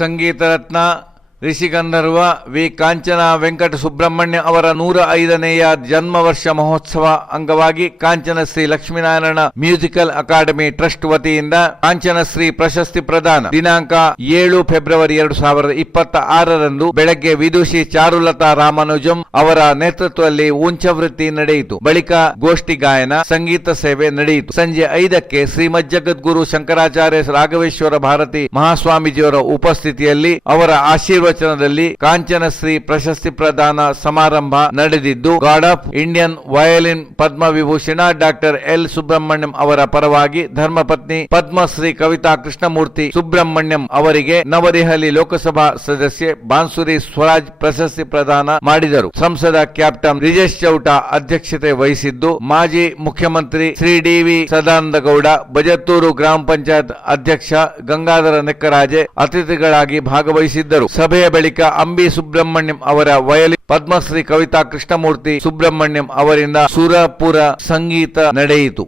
ಸಂಗೀತ ರತ್ನ ಋಷಿಗಂಧರ್ವ ವಿ ಕಾಂಚನ ವೆಂಕಟ ಸುಬ್ರಹ್ಮಣ್ಯ ಅವರ 105ನೇಯ ಜನ್ಮ ವರ್ಷ ಮಹೋತ್ಸವ ಅಂಗವಾಗಿ Kanchana Shri Lakshminarayana musical academy trust ವತಿಯಿಂದ ಕಾಂಚನ ಶ್ರೀ ಪ್ರಶಸ್ತಿ ಪ್ರದಾನ ದಿನಾಂಕ 7 ಫೆಬ್ರವರಿ 2026ರಂದು ಬೆಳಗ್ಗೆ ವಿದುಷಿ ಚಾರುಲತಾ ರಾಮಾನುಜಂ ಅವರ ನೇತೃತ್ವದಲ್ಲಿ ಉಂಚವೃತ್ತಿ ನಡೆಯಿತು. ಬಳಿಕ ಗೋಷ್ಠಿ ಗಾಯನ, ಸಂಗೀತ ಸೇವೆ ನಡೆಯಿತು. ಸಂಜೆ 5ಕ್ಕೆ ಶ್ರೀಮದ್ ಜಗದ್ಗುರು ಶಂಕರಾಚಾರ್ಯ ರಾಘವೇಶ್ವರ ಭಾರತಿ ಮಹಾಸ್ವಾಮೀಜಿಯವರ ಉಪಸ್ಥಿತಿಯಲ್ಲಿ ಅವರ ಆಶೀರ್ವಚನದಲ್ಲಿ ಕಾಂಚನ ಶ್ರೀ ಪ್ರಶಸ್ತಿ ಪ್ರದಾನ ಸಮಾರಂಭ ನಡೆದಿದ್ದು, god of Indian violin Padma Vibhushan doctor L Subramaniam ಅವರ ಪರವಾಗಿ ಧರ್ಮಪತ್ನಿ ಪದ್ಮಶ್ರೀ ಕವಿತಾ ಕೃಷ್ಣಮೂರ್ತಿ ಸುಬ್ರಹ್ಮಣ್ಯಂ ಅವರಿಗೆ ನವದೆಹಲಿ ಲೋಕಸಭಾ ಸದಸ್ಯೆ ಬಾನ್ಸುರಿ ಸ್ವರಾಜ್ ಪ್ರಶಸ್ತಿ ಪ್ರದಾನ ಮಾಡಿದರು. ಸಂಸದ ಕ್ಯಾಪ್ಟನ್ ರಿಜೇಶ್ ಚೌಟ ಅಧ್ಯಕ್ಷತೆ ವಹಿಸಿದ್ದು, ಮಾಜಿ ಮುಖ್ಯಮಂತ್ರಿ ಶ್ರೀ ಡಿ.ವಿ. ಸದಾನಂದಗೌಡ, ಬಜತ್ತೂರು ಗ್ರಾಮ ಪಂಚಾಯತ್ ಅಧ್ಯಕ್ಷ ಗಂಗಾಧರ ನೆಕ್ಕರಾಜೆ ಅತಿಥಿಗಳಾಗಿ ಭಾಗವಹಿಸಿದ್ದರು. ಸಭೆಯ ಬಳಿಕ ಅಂಬಿ ಸುಬ್ರಹ್ಮಣ್ಯಂ ಅವರ ವಯಲಿನ್, ಪದ್ಮಶ್ರೀ ಕವಿತಾ ಕೃಷ್ಣಮೂರ್ತಿ ಸುಬ್ರಹ್ಮಣ್ಯಂ ಅವರಿಂದ ಸುರಪುರ ಸಂಗೀತ ನಡೆಯಿತು.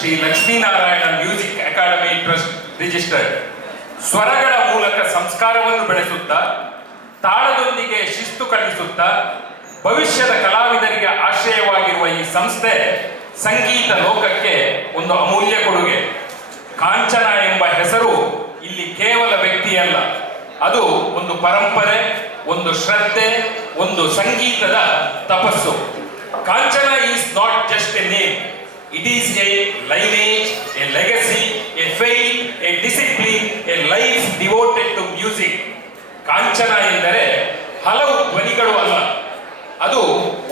Shri Lakshminarayana music academy trust registered. ಸ್ವರಗಳ ಮೂಲಕ ಸಂಸ್ಕಾರವನ್ನು ಬೆಳೆಸುತ್ತಾ, ತಾಳದೊಂದಿಗೆ ಶಿಸ್ತು ಕಲಿಸುತ್ತಾ ಭವಿಷ್ಯದ ಕಲಾವಿದರಿಗೆ ಆಶ್ರಯವಾಗಿರುವ ಈ ಸಂಸ್ಥೆ ಸಂಗೀತ ಲೋಕಕ್ಕೆ ಒಂದು ಅಮೂಲ್ಯ ಕೊಡುಗೆ. ಕಾಂಚನ ಎಂಬ ಹೆಸರು ಇಲ್ಲಿ ಕೇವಲ ವ್ಯಕ್ತಿಯಲ್ಲ, ಅದು ಒಂದು ಪರಂಪರೆ, ಒಂದು ಶ್ರದ್ಧೆ, ಒಂದು ಸಂಗೀತದ ತಪಸ್ಸು. Kanchana is not just a name, it is a lineage, a legacy, a faith, a discipline, a life devoted to music. ಕಾಂಚನ ಎಂದರೆ ಹಲವು ಧ್ವನಿಗಳು ಅಲ್ಲ, ಅದು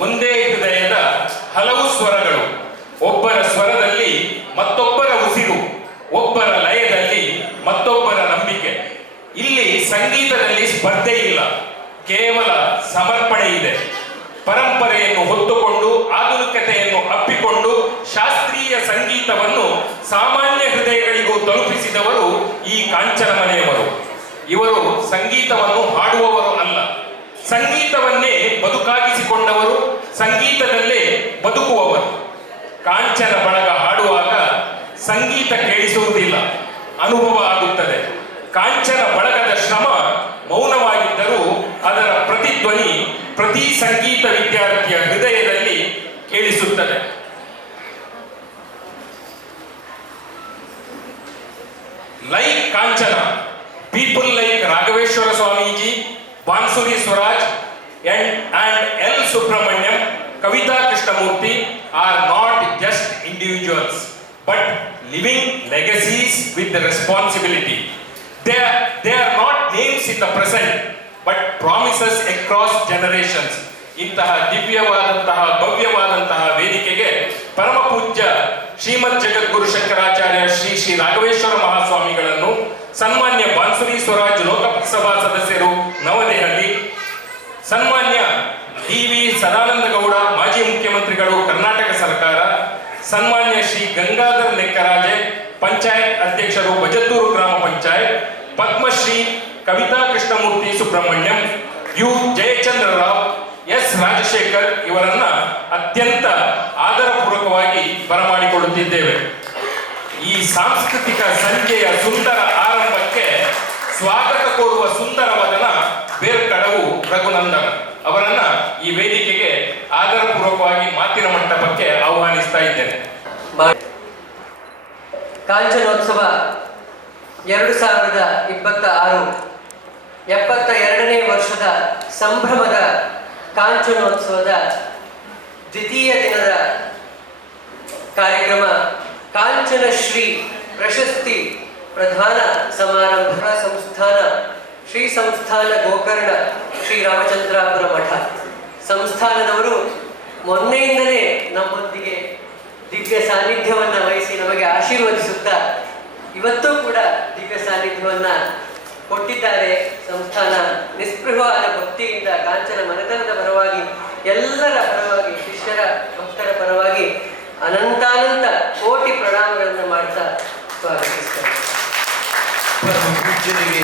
ಒಂದೇ ಹೃದಯದ ಹಲವು ಸ್ವರಗಳು. ಒಬ್ಬರ ಸ್ವರದಲ್ಲಿ ಮತ್ತೊಬ್ಬರ ಉಸಿರು, ಒಬ್ಬರ ಲಯದಲ್ಲಿ ಮತ್ತೊಬ್ಬರ ನಂಬಿಕೆ. ಇಲ್ಲಿ ಸಂಗೀತದಲ್ಲಿ ಸ್ಪರ್ಧೆ ಇಲ್ಲ, ಕೇವಲ ಸಮರ್ಪಣೆ ಇದೆ. ಪರಂಪರೆಯನ್ನು ಹೊತ್ತುಕೊಂಡು ಆಧುನಿಕತೆಯನ್ನು ಅಪ್ಪಿಕೊಂಡು ಶಾಸ್ತ್ರೀಯ ಸಂಗೀತವನ್ನು ಸಾಮಾನ್ಯ ಹೃದಯಗಳಿಗೂ ತಲುಪಿಸಿದವರು ಈ ಕಾಂಚನ ಮನೆಯವರು. ಇವರು ಸಂಗೀತವನ್ನು ಹಾಡುವವರು ಅಲ್ಲ, ಸಂಗೀತವನ್ನೇ ಬದುಕಾಗಿಸಿಕೊಂಡವರು, ಸಂಗೀತದಲ್ಲೇ ಬದುಕುವವರು. ಕಾಂಚನ ಬಳಗ ಹಾಡುವಾಗ ಸಂಗೀತ ಕೇಳಿಸುವುದಿಲ್ಲ, ಅನುಭವ ಆಗುತ್ತದೆ. ಕಾಂಚನ ಬಳಗದ ಶ್ರಮ ಮೌನವಾಗಿದ್ದರೂ ಅದರ ಪ್ರತಿಧ್ವನಿ ಪ್ರತಿ ಸಂಗೀತ ವಿದ್ಯಾರ್ಥಿಯ ಹೃದಯದಲ್ಲಿ ಕೇಳಿಸುತ್ತದೆ. Like Kanchana, people like Raghaveshwara Swamiji, Bansuri Swaraj and L. Subramaniam, Kavita Krishnamurti are not just individuals but living legacies with the responsibility. They are not names in the present but promises across generations. ಇಂತಹ ದಿವ್ಯವಾದಂತಹ ಭವ್ಯವಾದಂತಹ ವೇದಿಕೆಗೆ ಪರಮ ಪೂಜ್ಯ ಶ್ರೀಮದ್ ಜಗದ್ಗುರು ಶಂಕರಾಚಾರ್ಯ ಶ್ರೀ ಶ್ರೀ ರಾಘವೇಶ್ವರ ಮಹಾಸ್ವಾಮಿಗಳನ್ನು, ಸನ್ಮಾನ್ಯ ಬಾನ್ಸುರಿ ಸ್ವರಾಜ್ ಲೋಕಸಭಾ ಸದಸ್ಯರು ನವದೆಹಲಿ, ಸನ್ಮಾನ್ಯ DV. Sadananda Gowda ಮಾಜಿ ಮುಖ್ಯಮಂತ್ರಿಗಳು ಕರ್ನಾಟಕ ಸರ್ಕಾರ, ಸನ್ಮಾನ್ಯ ಶ್ರೀ ಗಂಗಾಧರ್ ಲೆಕ್ಕರಾಜೆ ಪಂಚಾಯತ್ ಅಧ್ಯಕ್ಷರು ಬಜತ್ತೂರು ಗ್ರಾಮ ಪಂಚಾಯತ್, ಪದ್ಮಶ್ರೀ ಕವಿತಾ ಕೃಷ್ಣಮೂರ್ತಿ ಸುಬ್ರಹ್ಮಣ್ಯಂ, ಯು ಜಯಚಂದ್ರ ರಾವ್, ಎಸ್ ರಾಜಶೇಖರ್ ಇವರನ್ನ ಅತ್ಯಂತ ಆದರಪೂರ್ವಕವಾಗಿ ಬರಮಾಡಿಕೊಳ್ಳುತ್ತಿದ್ದೇವೆ. ಈ ಸಾಂಸ್ಕೃತಿಕ ಸಂಜೆಯ ಸುಂದರ ಆರಂಭಕ್ಕೆ ಸ್ವಾಗತ ಕೋರುವ ಸುಂದರ ವದನ ಬೇರ್ಕಡವು ರಘುನಂದನ್ ಅವರನ್ನ ಈ ವೇದಿಕೆಗೆ ಆದರಪೂರ್ವಕವಾಗಿ ಮಾತಿನ ಮಂಟಪಕ್ಕೆ ಆಹ್ವಾನಿಸ್ತಾ ಇದ್ದೇನೆ. ಕಾಂಚನೋತ್ಸವ 2026 72ನೇ ವರ್ಷದ ಸಂಭ್ರಮದ ಕಾಂಚನೋತ್ಸವದ ದ್ವಿತೀಯ ದಿನದ ಕಾರ್ಯಕ್ರಮ ಕಾಂಚನ ಶ್ರೀ ಪ್ರಶಸ್ತಿ ಪ್ರಧಾನ ಸಮಾರಂಭ ಸಂಸ್ಥಾನ ಶ್ರೀ ಸಂಸ್ಥಾನ ಗೋಕರ್ಣ ಶ್ರೀ ರಾಮಚಂದ್ರಾಪುರ ಮಠ ಸಂಸ್ಥಾನದವರು ಮೊನ್ನೆಯಿಂದಲೇ ನಮ್ಮೊಂದಿಗೆ ದಿವ್ಯ ಸಾನ್ನಿಧ್ಯವನ್ನು ವಹಿಸಿ ನಮಗೆ ಆಶೀರ್ವದಿಸುತ್ತಾ ಇವತ್ತೂ ಕೂಡ ದಿವ್ಯ ಸಾನ್ನಿಧ್ಯವನ್ನು ಕೊಟ್ಟಿದ್ದಾರೆ. ಸಂಸ್ಥಾನ ನಿಸ್ಪೃಹವಾದ ಭಕ್ತಿಯಿಂದ ಕಾಂಚನ ಮನೆತನದ ಪರವಾಗಿ, ಎಲ್ಲರ ಪರವಾಗಿ, ಶಿಷ್ಯರ ಭಕ್ತರ ಪರವಾಗಿ ಅನಂತಾನಂತ ಕೋಟಿ ಪ್ರಣಾಮಗಳನ್ನು ಮಾಡ್ತಾ ಸ್ವಾಗತಿಸ್ತಾರೆ. ಪೂಜ್ಯರಿಗೆ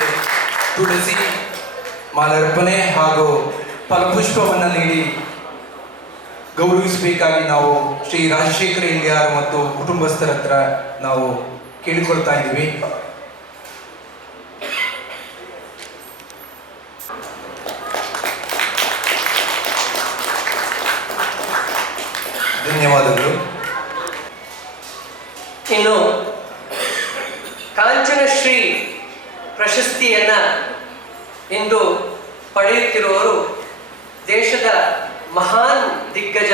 ತುಳಸಿ ಮಾಲಾರ್ಪಣೆ ಹಾಗೂ ಫಲಪುಷ್ಪವನ್ನು ನೀಡಿ ಗೌರವಿಸಬೇಕಾಗಿ ನಾವು ಶ್ರೀ ರಾಜಶೇಖರ ಇಂಡಿಯಾರ್ ಮತ್ತು ಕುಟುಂಬಸ್ಥರ ಹತ್ರ ನಾವು ಕೇಳಿಕೊಳ್ತಾ ಇದ್ದೀವಿ. ಧನ್ಯವಾದಗಳು. ಇನ್ನು ಕಾಂಚನಶ್ರೀ ಪ್ರಶಸ್ತಿಯನ್ನ ಇಂದು ಪಡೆಯುತ್ತಿರುವವರು ದೇಶದ ಮಹಾನ್ ದಿಗ್ಗಜ,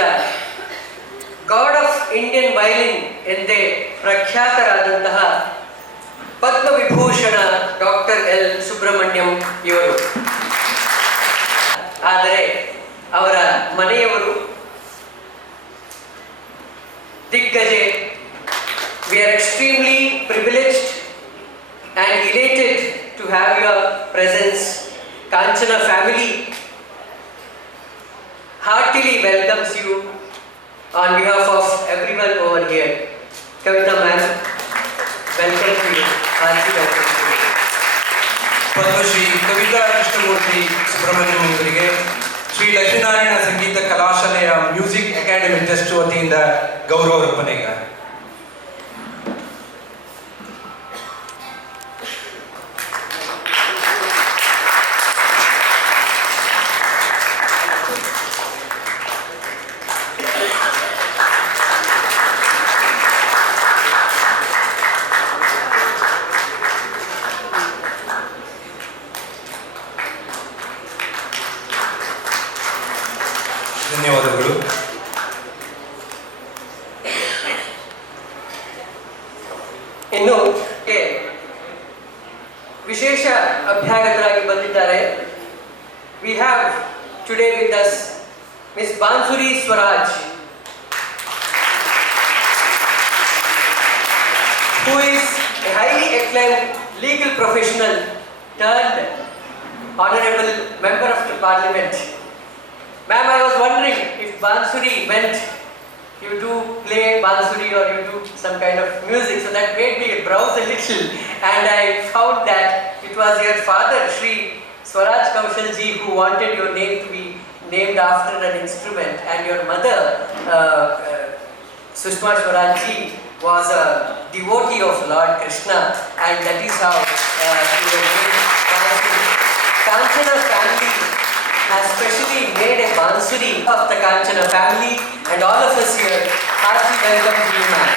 ಗಾಡ್ ಆಫ್ ಇಂಡಿಯನ್ ವಯಲಿನ್ ಎಂದೇ ಪ್ರಖ್ಯಾತರಾದಂತಹ ಪದ್ಮವಿಭೂಷಣ ಡಾಕ್ಟರ್ ಎಲ್ ಸುಬ್ರಹ್ಮಣ್ಯಂ ಇವರು. ಆದರೆ ಅವರ ಮನೆಯವರು ದಿಗ್ಗಜೆ. We are extremely privileged and elated to have your presence. Kanchana family heartily welcomes you on behalf of everyone over here. Kavita ma'am, welcome to you. Heartily welcome to you. Padmashri Kavita Krishnamurthy Subrahmanyam ಅವರಿಗೆ ಶ್ರೀ ಲಕ್ಷ್ಮೀನಾರಾಯಣ ಸಂಗೀತ ಕಲಾಶಾಲೆಯ music academy trust ವತಿಯಿಂದ ಗೌರವ ಅರ್ಪಣೆಗ. ಧನ್ಯವಾದಗಳು. ಇನ್ನು ವಿಶೇಷ ಅಭ್ಯಾಗತರಾಗಿ ಬಂದಿದ್ದಾರೆ. We have today with us Miss Bansuri Swaraj, who is a highly acclaimed legal professional turned honorable member of the parliament. Ma'am, I was wondering if Bansuri meant you do play Bansuri or you do some kind of music, so that made me browse a little, and I found that it was your father, Shri Swaraj Kaushal ji, who wanted your name to be named after an instrument, and your mother, Sushma Swaraj ji, was a devotee of Lord Krishna, and that is how you were named Bansuri. Kanchana family has specially made a Bansuri of the Kanchana family, and all of us here heartily welcome to you, ma'am.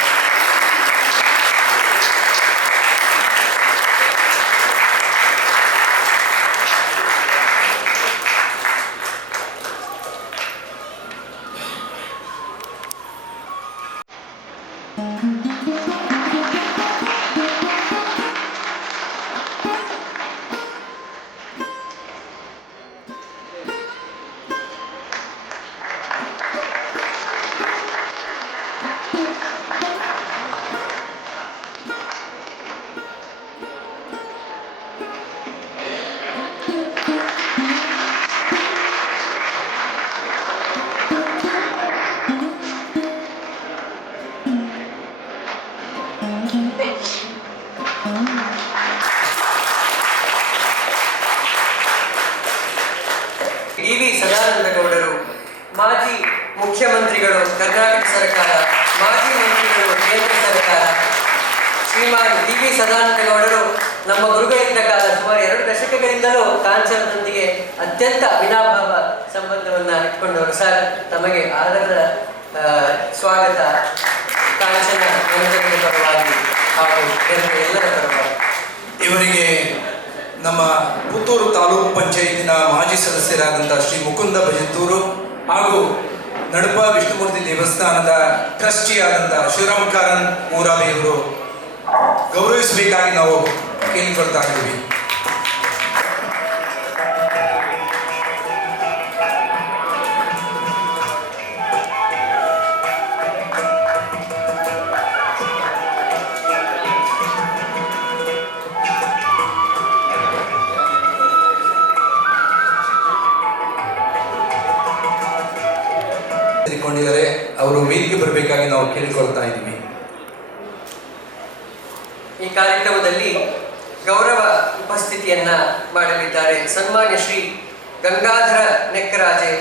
DV. Sadananda ಗೌಡರು, ಮಾಜಿ ಮುಖ್ಯಮಂತ್ರಿಗಳು ಕರ್ನಾಟಕ ಸರ್ಕಾರ, ಮಾಜಿ ಮಂತ್ರಿಗಳು ಕೇಂದ್ರ ಸರ್ಕಾರ, ಶ್ರೀಮಾನ್ DV. Sadananda ಗೌಡರು ನಮ್ಮ ಗುರುಗಳಿದ್ದ ಕಾಲ ಸುಮಾರು 2 ದಶಕಗಳಿಂದಲೂ ಕಾಂಚನದೊಂದಿಗೆ ಅತ್ಯಂತ ಅವಿನಾಭಾವ ಸಂಬಂಧವನ್ನು ಇಟ್ಕೊಂಡವರು. ಸರ್, ತಮಗೆ ಆದರದ ಸ್ವಾಗತ ಕಾಂಚನ ಮಂದಿರದ ಪರವಾಗಿ ಹಾಗೂ ಎಲ್ಲರ ಪರವಾಗಿ. ಇವರಿಗೆ ನಮ್ಮ ಪುತ್ತೂರು ತಾಲೂಕು ಪಂಚಾಯತಿನ ಮಾಜಿ ಸದಸ್ಯರಾದಂಥ ಶ್ರೀ ಮುಕುಂದ ಭಜತ್ತೂರು ಹಾಗೂ ನಡಪ ವಿಷ್ಣುಮೂರ್ತಿ ದೇವಸ್ಥಾನದ ಟ್ರಸ್ಟಿಯಾದಂಥ ಶಿವರಾಮ್ ಕಾರನ್ ಮೂರಾಬೆಯವರು ಗೌರವಿಸಬೇಕಾಗಿ ನಾವು ಕೇಳಿಕೊಳ್ತಾ ಇದ್ದೀವಿ. ಕೊಂಡಿದ್ದಾರೆ, ಅವರು ವೇದಿಕೆ ಬರಬೇಕಾಗಿ ನಾವು ಕೇಳಿಕೊಳ್ತಾ ಇದ್ದೀವಿ. ಈ ಕಾರ್ಯಕ್ರಮದಲ್ಲಿ ಗೌರವ ಉಪಸ್ಥಿತಿಯನ್ನ ಮಾಡಲಿದ್ದಾರೆ ಸನ್ಮಾನ್ಯ ಶ್ರೀ ಗಂಗಾಧರ ನೆಕ್ಕರಾಜೆ,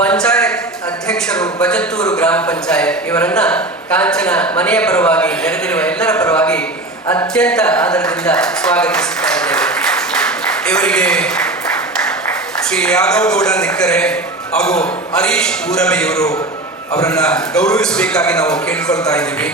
ಪಂಚಾಯತ್ ಅಧ್ಯಕ್ಷರು, ಬಜತ್ತೂರು ಗ್ರಾಮ ಪಂಚಾಯತ್. ಇವರನ್ನ ಕಾಂಚನ ಮನೆಯ ಪರವಾಗಿ, ನೆರೆದಿರುವ ಎಲ್ಲರ ಪರವಾಗಿ ಅತ್ಯಂತ ಆದರದಿಂದ ಸ್ವಾಗತಿಸುತ್ತಾ ಇದ್ದೇವೆ. ಇವರಿಗೆ ಶ್ರೀ ಯಾದವ್ ಗೌಡ ನೆಕ್ಕರೆ ಹಾಗೂ ಹರೀಶ್ ಊರಮೆಯವರು ಅವರನ್ನ ಗೌರವಿಸಬೇಕಾಗಿ ನಾವು ಕೇಳಿಕೊಳ್ತಾ ಇದ್ದೀವಿ.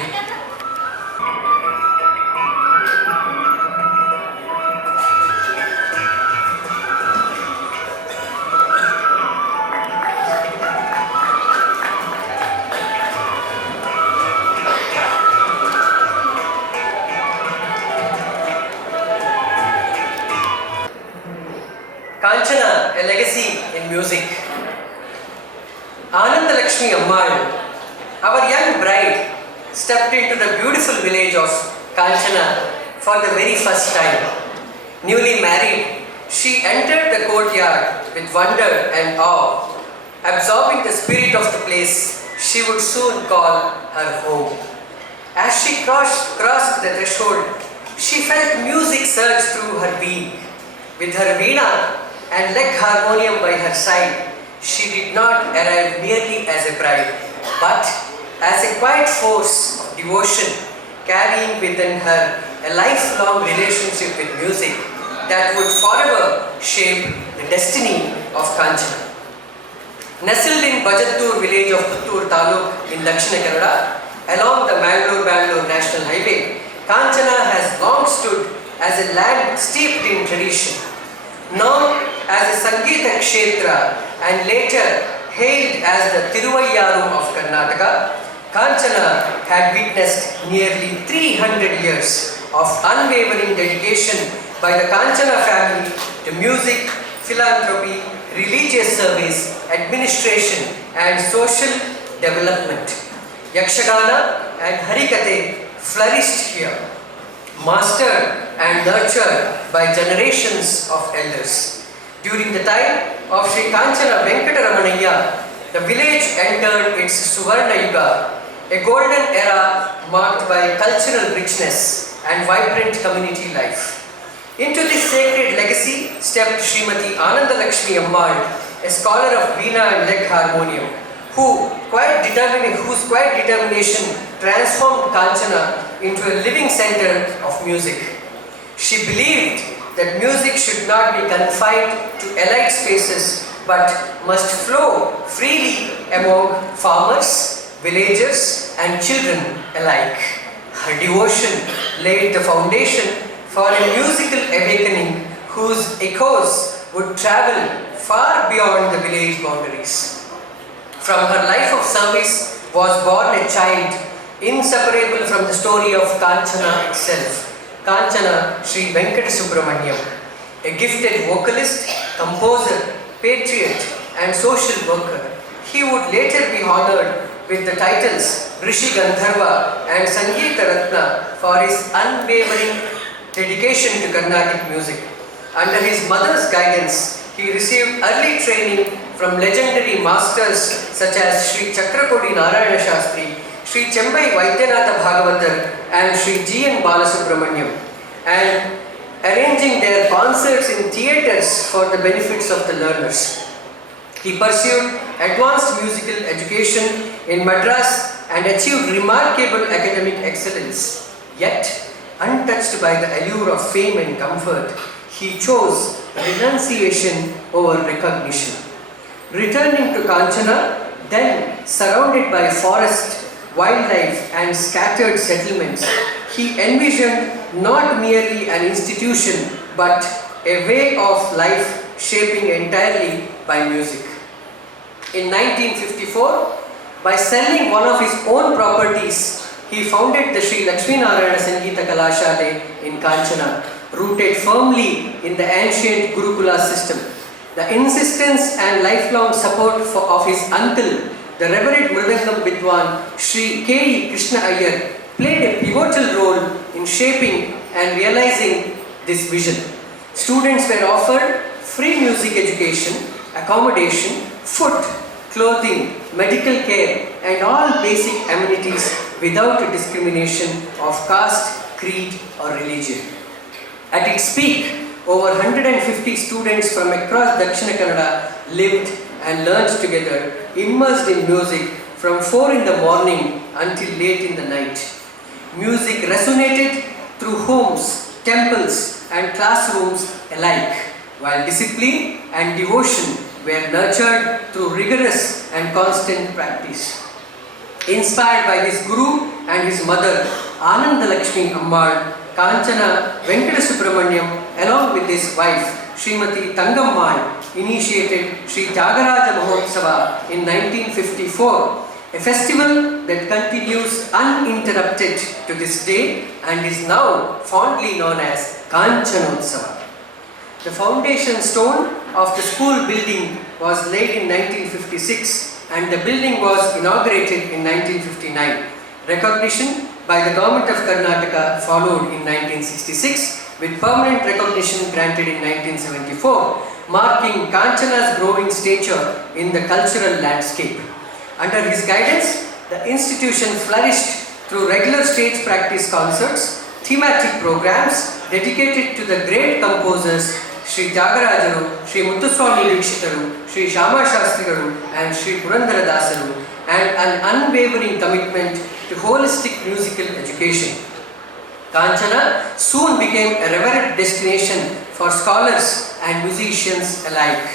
Kanchana, a legacy in music. Ananda Lakshmi Ammal, our young bride, stepped into the beautiful village of Kanchana for the very first time. Newly married, she entered the courtyard with wonder and awe. Absorbing the spirit of the place, she would soon call her home. As she crossed the threshold, she felt music surge through her being. With her veena and leg harmonium by her side, she did not arrive merely as a bride, but as a quiet force of devotion, carrying within her a lifelong relationship with music that would forever shape the destiny of Kanchana. Nestled in Bajattur village of Puttur Taluk in Dakshina Kannada, along the Mangalore National Highway, Kanchana has long stood as a land steeped in tradition. Known as a Sangeeta Kshetra and later hailed as the Tiruvayyaru of Karnataka, Kanchana had witnessed nearly 300 years of unwavering dedication by the Kanchana family to music, philanthropy, religious service, administration and social development. Yakshagana and Harikate flourished here, mastered and nurtured by generations of elders. During the time of Sri Kanchana Venkataramanayya, the village entered its Suvarna Yuga, a golden era marked by cultural richness and vibrant community life. Into this sacred legacy stepped Srimati Ananda Lakshmi Ammal, a scholar of Veena and leg harmonium, whose quiet determination transformed Kanchana into a living center of music. She believed that music should not be confined to elite spaces but must flow freely among farmers, villagers and children alike. Her devotion laid the foundation for a musical awakening whose echoes would travel far beyond the village boundaries. From her life of service was born a child inseparable from the story of Kanchana itself, Kanchana Sri Venkata Subramanyam, a gifted vocalist, composer, patriot and social worker. He would later be honored with the titles Rishi Gandharva and Sangeeta Ratna for his unwavering dedication to Carnatic music. Under his mother's guidance, he received early training from legendary masters such as Sri Chakrakodi Narayana Shastri, Sri Chembai Vaidyanatha Bhagavatar and Sri G.N. Balasubramanyam, and arranging their concerts in theatres for the benefits of the learners. He pursued advanced musical education in Madras and achieved remarkable academic excellence. Yet, untouched by the allure of fame and comfort, he chose renunciation over recognition. Returning to Kanchana, then surrounded by forest, wildlife and scattered settlements, he envisioned not merely an institution but a way of life shaping entirely by music. In 1954, by selling one of his own properties, he founded the Sri Lakshminarayana Sangeeta Kalashale in Kanchana, rooted firmly in the ancient Gurukula system. The insistence and lifelong support of his uncle, the Reverend Mridangam Vidwan Sri K.E. Krishna Iyer, played a pivotal role in shaping and realizing this vision. Students were offered free music education, accommodation, food, clothing, medical care and all basic amenities without discrimination of caste, creed or religion. At its peak, over 150 students from across Dakshina Kannada lived and learned together, immersed in music from 4 in the morning until late in the night. Music resonated through homes, temples and classrooms alike, while discipline and devotion were nurtured through rigorous and constant practice. Inspired by his guru and his mother, Ananda Lakshmi Ammal, Kanchana Venkata Subramanyam, along with his wife, Srimati Tangammal, initiated Sri Tyagaraja Mahotsava in 1954, a festival that continues uninterrupted to this day and is now fondly known as Kanchanotsava. The foundation stone of the school building was laid in 1956 and the building was inaugurated in 1959. Recognition by the Government of Karnataka followed in 1966 with permanent recognition granted in 1974, marking Kanchana's growing stature in the cultural landscape. Under his guidance, the institution flourished through regular stage practice concerts, thematic programs dedicated to the great composers Sri Tyagarajaru, Sri Muthuswami Dikshitaru, Sri Shama Shastrigaru and Sri Purandara Dasaru, and an unwavering commitment to holistic musical education. Kanchana soon became a revered destination for scholars and musicians alike.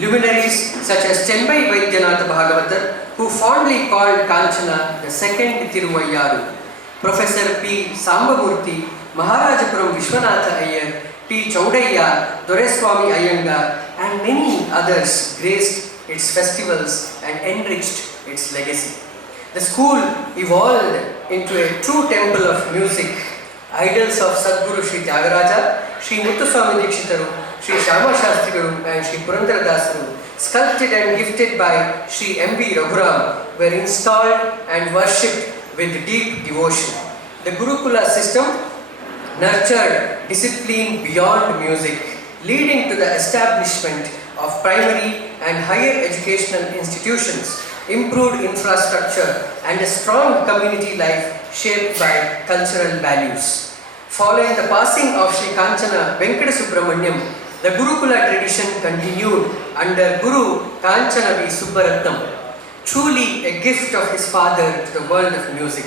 Luminaries such as Chembai Vaidyanatha Bhagavatar, who fondly called Kanchana the second Tiruvayyaru, Professor P. Sambamurthy, Maharajapuram Vishwanatha Iyer, T. Chaudayya, Doreswami Iyengar and many others graced its festivals and enriched its legacy. The school evolved into a true temple of music. Idols of Sadguru Sri Tyagaraja, Sri Muthuswami Dikshitaru Sri Shama Shastrigaru and Sri Purandara Dasaru, sculpted and gifted by Sri M.B. Raghuram, were installed and worshipped with deep devotion. The Gurukula system nurtured discipline beyond music, leading to the establishment of primary and higher educational institutions, improved infrastructure, and a strong community life shaped by cultural values. Following the passing of Sri Kanchana Venkata Subramaniam, the Gurukula tradition continued under Guru Kanchana V. Subbaratnam, truly a gift of his father to the world of music.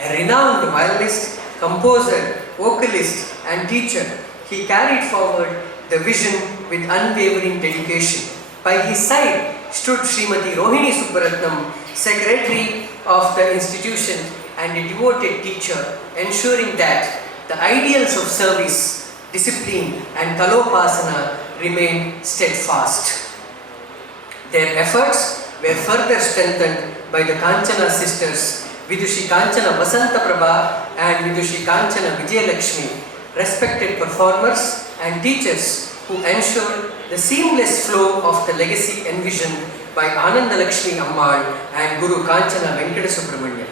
A renowned violinist, composer, vocalist, and teacher, he carried forward the vision with unwavering dedication. By his side stood Srimati Rohini Subbaratnam, secretary of the institution and a devoted teacher, ensuring that the ideals of service, discipline, and kalopasana remain steadfast. Their efforts were further strengthened by the Kanchana sisters, Vidushi Kanchana Vasanta Prabha and Vidushi Kanchana Vijayalakshmi, respected performers and teachers who ensured the seamless flow of the legacy envisioned by Anandalakshmi Ammal and Guru Kanchana Venkata Subramaniam.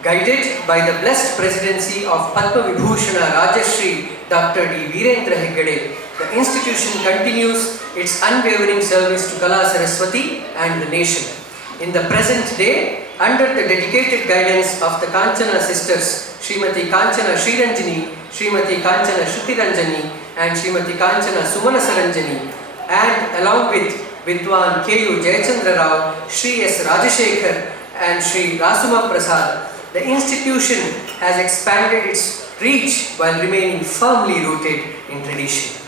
Guided by the blessed presidency of Padma Vibhushana Rajashri Dr. D. Virendra Heggade, the institution continues its unwavering service to Kala Saraswati and the nation. In the present day, under the dedicated guidance of the Kanchana sisters, Srimati Kanchana Sriranjani, Srimati Kanchana Shruti-Ranjani, and Srimati Kanchana Sumana Saranjani, and along with Vidwan K.U. Jayachandra Rao, Sri S. Rajashekhar, and Sri Rasuma Prasad, the institution has expanded its reach while remaining firmly rooted in tradition.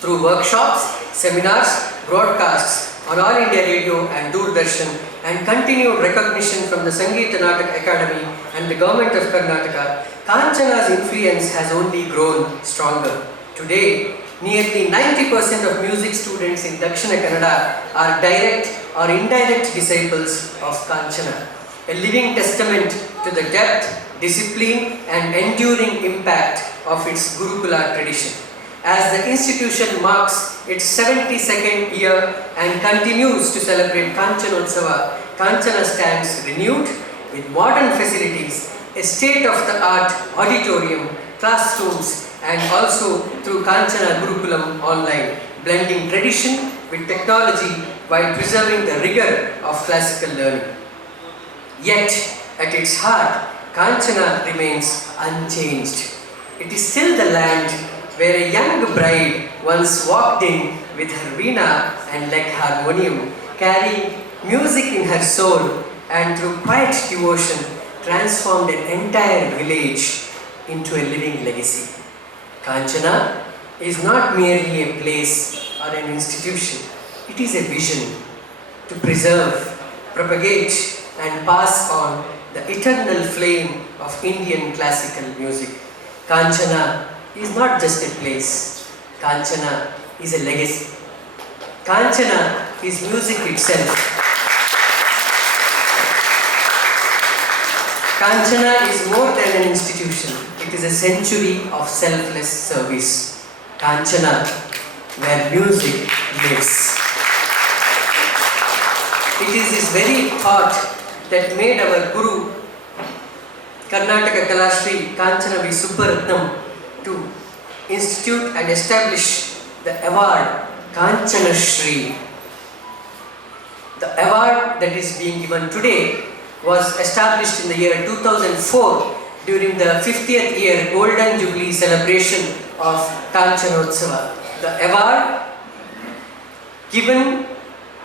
Through workshops, seminars, broadcasts on All India Radio and Doordarshan, and continued recognition from the Sangeeta Nataka Academy and the Government of Karnataka, Kanchana's influence has only grown stronger. Today, nearly 90% of music students in Dakshina Kannada are direct or indirect disciples of Kanchana, a living testament to the depth, discipline, and enduring impact of its Gurukula tradition. As the institution marks its 72nd year and continues to celebrate Kanchanotsava, Kanchana stands renewed with modern facilities, a state-of-the-art auditorium, classrooms, and also through Kanchana Gurukulam online, blending tradition with technology while preserving the rigor of classical learning. Yet, at its heart, Kanchana remains unchanged. It is still the land where a young bride once walked in with her veena and leg harmonium, carrying music in her soul, and through quiet devotion transformed an entire village into a living legacy. Kanchana is not merely a place or an institution, it is a vision to preserve, propagate, and pass on the eternal flame of Indian classical music. Kanchana is not just a place, Kanchana is a legacy. Kanchana is music itself. Kanchana is more than an institution, it is a century of selfless service. Kanchana, where music lives. It is this very thought that made our Guru, Karnataka Kalashri Kanchana V. Subbaratnam, to institute and establish the award Kanchana Shri. The award that is being given today was established in the year 2004 during the 50th year Golden Jubilee celebration of Kanchanotsava. The award given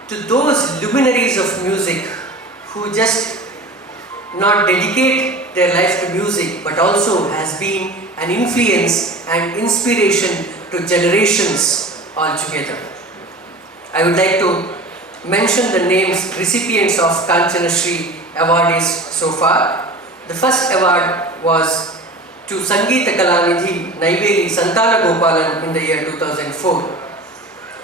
to those luminaries of music who just not dedicate their life to music but also has been an influence and inspiration to generations altogether. I would like to mention the names recipients of Kanchana Shri awardees so far. The first award was to Sangeeta Kalanidhi Naiveli Santana Gopalan in the year 2004.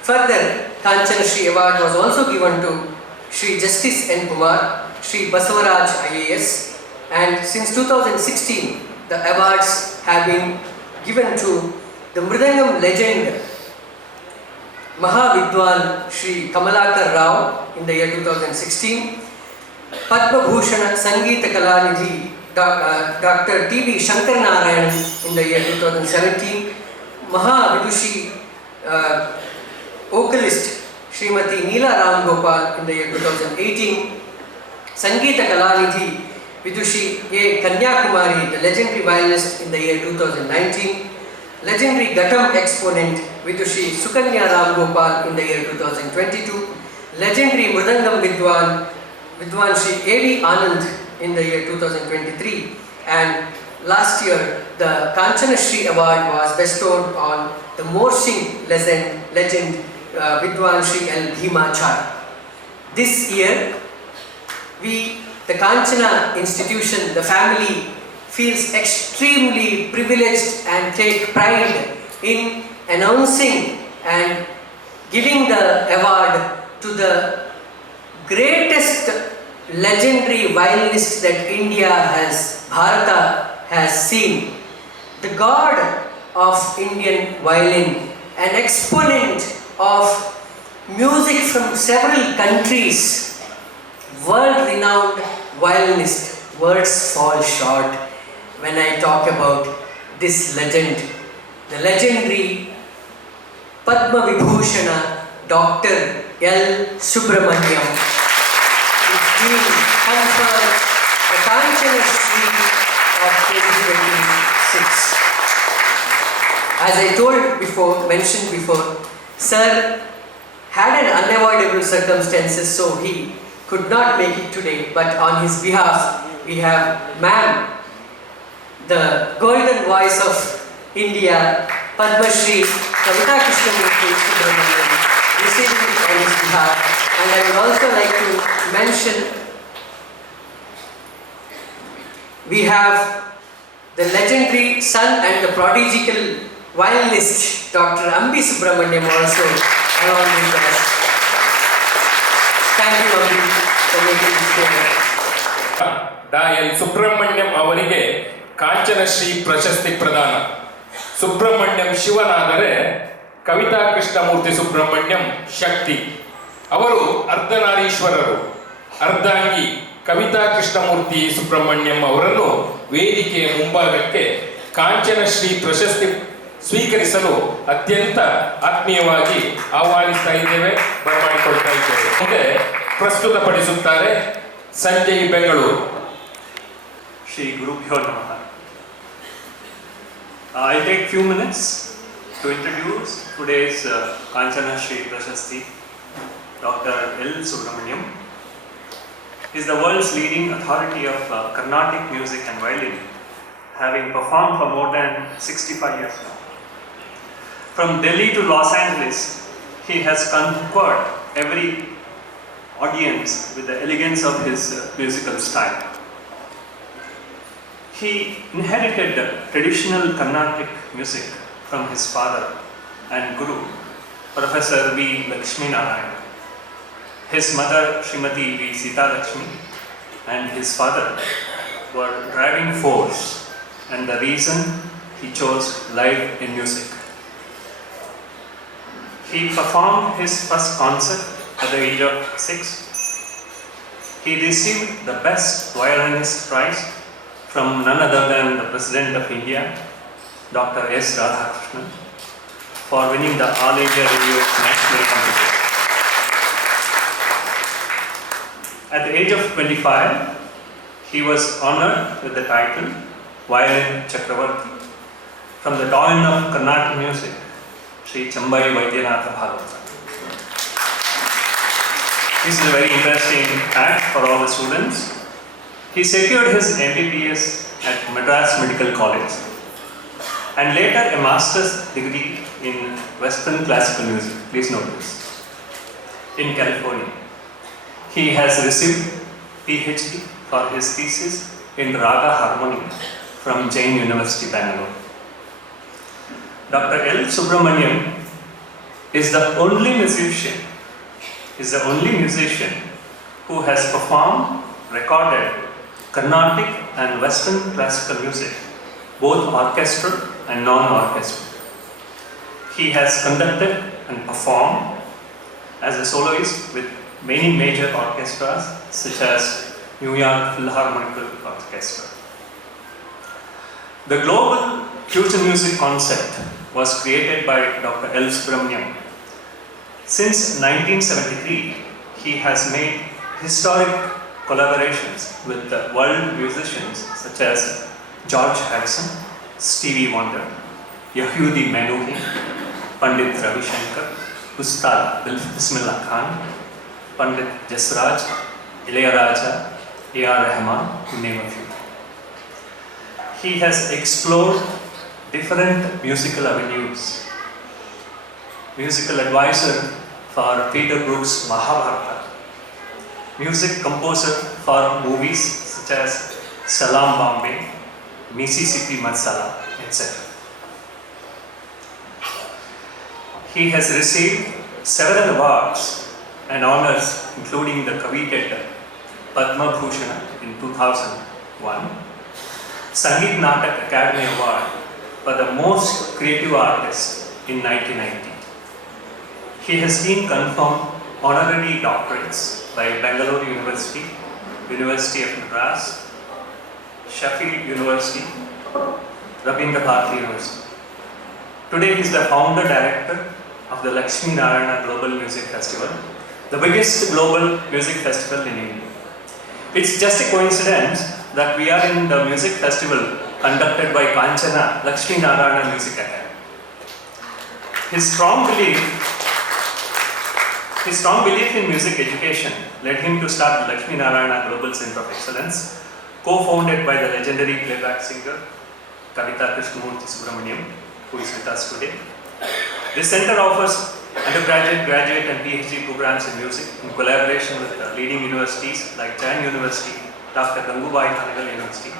Further, Kanchana Shri award was also given to Shri Justice N. Kumar, Shri Basavaraj IAS, and since 2016 the awards have been given to the Mridangam legend Mahavidwan Shri Kamalakar Rao in the year 2016, Padma Bhushana Sangeeta Kalanidhi Dr. T.V. Shankar Narayan in the year 2017, Mahavidushi vocalist Srimati Neela Ram Gopal in the year 2018, Sangeeta Kalanidhi Vidushi A. Kanyakumari, the legendary violinist in the year 2019, legendary Ghatam exponent Vidushi Sukanya Ram Gopal in the year 2022, legendary Mridangam Vidwan Shri A.V. Anand in the year 2023, and last year the Kanchana Shri Award was bestowed on the Morsing legend Vidwan Shri L. Bhimachar. This year, the Kanchana institution, the family, feels extremely privileged and take pride in announcing and giving the award to the greatest legendary violinist that Bharata has seen. The god of Indian violin, an exponent of music from several countries, world-renowned violinist. Words fall short when I talk about this legend, the legendary Padma Vibhushana Dr. L. Subramaniam is being conferred the Kanchana Shri of 2026. As I mentioned before, Sir had an unavoidable circumstances, so he could not make it today, but on his behalf we have Ma'am, the golden voice of India, Padma Shri Kavita Krishnamurthy Subramaniam, receiving it on his behalf. And I would also like to mention we have the legendary son and the prodigical violinist Dr. Ambi Subramaniam also along with us. Thank you, Ambi, for making this statement. ಡಾ.ಎಲ್. Subrahmanyam ಅವರಿಗೆ ಕಾಂಚನ ಶ್ರೀ ಪ್ರಶಸ್ತಿ ಪ್ರದಾನ. ಸುಬ್ರಹ್ಮಣ್ಯಂ ಶಿವನಾದರೆ ಕವಿತಾ ಕೃಷ್ಣಮೂರ್ತಿ ಸುಬ್ರಹ್ಮಣ್ಯಂ ಶಕ್ತಿ. ಅವರು ಅರ್ಧನಾರೀಶ್ವರರು. ಅರ್ಧಾಂಗಿ ಕವಿತಾ ಕೃಷ್ಣಮೂರ್ತಿ ಸುಬ್ರಹ್ಮಣ್ಯಂ ಅವರನ್ನು ವೇದಿಕೆಯ ಮುಂಭಾಗಕ್ಕೆ ಕಾಂಚನ ಶ್ರೀ ಪ್ರಶಸ್ತಿ ಸ್ವೀಕರಿಸಲು ಅತ್ಯಂತ ಆತ್ಮೀಯವಾಗಿ ಆಹ್ವಾನಿಸ್ತಾ ಇದ್ದೇವೆ, ಬರಮಾಡಿಕೊಳ್ತಾ ಇದ್ದೇವೆ. ಮುಂದೆ ಪ್ರಸ್ತುತಪಡಿಸುತ್ತಾರೆ Sanjay Bengaluru. Shri Gurubhyo Namaha. I'll take few minutes to introduce today's Kanchana Shri Prashasti. Dr. L. Subramaniam is the world's leading authority of Carnatic music and violin, having performed for more than 65 years now. From Delhi to Los Angeles, he has conquered every audience with the elegance of his musical style. He inherited traditional Carnatic music from his father and guru, Professor V. Lakshmi Narayan. His mother, Srimati V. Sita Lakshmi, and his father were driving force and the reason he chose life in music. He performed his first concert at the age of 6. He received the Best Violinist Prize from none other than the President of India, Dr. S. Radhakrishnan, for winning the All India Radio National Competition. At the age of 25, he was honored with the title Violin Chakravarti from the dawn of Carnatic music, Sri Chambai Vaidyanatha Bhagavata. This is a very interesting fact for all the students. He secured his MBBS at Madras Medical College and later a master's degree in Western classical music. Please note this. In California. He has received PhD for his thesis in Raga Harmony from Jain University, Bangalore. Dr. L. Subramaniam is the only musician who has performed, recorded Carnatic and Western classical music, both orchestral and non-orchestral. He has conducted and performed as a soloist with many major orchestras such as New York Philharmonic Orchestra. The global future music concept was created by Dr. L. Subramaniam. Since 1973, he has made historic collaborations with the world musicians such as George Harrison, Stevie Wonder, Yehudi Menuhin, Pandit Ravi Shankar, Ustad Bismillah Khan, Pandit Jasraj, Ilayaraja, A.R. Rahman, to name a few. He has explored different musical avenues. Musical advisor for Peter Brook's Mahabharata, music composer for movies such as Salam Bombay, Mississippi Masala, etc. He has received several awards and honors, including the coveted Padma Bhushan in 2001, Sangeet Natak Academy Award for the Most Creative Artist in 1990. He has been confirmed honorary doctorates by Bangalore University, University of Madras, Sheffield University, Rabindra Bharati University. Today he is the founder director of the Lakshmi Narayana Global Music Festival, the biggest global music festival in India. It's just a coincidence that we are in the music festival conducted by Kanchana Lakshmi Narayana Music Academy. His strong belief in music education led him to start the Lakshmi Narayana Global Center of Excellence, co-founded by the legendary playback singer Kavita Krishnamurthy Subramaniam, who is with us today. This center offers undergraduate, graduate and PhD programs in music in collaboration with leading universities like Jain University, Dr. Gangubai Hanagal University.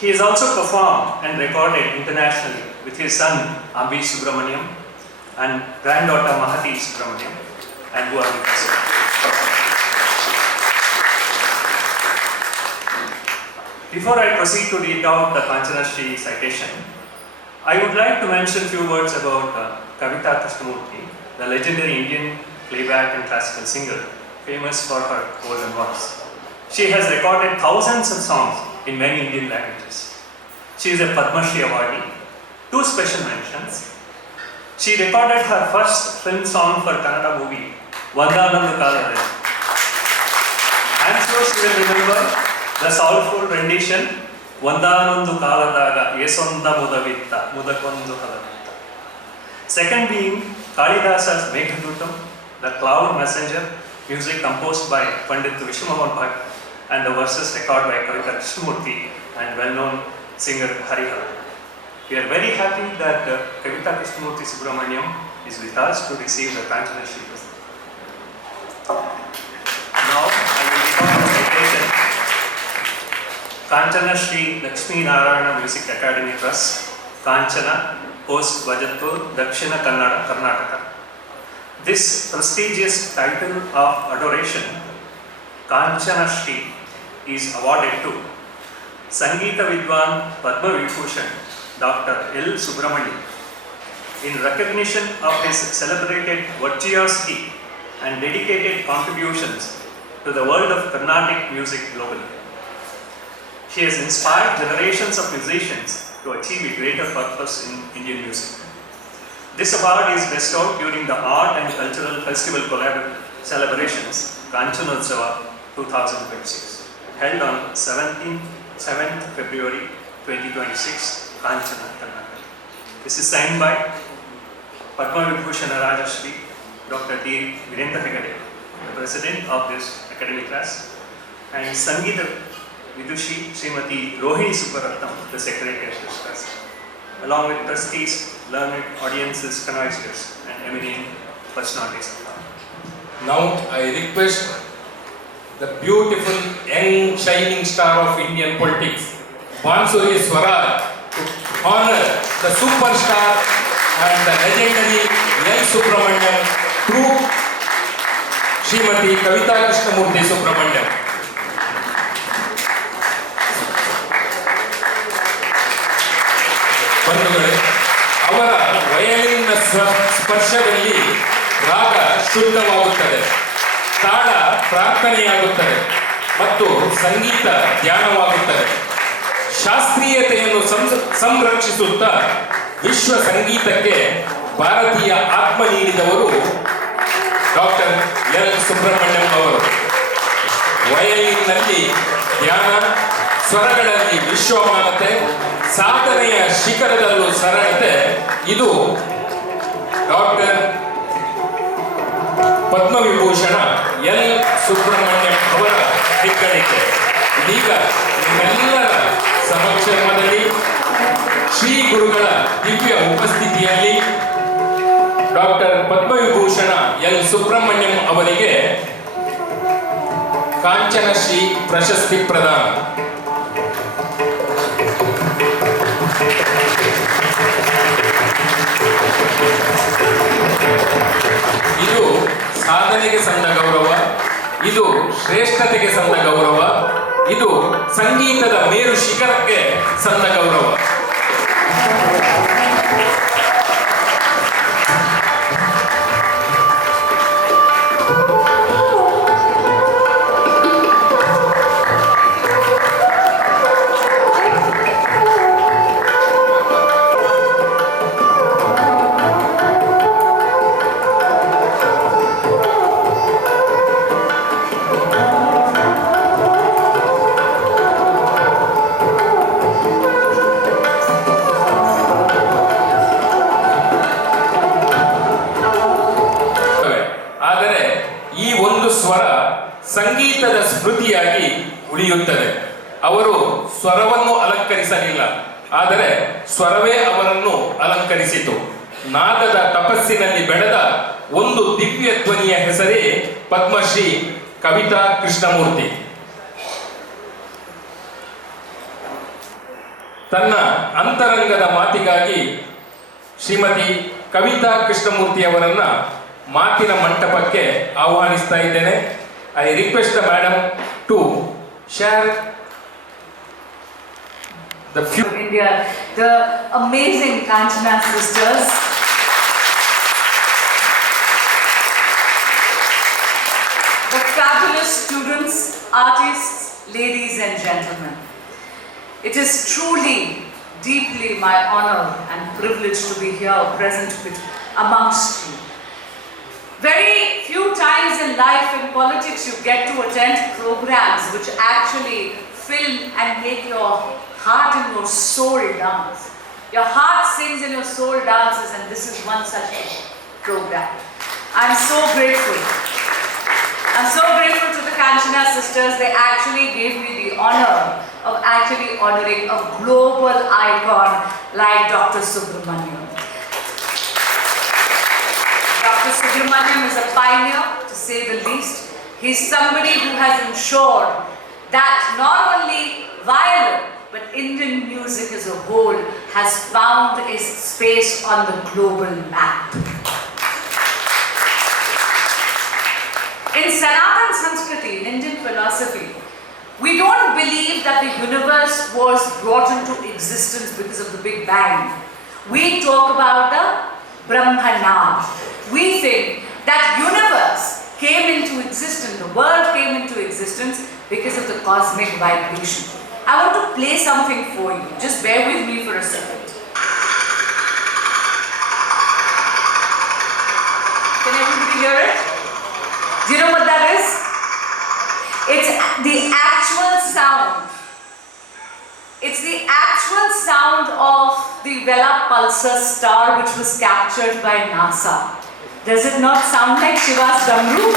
He has also performed and recorded internationally with his son Abhi Subramaniam and granddaughter Mahati Subramaniam, and who are with us. Before I proceed to read out the Kanchana Shri citation, I would like to mention a few words about Kavita Krishnamurthy, the legendary Indian playback and classical singer, famous for her golden voice. She has recorded thousands of songs in many Indian languages. She is a Padma Shri awardee. Two special mentions. She recorded her first film song for Kannada movie, Vandanandu Kalade. I'm sure she will remember the soulful rendition, Vandanandu Kaladaga Yesonda Mudavitta, Mudakondu Kaladavitta. Second being Kalidasa's Meghadutam, the Cloud Messenger, music composed by Pandit Vishwamohan Bhatt, and the verses recorded by Kavita Krishnamurthy and well-known singer Harihara. We are very happy that Kavita Krishnamurthy Subramaniam is with us to receive the Kanchana Shri. Now I will read out the citation. Kanchana Shri Lakshmi Narayana Music Academy Trust, Kanchana, Post Vajatpur, Dakshina Kannada, Karnataka. This prestigious title of adoration, Kanchana Shri, is awarded to Sangeeta Vidwan Padma Vibhushan Dr. L. Subramaniam in recognition of his celebrated virtuosity and dedicated contributions to the world of Carnatic music globally. He has inspired generations of musicians to achieve a greater purpose in Indian music. This award is bestowed during the Art and Cultural Festival celebrations, Kanchanotsava 2026, held on 7th February 2026, Kanchana, Karnataka. This is signed by Padma Vibhushan Rajashri, Dr. D. Virendra Hegade, the president of this academic class, and Sangeeta Vidushi Srimati Rohini Subbaratnam, the secretary of this class, along with trustees, learned audiences, connoisseurs, and eminent personalities of law. Now I request the beautiful young shining star of Indian politics, Bansuri Swaraj, to honor the superstar and the legendary L. Subramaniam through Srimati Kavita Krishnamurthy Subramaniam. ಬಂಧುಗಳೇ, ಅವರ ವಯಲಿನ್ನ ಸ್ಪರ್ಶದಲ್ಲಿ ರಾಗ ಶುದ್ಧವಾಗುತ್ತದೆ, ತಾಳ ಪ್ರಾರ್ಥನೆಯಾಗುತ್ತದೆ ಮತ್ತು ಸಂಗೀತ ಧ್ಯಾನವಾಗುತ್ತದೆ. ಶಾಸ್ತ್ರೀಯತೆಯನ್ನು ಸಂರಕ್ಷಿಸುತ್ತಾ ವಿಶ್ವ ಸಂಗೀತಕ್ಕೆ ಭಾರತೀಯ ಆತ್ಮ ನೀಡಿದವರು ಡಾಕ್ಟರ್ ಎಲ್ ಸುಬ್ರಹ್ಮಣ್ಯಂ ಅವರು. ವಯಲಿನ್ನಲ್ಲಿ ಧ್ಯಾನ, ಸ್ವರಗಳಲ್ಲಿ ವಿಶ್ವಮಾನತೆ, ಸಾಧನೆಯ ಶಿಖರದಲ್ಲೂ ಸರಳತೆ, ಇದು ಡಾಕ್ಟರ್ ಪದ್ಮವಿಭೂಷಣ ಎಲ್ ಸುಬ್ರಹ್ಮಣ್ಯಂ ಅವರ ಹೆಗ್ಗಳಿಕೆ. ಇದೀಗ ನಿಮ್ಮೆಲ್ಲರ ಸಮಕ್ಷಮದಲ್ಲಿ ಶ್ರೀ ಗುರುಗಳ ದಿವ್ಯ ಉಪಸ್ಥಿತಿಯಲ್ಲಿ ಡಾಕ್ಟರ್ ಪದ್ಮವಿಭೂಷಣ ಎಲ್ ಸುಬ್ರಹ್ಮಣ್ಯಂ ಅವರಿಗೆ ಕಾಂಚನ ಶ್ರೀ ಪ್ರಶಸ್ತಿ ಪ್ರದಾನ. ಇದು ಸಾಧನೆಗೆ ಸಂದ ಗೌರವ, ಇದು ಶ್ರೇಷ್ಠತೆಗೆ ಸಂದ ಗೌರವ, ಇದು ಸಂಗೀತದ ಮೇರು ಶಿಖರಕ್ಕೆ ಸಂದ ಗೌರವ. ಆದರೆ ಈ ಒಂದು ಸ್ವರ ಸಂಗೀತದ ಸ್ಮೃತಿಯಾಗಿ ಉಳಿಯುತ್ತದೆ. ಅವರು ಸ್ವರವನ್ನು ಅಲಂಕರಿಸಲಿಲ್ಲ, ಆದರೆ ಸ್ವರವೇ ಅವರನ್ನು ಅಲಂಕರಿಸಿತು. ನಾದದ ತಪಸ್ಸಿನಲ್ಲಿ ಬೆಳೆದ ಒಂದು ದಿವ್ಯ ಧ್ವನಿಯ ಹೆಸರೇ ಪದ್ಮಶ್ರೀ ಕವಿತಾ ಕೃಷ್ಣಮೂರ್ತಿ. ತನ್ನ ಅಂತರಂಗದ ಮಾತಿಗಾಗಿ ಶ್ರೀಮತಿ ಕವಿತಾ ಕೃಷ್ಣಮೂರ್ತಿ ಅವರನ್ನ ಮಾತಿನ ಮಂಟಪಕ್ಕೆ ಆಹ್ವಾನಿಸ್ತಾ ಇದ್ದೇನೆ. I request the madam to share the few India, the amazing Kanchana sisters. The fabulous students, artists, ladies and gentlemen. It is truly, deeply my honor and privilege to be here present amongst you. Very few times in life, in politics, you get to attend programs which actually fill and make your heart and your soul dance. Your heart sings and your soul dances, and this is one such program. I'm so grateful. I'm so grateful to the Kanchana sisters. They actually gave me the honor of actually honoring a global icon like Dr. Subramaniam. Dr. Subramaniam is a pioneer, to say the least. He's somebody who has ensured that not only violin, but Indian music as a whole has found its space on the global map. In Sanatan Sanskriti, in Indian philosophy, we don't believe that the universe was brought into existence because of the Big Bang. We talk about the Brahmanand. We think that universe came into existence, the world came into existence because of the cosmic vibration. I want to play something for you. Just bear with me for a second. Can everybody hear it? Do you know what that is? It's the actual sound. It's the actual sound of the Vela pulsar star which was captured by NASA. Does it not sound like Shiva's Damru?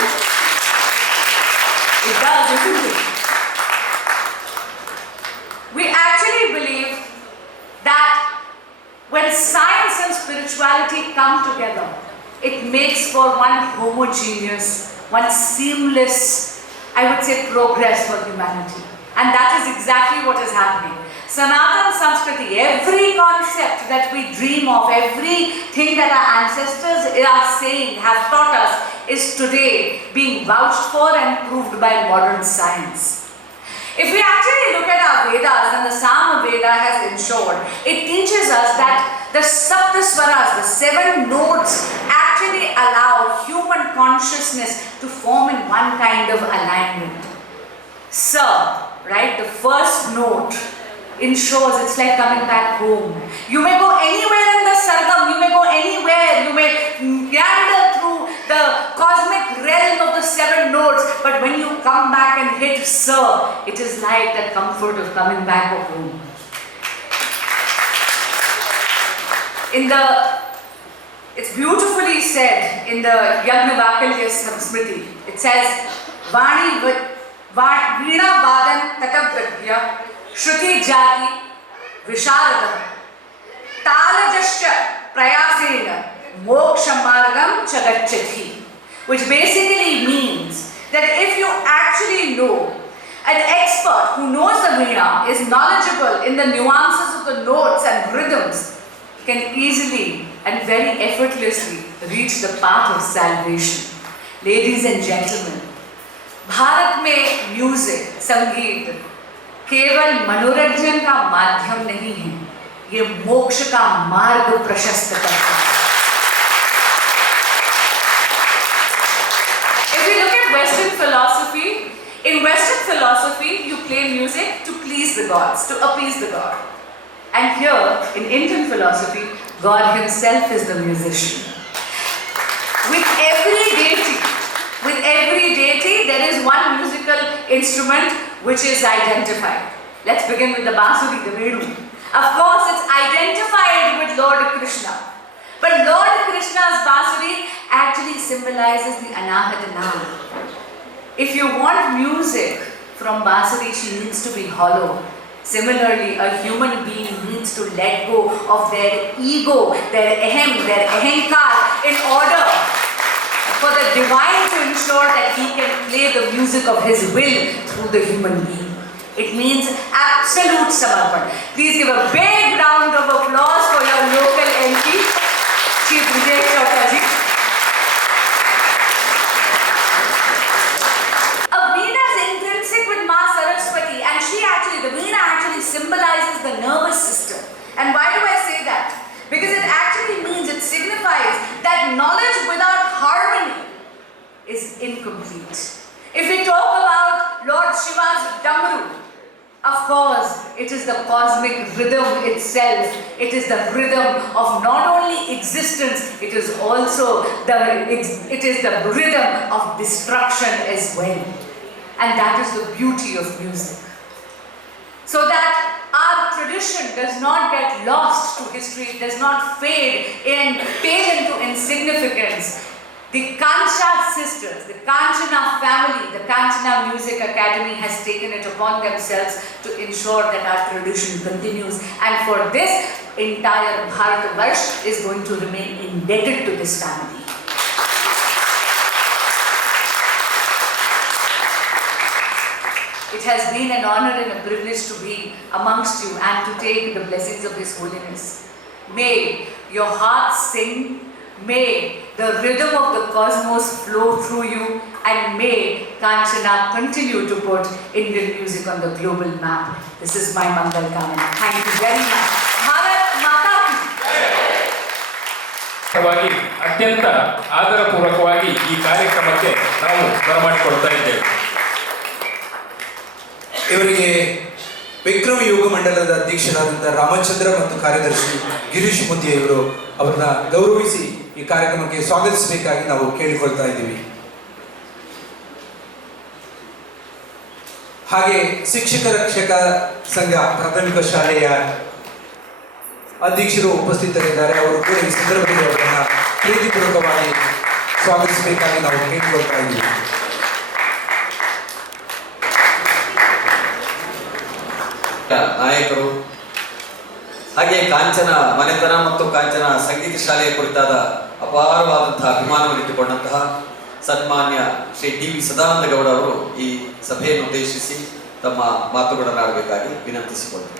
It does, isn't it? We actually believe that when science and spirituality come together, it makes for one homogeneous, one seamless, I would say, progress for humanity. And that is exactly what is happening. Sanatan Sanskriti, every concept that we dream of, everything that our ancestors are saying, have taught us, is today being vouched for and proved by modern science. If we actually look at our Vedas, and the Sama Veda has ensured, it teaches us that the Saptaswaras, the 7 notes, actually allow human consciousness to form in one kind of alignment. Sa, right, the first note ensures it's like coming back home. You may go anywhere in the Sargam, you may go anywhere, you may meander through the cosmic realm of the 7 notes, but when you come back and hit Sa, it is like that comfort of coming back home. It's beautifully said in the Yajnavalkya Smriti. It says, Vani Veena Vadan Tatavradya Shruti Jati Visharadam Talajasya Prayasena Moksha Margam Chagachati, which basically means that if you actually know, an expert who knows the Veena is knowledgeable in the nuances of the notes and rhythms, can easily and very effortlessly reach the path of salvation. Ladies and gentlemen, Bharat में music, संगीत केवल मनोरंजन का माध्यम नहीं है, ये मोक्ष का मार्ग प्रशस्त करता है. If we look at Western philosophy, in Western philosophy you play music to please the gods, to appease the god. And here, in Indian philosophy, God himself is the musician. With every deity, there is one musical instrument which is identified. Let's begin with the Basuri, the Venu. Of course, it's identified with Lord Krishna. But Lord Krishna's Basuri actually symbolizes the Anahata Nam. If you want music from Basuri, she needs to be hollow. Similarly, a human being needs to let go of their ego, their ahem, their ahankar, in order for the divine to ensure that he can play the music of his will through the human being. It means absolute samarpan. Please give a big round of applause for your local MP, Chief Vijay Chautaji. The Veena actually symbolizes the nervous system. And why do I say that? Because it actually means, it signifies that knowledge without harmony is incomplete. If we talk about Lord Shiva's Damru, of course, it is the cosmic rhythm itself. It is the rhythm of not only existence, it is also the rhythm of destruction as well. And that is the beauty of music. So that our tradition does not get lost to history, does not fade into insignificance. The Kancha sisters, the Kanchana family, the Kanchana Music Academy has taken it upon themselves to ensure that our tradition continues. And for this, entire Bharatvarsh is going to remain indebted to this family. It has been an honor and a privilege to be amongst you and to take the blessings of His Holiness. May your hearts sing, may the rhythm of the cosmos flow through you, and may Kanchana continue to put Indian music on the global map. This is my Mangal Kamana. Thank you very much. Bharat Mata ki. ಅತ್ಯಂತ ಆದರಪೂರ್ವಕವಾಗಿ ಈ ಕಾರ್ಯಕ್ರಮಕ್ಕೆ ನಾವು ಬರಮಾಡಿಕೊಳ್ತಾ ಇದ್ದೇವೆ. ಇವರಿಗೆ ವಿಕ್ರಮ ಯೋಗ ಮಂಡಲದ ಅಧ್ಯಕ್ಷರಾದಂಥ ರಾಮಚಂದ್ರ ಮತ್ತು ಕಾರ್ಯದರ್ಶಿ ಗಿರೀಶ್ ಮುದ್ದೆ ಇವರು ಅವರನ್ನ ಗೌರವಿಸಿ ಈ ಕಾರ್ಯಕ್ರಮಕ್ಕೆ ಸ್ವಾಗತಿಸಬೇಕಾಗಿ ನಾವು ಕೇಳಿಕೊಳ್ತಾ ಇದ್ದೀವಿ. ಹಾಗೆ ಶಿಕ್ಷಕ ರಕ್ಷಕ ಸಂಘ ಪ್ರಾಥಮಿಕ ಶಾಲೆಯ ಅಧ್ಯಕ್ಷರು ಉಪಸ್ಥಿತರಿದ್ದಾರೆ. ಅವರು ಕೂಡ ಈ ಸಂದರ್ಭದಲ್ಲಿ ಅವರನ್ನ ಪ್ರೀತಿಪೂರ್ವಕವಾಗಿ ಸ್ವಾಗತಿಸಬೇಕಾಗಿ ನಾವು ಕೇಳಿಕೊಳ್ತಾ ಇದ್ದೀವಿ. ನಾಯಕರು ಹಾಗೆ ಕಾಂಚನ ಮನೆತನ ಮತ್ತು ಕಾಂಚನ ಸಂಗೀತ ಶಾಲೆಯ ಕುರಿತಾದ ಅಪಾರವಾದಂತಹ ಅಭಿಮಾನವನ್ನು ಇಟ್ಟುಕೊಂಡಂತಹ ಸನ್ಮಾನ್ಯ ಶ್ರೀ ಡಿ.ವಿ. ಸದಾನಂದ ಗೌಡ ಅವರು ಈ ಸಭೆಯನ್ನು ಉದ್ದೇಶಿಸಿ ತಮ್ಮ ಮಾತುಗಳನ್ನು ಆಡಬೇಕಾಗಿ ವಿನಂತಿಸಿಕೊಂಡರು.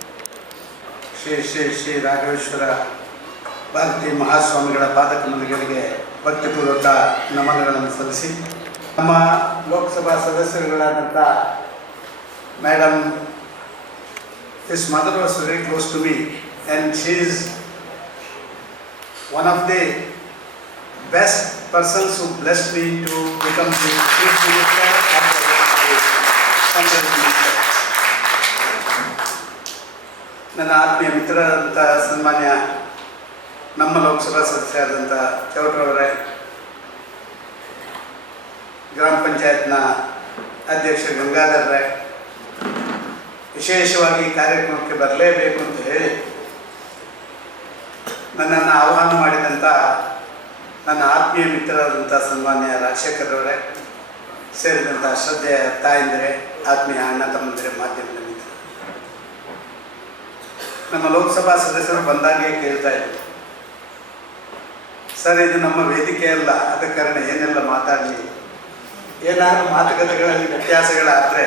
ಶ್ರೀ ಶ್ರೀ ಶ್ರೀ ರಾಘವೇಶ್ವರ ಭಾರತೀಯ ಮಹಾಸ್ವಾಮಿಗಳ ಪಾದಕಮಲಗಳಿಗೆ ಭಕ್ತಿಪೂರ್ವಕ ನಮನಗಳನ್ನು ಸಲ್ಲಿಸಿ, ನಮ್ಮ ಲೋಕಸಭಾ ಸದಸ್ಯರುಗಳಾದಂಥ madam, his mother was very close to me and she is one of the best persons who blessed me to become the chief minister of the central minister. ನನ್ನ ಆತ್ಮೀಯ ಮಿತ್ರರಾದಂಥ ಸನ್ಮಾನ್ಯ ನಮ್ಮ ಲೋಕಸಭಾ ಸದಸ್ಯರಾದಂಥ ಚೌಟ್ರವರೇ, ಗ್ರಾಮ ಪಂಚಾಯತ್ನ ಅಧ್ಯಕ್ಷ ಗಂಗಾಧರ್ರೇ, ವಿಶೇಷವಾಗಿ ಕಾರ್ಯಕ್ರಮಕ್ಕೆ ಬರಲೇಬೇಕು ಅಂತ ಹೇಳಿ ನನ್ನನ್ನು ಆಹ್ವಾನ ಮಾಡಿದಂಥ ನನ್ನ ಆತ್ಮೀಯ ಮಿತ್ರರಾದಂಥ ಸನ್ಮಾನ್ಯ ರಾಜಶೇಖರವರೇ, ಸೇರಿದಂಥ ಶ್ರದ್ಧೆಯ ತಾಯಂದಿರೇ, ಆತ್ಮೀಯ ಅಣ್ಣ ತಮ್ಮಂದಿರೇ, ಮಾಧ್ಯಮದ ಮಿತ್ರ, ನಮ್ಮ ಲೋಕಸಭಾ ಸದಸ್ಯರು ಬಂದಾಗೆ ಕೇಳ್ತಾ ಇದ್ರು, ಸರ್ ಇದು ನಮ್ಮ ವೇದಿಕೆ ಅಲ್ಲ, ಆದ ಕಾರಣ ಏನೆಲ್ಲ ಮಾತಾಡಲಿ, ಏನಾದರೂ ಮಾತುಕತೆಗಳಲ್ಲಿ ವ್ಯತ್ಯಾಸಗಳಾದರೆ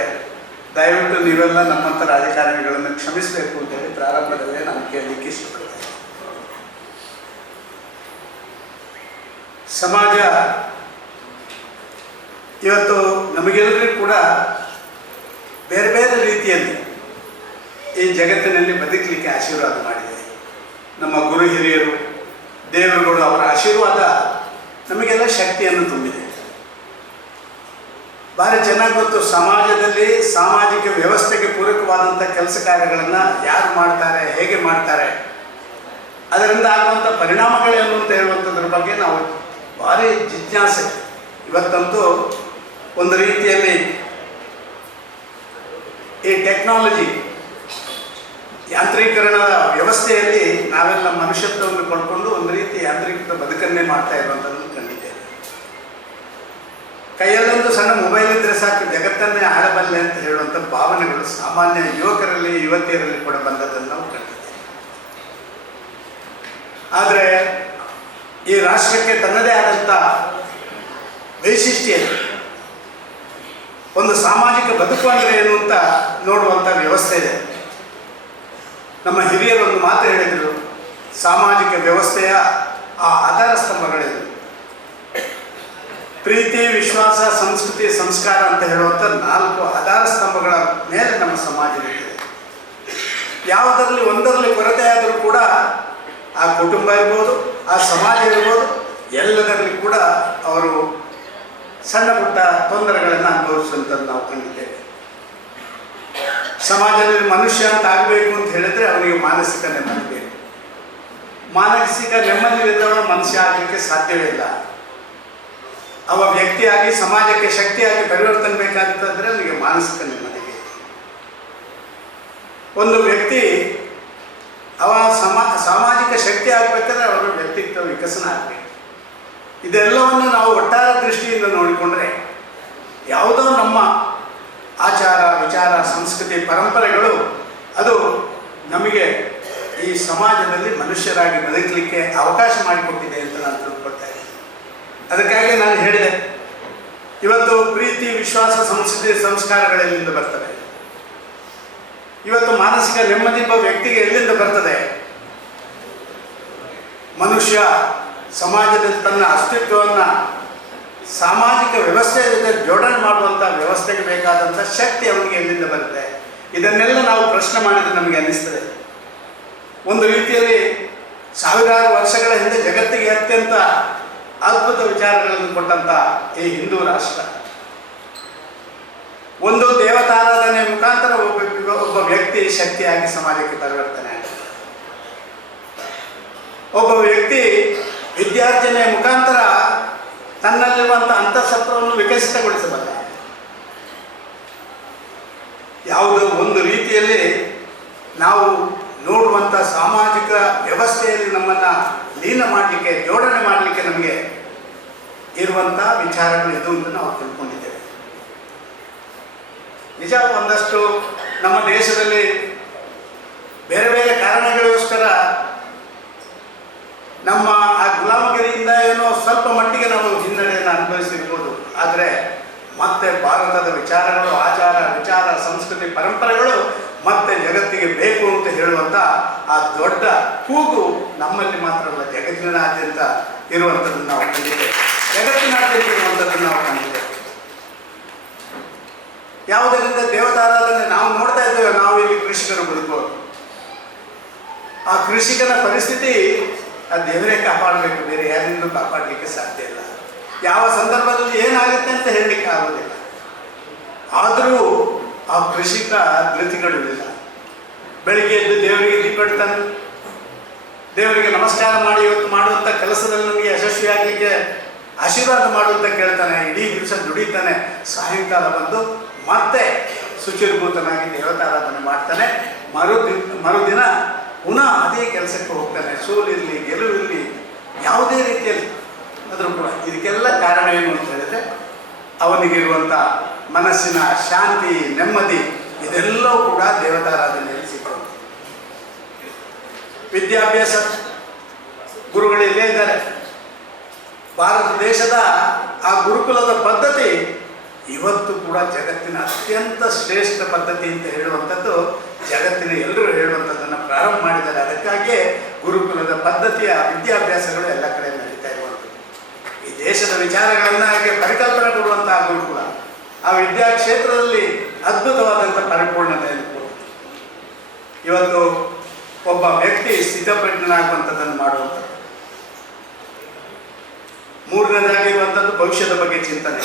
ದಯವಿಟ್ಟು ನೀವೆಲ್ಲ ನಮ್ಮಂಥ ರಾಜಕಾರಣಿಗಳನ್ನು ಕ್ಷಮಿಸಬೇಕು ಅಂತೇಳಿ ಪ್ರಾರಂಭದಲ್ಲೇ ನಾನು ಕೇಳಲಿಕ್ಕೆ ಇಷ್ಟಪಡ್ತೇನೆ. ಸಮಾಜ ಇವತ್ತು ನಮಗೆಲ್ಲರಿಗೂ ಕೂಡ ಬೇರೆ ಬೇರೆ ರೀತಿಯಲ್ಲಿ ಈ ಜಗತ್ತಿನಲ್ಲಿ ಬದುಕಲಿಕ್ಕೆ ಆಶೀರ್ವಾದ ಮಾಡಿದೆ. ನಮ್ಮ ಗುರು ಹಿರಿಯರು, ದೇವರುಗಳು, ಅವರ ಆಶೀರ್ವಾದ ನಮಗೆಲ್ಲ ಶಕ್ತಿಯನ್ನು ತುಂಬಿದೆ. ಭಾರಿ ಚೆನ್ನಾಗಿ ಗೊತ್ತು, ಸಮಾಜದಲ್ಲಿ ಸಾಮಾಜಿಕ ವ್ಯವಸ್ಥೆಗೆ ಪೂರಕವಾದಂಥ ಕೆಲಸ ಕಾರ್ಯಗಳನ್ನು ಯಾರು ಮಾಡ್ತಾರೆ, ಹೇಗೆ ಮಾಡ್ತಾರೆ, ಅದರಿಂದ ಆಗುವಂಥ ಪರಿಣಾಮಗಳೇನು ಅಂತ ಹೇಳುವಂಥದ್ರ ಬಗ್ಗೆ ನಾವು ಭಾರಿ ಜಿಜ್ಞಾಸೆ. ಇವತ್ತಂತೂ ಒಂದು ರೀತಿಯಲ್ಲಿ ಈ ಟೆಕ್ನಾಲಜಿ ಯಾಂತ್ರೀಕರಣದ ವ್ಯವಸ್ಥೆಯಲ್ಲಿ ನಾವೆಲ್ಲ ಮನುಷ್ಯತ್ವವನ್ನು ಪಡ್ಕೊಂಡು ಒಂದು ರೀತಿ ಯಾಂತ್ರಿಕ ಬದುಕನ್ನೇ ಮಾಡ್ತಾ ಇರುವಂಥದ್ದು ಕಂಡಿದ್ದೇವೆ. ಕೈಯಲ್ಲೊಂದು ಸಣ್ಣ ಮೊಬೈಲ್ ಇದ್ದರೆ ಸಾಕು, ಜಗತ್ತನ್ನೇ ಆಳಬಲ್ಲೆ ಅಂತ ಹೇಳುವಂಥ ಭಾವನೆಗಳು ಸಾಮಾನ್ಯ ಯುವಕರಲ್ಲಿ, ಯುವತಿಯರಲ್ಲಿ ಕೂಡ ಬಂದದ್ದನ್ನು ನಾವು ಕಂಡಿದ್ದೇವೆ. ಆದರೆ ಈ ರಾಷ್ಟ್ರಕ್ಕೆ ತನ್ನದೇ ಆದಂಥ ವೈಶಿಷ್ಟ್ಯ, ಒಂದು ಸಾಮಾಜಿಕ ಬದುಕು ಅಂದರೆ ಏನು ಅಂತ ನೋಡುವಂಥ ವ್ಯವಸ್ಥೆ ಇದೆ. ನಮ್ಮ ಹಿರಿಯರು ಒಂದು ಮಾತು ಹೇಳಿದರು, ಸಾಮಾಜಿಕ ವ್ಯವಸ್ಥೆಯ ಆ ಆಧಾರ ಸ್ತಂಭಗಳಿವೆ. ಪ್ರೀತಿ, ವಿಶ್ವಾಸ, ಸಂಸ್ಕೃತಿ, ಸಂಸ್ಕಾರ ಅಂತ ಹೇಳುವಂಥ 4 ಆಧಾರ ಸ್ತಂಭಗಳ ಮೇಲೆ ನಮ್ಮ ಸಮಾಜ ನಿಂತಿದೆ. ಯಾವುದರಲ್ಲಿ ಒಂದರಲ್ಲಿ ಕೊರತೆ ಆದರೂ ಕೂಡ ಆ ಕುಟುಂಬ ಇರ್ಬೋದು, ಆ ಸಮಾಜ ಇರ್ಬೋದು, ಎಲ್ಲದರಲ್ಲಿ ಕೂಡ ಅವರು ಸಣ್ಣ ಪುಟ್ಟ ತೊಂದರೆಗಳನ್ನು ಅನುಭವಿಸುವಂಥದ್ದು ನಾವು ಕಂಡಿದ್ದೇವೆ. ಸಮಾಜದಲ್ಲಿ ಮನುಷ್ಯ ಅಂತ ಆಗಬೇಕು ಅಂತ ಹೇಳಿದ್ರೆ ಅವನಿಗೆ ಮಾನಸಿಕ ನೆಮ್ಮದಿ ಬೇಕು. ಮಾನಸಿಕ ನೆಮ್ಮದಿ ಇಲ್ಲದವ ಮನುಷ್ಯ ಆಗಲಿಕ್ಕೆ ಸಾಧ್ಯವೇ ಇಲ್ಲ. ಅವ ವ್ಯಕ್ತಿಯಾಗಿ ಸಮಾಜಕ್ಕೆ ಶಕ್ತಿಯಾಗಿ ಪರಿವರ್ತನೆ ಬೇಕಾದಂತಂದ್ರೆ ಅವನಿಗೆ ಮಾನಸಿಕ ನೆಮ್ಮದಿ ಬೇಕು. ಒಂದು ವ್ಯಕ್ತಿ ಅವ ಸಾಮಾಜಿಕ ಶಕ್ತಿ ಆಗಬೇಕಾದ್ರೆ ಅವರ ವ್ಯಕ್ತಿತ್ವ ವಿಕಸನ ಆಗಬೇಕು. ಇದೆಲ್ಲವನ್ನು ನಾವು ಒಟ್ಟಾರೆ ದೃಷ್ಟಿಯಿಂದ ನೋಡಿಕೊಂಡ್ರೆ ಯಾವುದೋ ನಮ್ಮ ಆಚಾರ, ವಿಚಾರ, ಸಂಸ್ಕೃತಿ, ಪರಂಪರೆಗಳು ಅದು ನಮಗೆ ಈ ಸಮಾಜದಲ್ಲಿ ಮನುಷ್ಯರಾಗಿ ಬದುಕಲಿಕ್ಕೆ ಅವಕಾಶ ಮಾಡಿಕೊಟ್ಟಿದೆ ಅಂತ ನಾನು ತಿಳ್ಕೊಳ್ತಾ ಇದ್ದೀನಿ. ಅದಕ್ಕಾಗಿ ನಾನು ಹೇಳಿದೆ, ಇವತ್ತು ಪ್ರೀತಿ, ವಿಶ್ವಾಸ, ಸಂಸ್ಕೃತಿ, ಸಂಸ್ಕಾರಗಳೆಲ್ಲಿಂದ ಬರ್ತವೆ? ಇವತ್ತು ಮಾನಸಿಕ ನೆಮ್ಮದಿ ಒಬ್ಬ ವ್ಯಕ್ತಿಗೆ ಎಲ್ಲಿಂದ ಬರ್ತದೆ? ಮನುಷ್ಯ ಸಮಾಜದಲ್ಲಿ ತನ್ನ ಅಸ್ತಿತ್ವವನ್ನು ಸಾಮಾಜಿಕ ವ್ಯವಸ್ಥೆಯ ಜೊತೆ ಜೋಡಣೆ ಮಾಡುವಂಥ ವ್ಯವಸ್ಥೆಗೆ ಬೇಕಾದಂಥ ಶಕ್ತಿ ಅವನಿಗೆ ಎಲ್ಲಿಂದ ಬರುತ್ತೆ? ಇದನ್ನೆಲ್ಲ ನಾವು ಪ್ರಶ್ನೆ ಮಾಡಿದರೆ ನಮಗೆ ಅನ್ನಿಸ್ತದೆ. ಒಂದು ರೀತಿಯಲ್ಲಿ ಸಾವಿರಾರು ವರ್ಷಗಳ ಹಿಂದೆ ಜಗತ್ತಿಗೆ ಅತ್ಯಂತ ಅದ್ಭುತ ವಿಚಾರಗಳನ್ನು ಕೊಟ್ಟಂಥ ಈ ಹಿಂದೂ ರಾಷ್ಟ್ರ ಒಂದು ದೇವತಾರಾಧನೆ ಮುಖಾಂತರ ಒಬ್ಬ ವ್ಯಕ್ತಿ ಶಕ್ತಿಯಾಗಿ ಸಮಾಜಕ್ಕೆ ಪರಿವರ್ತನೆ ಆಗುತ್ತೆ. ಒಬ್ಬ ವ್ಯಕ್ತಿ ವಿದ್ಯಾರ್ಜನೆ ಮುಖಾಂತರ ತನ್ನಲ್ಲಿರುವಂಥ ಅಂತಃಸತ್ವವನ್ನು ವಿಕಸಿತಗೊಳಿಸಬಲ್ಲ. ಯಾವುದೋ ಒಂದು ರೀತಿಯಲ್ಲಿ ನಾವು ನೋಡುವಂಥ ಸಾಮಾಜಿಕ ವ್ಯವಸ್ಥೆಯಲ್ಲಿ ನಮ್ಮನ್ನು ಲೀನ ಮಾಡಲಿಕ್ಕೆ, ಜೋಡಣೆ ಮಾಡಲಿಕ್ಕೆ ನಮಗೆ ಇರುವಂಥ ವಿಚಾರಗಳು ಇದು ಅಂತ ನಾವು ತಿಳ್ಕೊಂಡಿದ್ದೇವೆ. ನಿಜ, ಒಂದಷ್ಟು ನಮ್ಮ ದೇಶದಲ್ಲಿ ಬೇರೆ ಬೇರೆ ಕಾರಣಗಳಿಗೋಸ್ಕರ ನಮ್ಮ ಆ ಗುಲಾಮಗಿರಿಯಿಂದ ಏನೋ ಸ್ವಲ್ಪ ಮಟ್ಟಿಗೆ ನಾವು ಹಿನ್ನಡೆಯನ್ನು ಅನುಭವಿಸಿರ್ಬೋದು. ಆದರೆ ಮತ್ತೆ ಭಾರತದ ವಿಚಾರಗಳು, ಆಚಾರ, ವಿಚಾರ, ಸಂಸ್ಕೃತಿ, ಪರಂಪರೆಗಳು ಮತ್ತೆ ಜಗತ್ತಿಗೆ ಬೇಕು ಅಂತ ಹೇಳುವಂಥ ಆ ದೊಡ್ಡ ಕೂಗು ನಮ್ಮಲ್ಲಿ ಮಾತ್ರ ಅಲ್ಲ, ಜಗತ್ತಿನಾದ್ಯಂತ ಇರುವಂಥದ್ದನ್ನು ನಾವು ಕಂಡಿದ್ದೇವೆ. ಜಗತ್ತಿನಾದ್ಯಂತ ಇರುವಂಥದ್ದನ್ನು ನಾವು ಕಂಡಿದ್ದೇವೆ. ಯಾವುದರಿಂದ ದೇವತಾರಾಧನೆ ನಾವು ನೋಡ್ತಾ ಇದ್ದೇವೆ. ನಾವು ಇಲ್ಲಿ ಕೃಷಿಕರು ಬದುಕೋರು. ಆ ಕೃಷಿಕನ ಪರಿಸ್ಥಿತಿ ಅದು ದೇವರೇ ಕಾಪಾಡಬೇಕು, ಬೇರೆ ಯಾರಿಂದಲೂ ಕಾಪಾಡಲಿಕ್ಕೆ ಸಾಧ್ಯ ಇಲ್ಲ. ಯಾವ ಸಂದರ್ಭದಲ್ಲಿ ಏನಾಗುತ್ತೆ ಅಂತ ಹೇಳಲಿಕ್ಕೆ ಆಗೋದಿಲ್ಲ. ಆದರೂ ಆ ಕೃಷಿಕ ಧೃತಿಗಳಿಲ್ಲ. ಬೆಳಿಗ್ಗೆ ಎದ್ದು ದೇವರಿಗೆ ದೀಪ ಇಡ್ತಾನೆ, ದೇವರಿಗೆ ನಮಸ್ಕಾರ ಮಾಡಿ ಇವತ್ತು ಮಾಡುವಂಥ ಕೆಲಸದಲ್ಲಿ ನಮಗೆ ಯಶಸ್ವಿ ಆಗಲಿಕ್ಕೆ ಆಶೀರ್ವಾದ ಮಾಡುವಂತ ಕೇಳ್ತಾನೆ. ಇಡೀ ದಿವಸ ದುಡಿತಾನೆ. ಸಾಯಂಕಾಲ ಬಂದು ಮತ್ತೆ ಶುಚಿರ್ಭೂತನಾಗಿ ದೇವತಾರಾಧನೆ ಮಾಡ್ತಾನೆ. ಮರುದಿನ ಪುನಃ ಅದೇ ಕೆಲಸಕ್ಕೆ ಹೋಗ್ತಾನೆ. ಸೋಲಿರಲಿ ಗೆಲುವಿರಲಿ ಯಾವುದೇ ರೀತಿಯಲ್ಲಿ ಆದರೂ ಕೂಡ ಇದಕ್ಕೆಲ್ಲ ಕಾರಣ ಏನು ಅಂತ ಹೇಳಿದ್ರೆ ಅವನಿಗಿರುವಂಥ ಮನಸ್ಸಿನ ಶಾಂತಿ, ನೆಮ್ಮದಿ ಇದೆಲ್ಲವೂ ಕೂಡ ದೇವತಾರಾಧನೆಯಲ್ಲಿ ಸಿಕ್ಕೋದು. ವಿದ್ಯಾಭ್ಯಾಸ ಗುರುಗಳು ಇಲ್ಲೇ ಇದ್ದಾರೆ. ಭಾರತ ದೇಶದ ಆ ಗುರುಕುಲದ ಪದ್ಧತಿ ಇವತ್ತು ಕೂಡ ಜಗತ್ತಿನ ಅತ್ಯಂತ ಶ್ರೇಷ್ಠ ಪದ್ಧತಿ ಅಂತ ಹೇಳುವಂಥದ್ದು ಜಗತ್ತಿನ ಎಲ್ಲರೂ ಹೇಳುವಂಥದ್ದನ್ನು ಪ್ರಾರಂಭ ಮಾಡಿದ್ದಾರೆ. ಅದಕ್ಕಾಗಿಯೇ ಗುರುಕುಲದ ಪದ್ಧತಿಯ ವಿದ್ಯಾಭ್ಯಾಸಗಳು ಎಲ್ಲ ಕಡೆ ನಡೀತಾ ಇರುವಂಥದ್ದು. ಈ ದೇಶದ ವಿಚಾರಗಳನ್ನು ಹಾಗೆ ಪರಿಕಲ್ಪನೆ ಕೊಡುವಂತಹ ಗುರುಕುಲ ಆ ವಿದ್ಯಾ ಕ್ಷೇತ್ರದಲ್ಲಿ ಅದ್ಭುತವಾದಂಥ ಪರಿಪೂರ್ಣತೆಯನ್ನು ಕೊಡುತ್ತೆ. ಇವತ್ತು ಒಬ್ಬ ವ್ಯಕ್ತಿ ಸ್ಥಿತಪ್ರಜ್ಞನಾಗುವಂಥದ್ದನ್ನು ಮಾಡುವಂಥದ್ದು. ಮೂರನೇದಾಗಿರುವಂಥದ್ದು ಭವಿಷ್ಯದ ಬಗ್ಗೆ ಚಿಂತನೆ.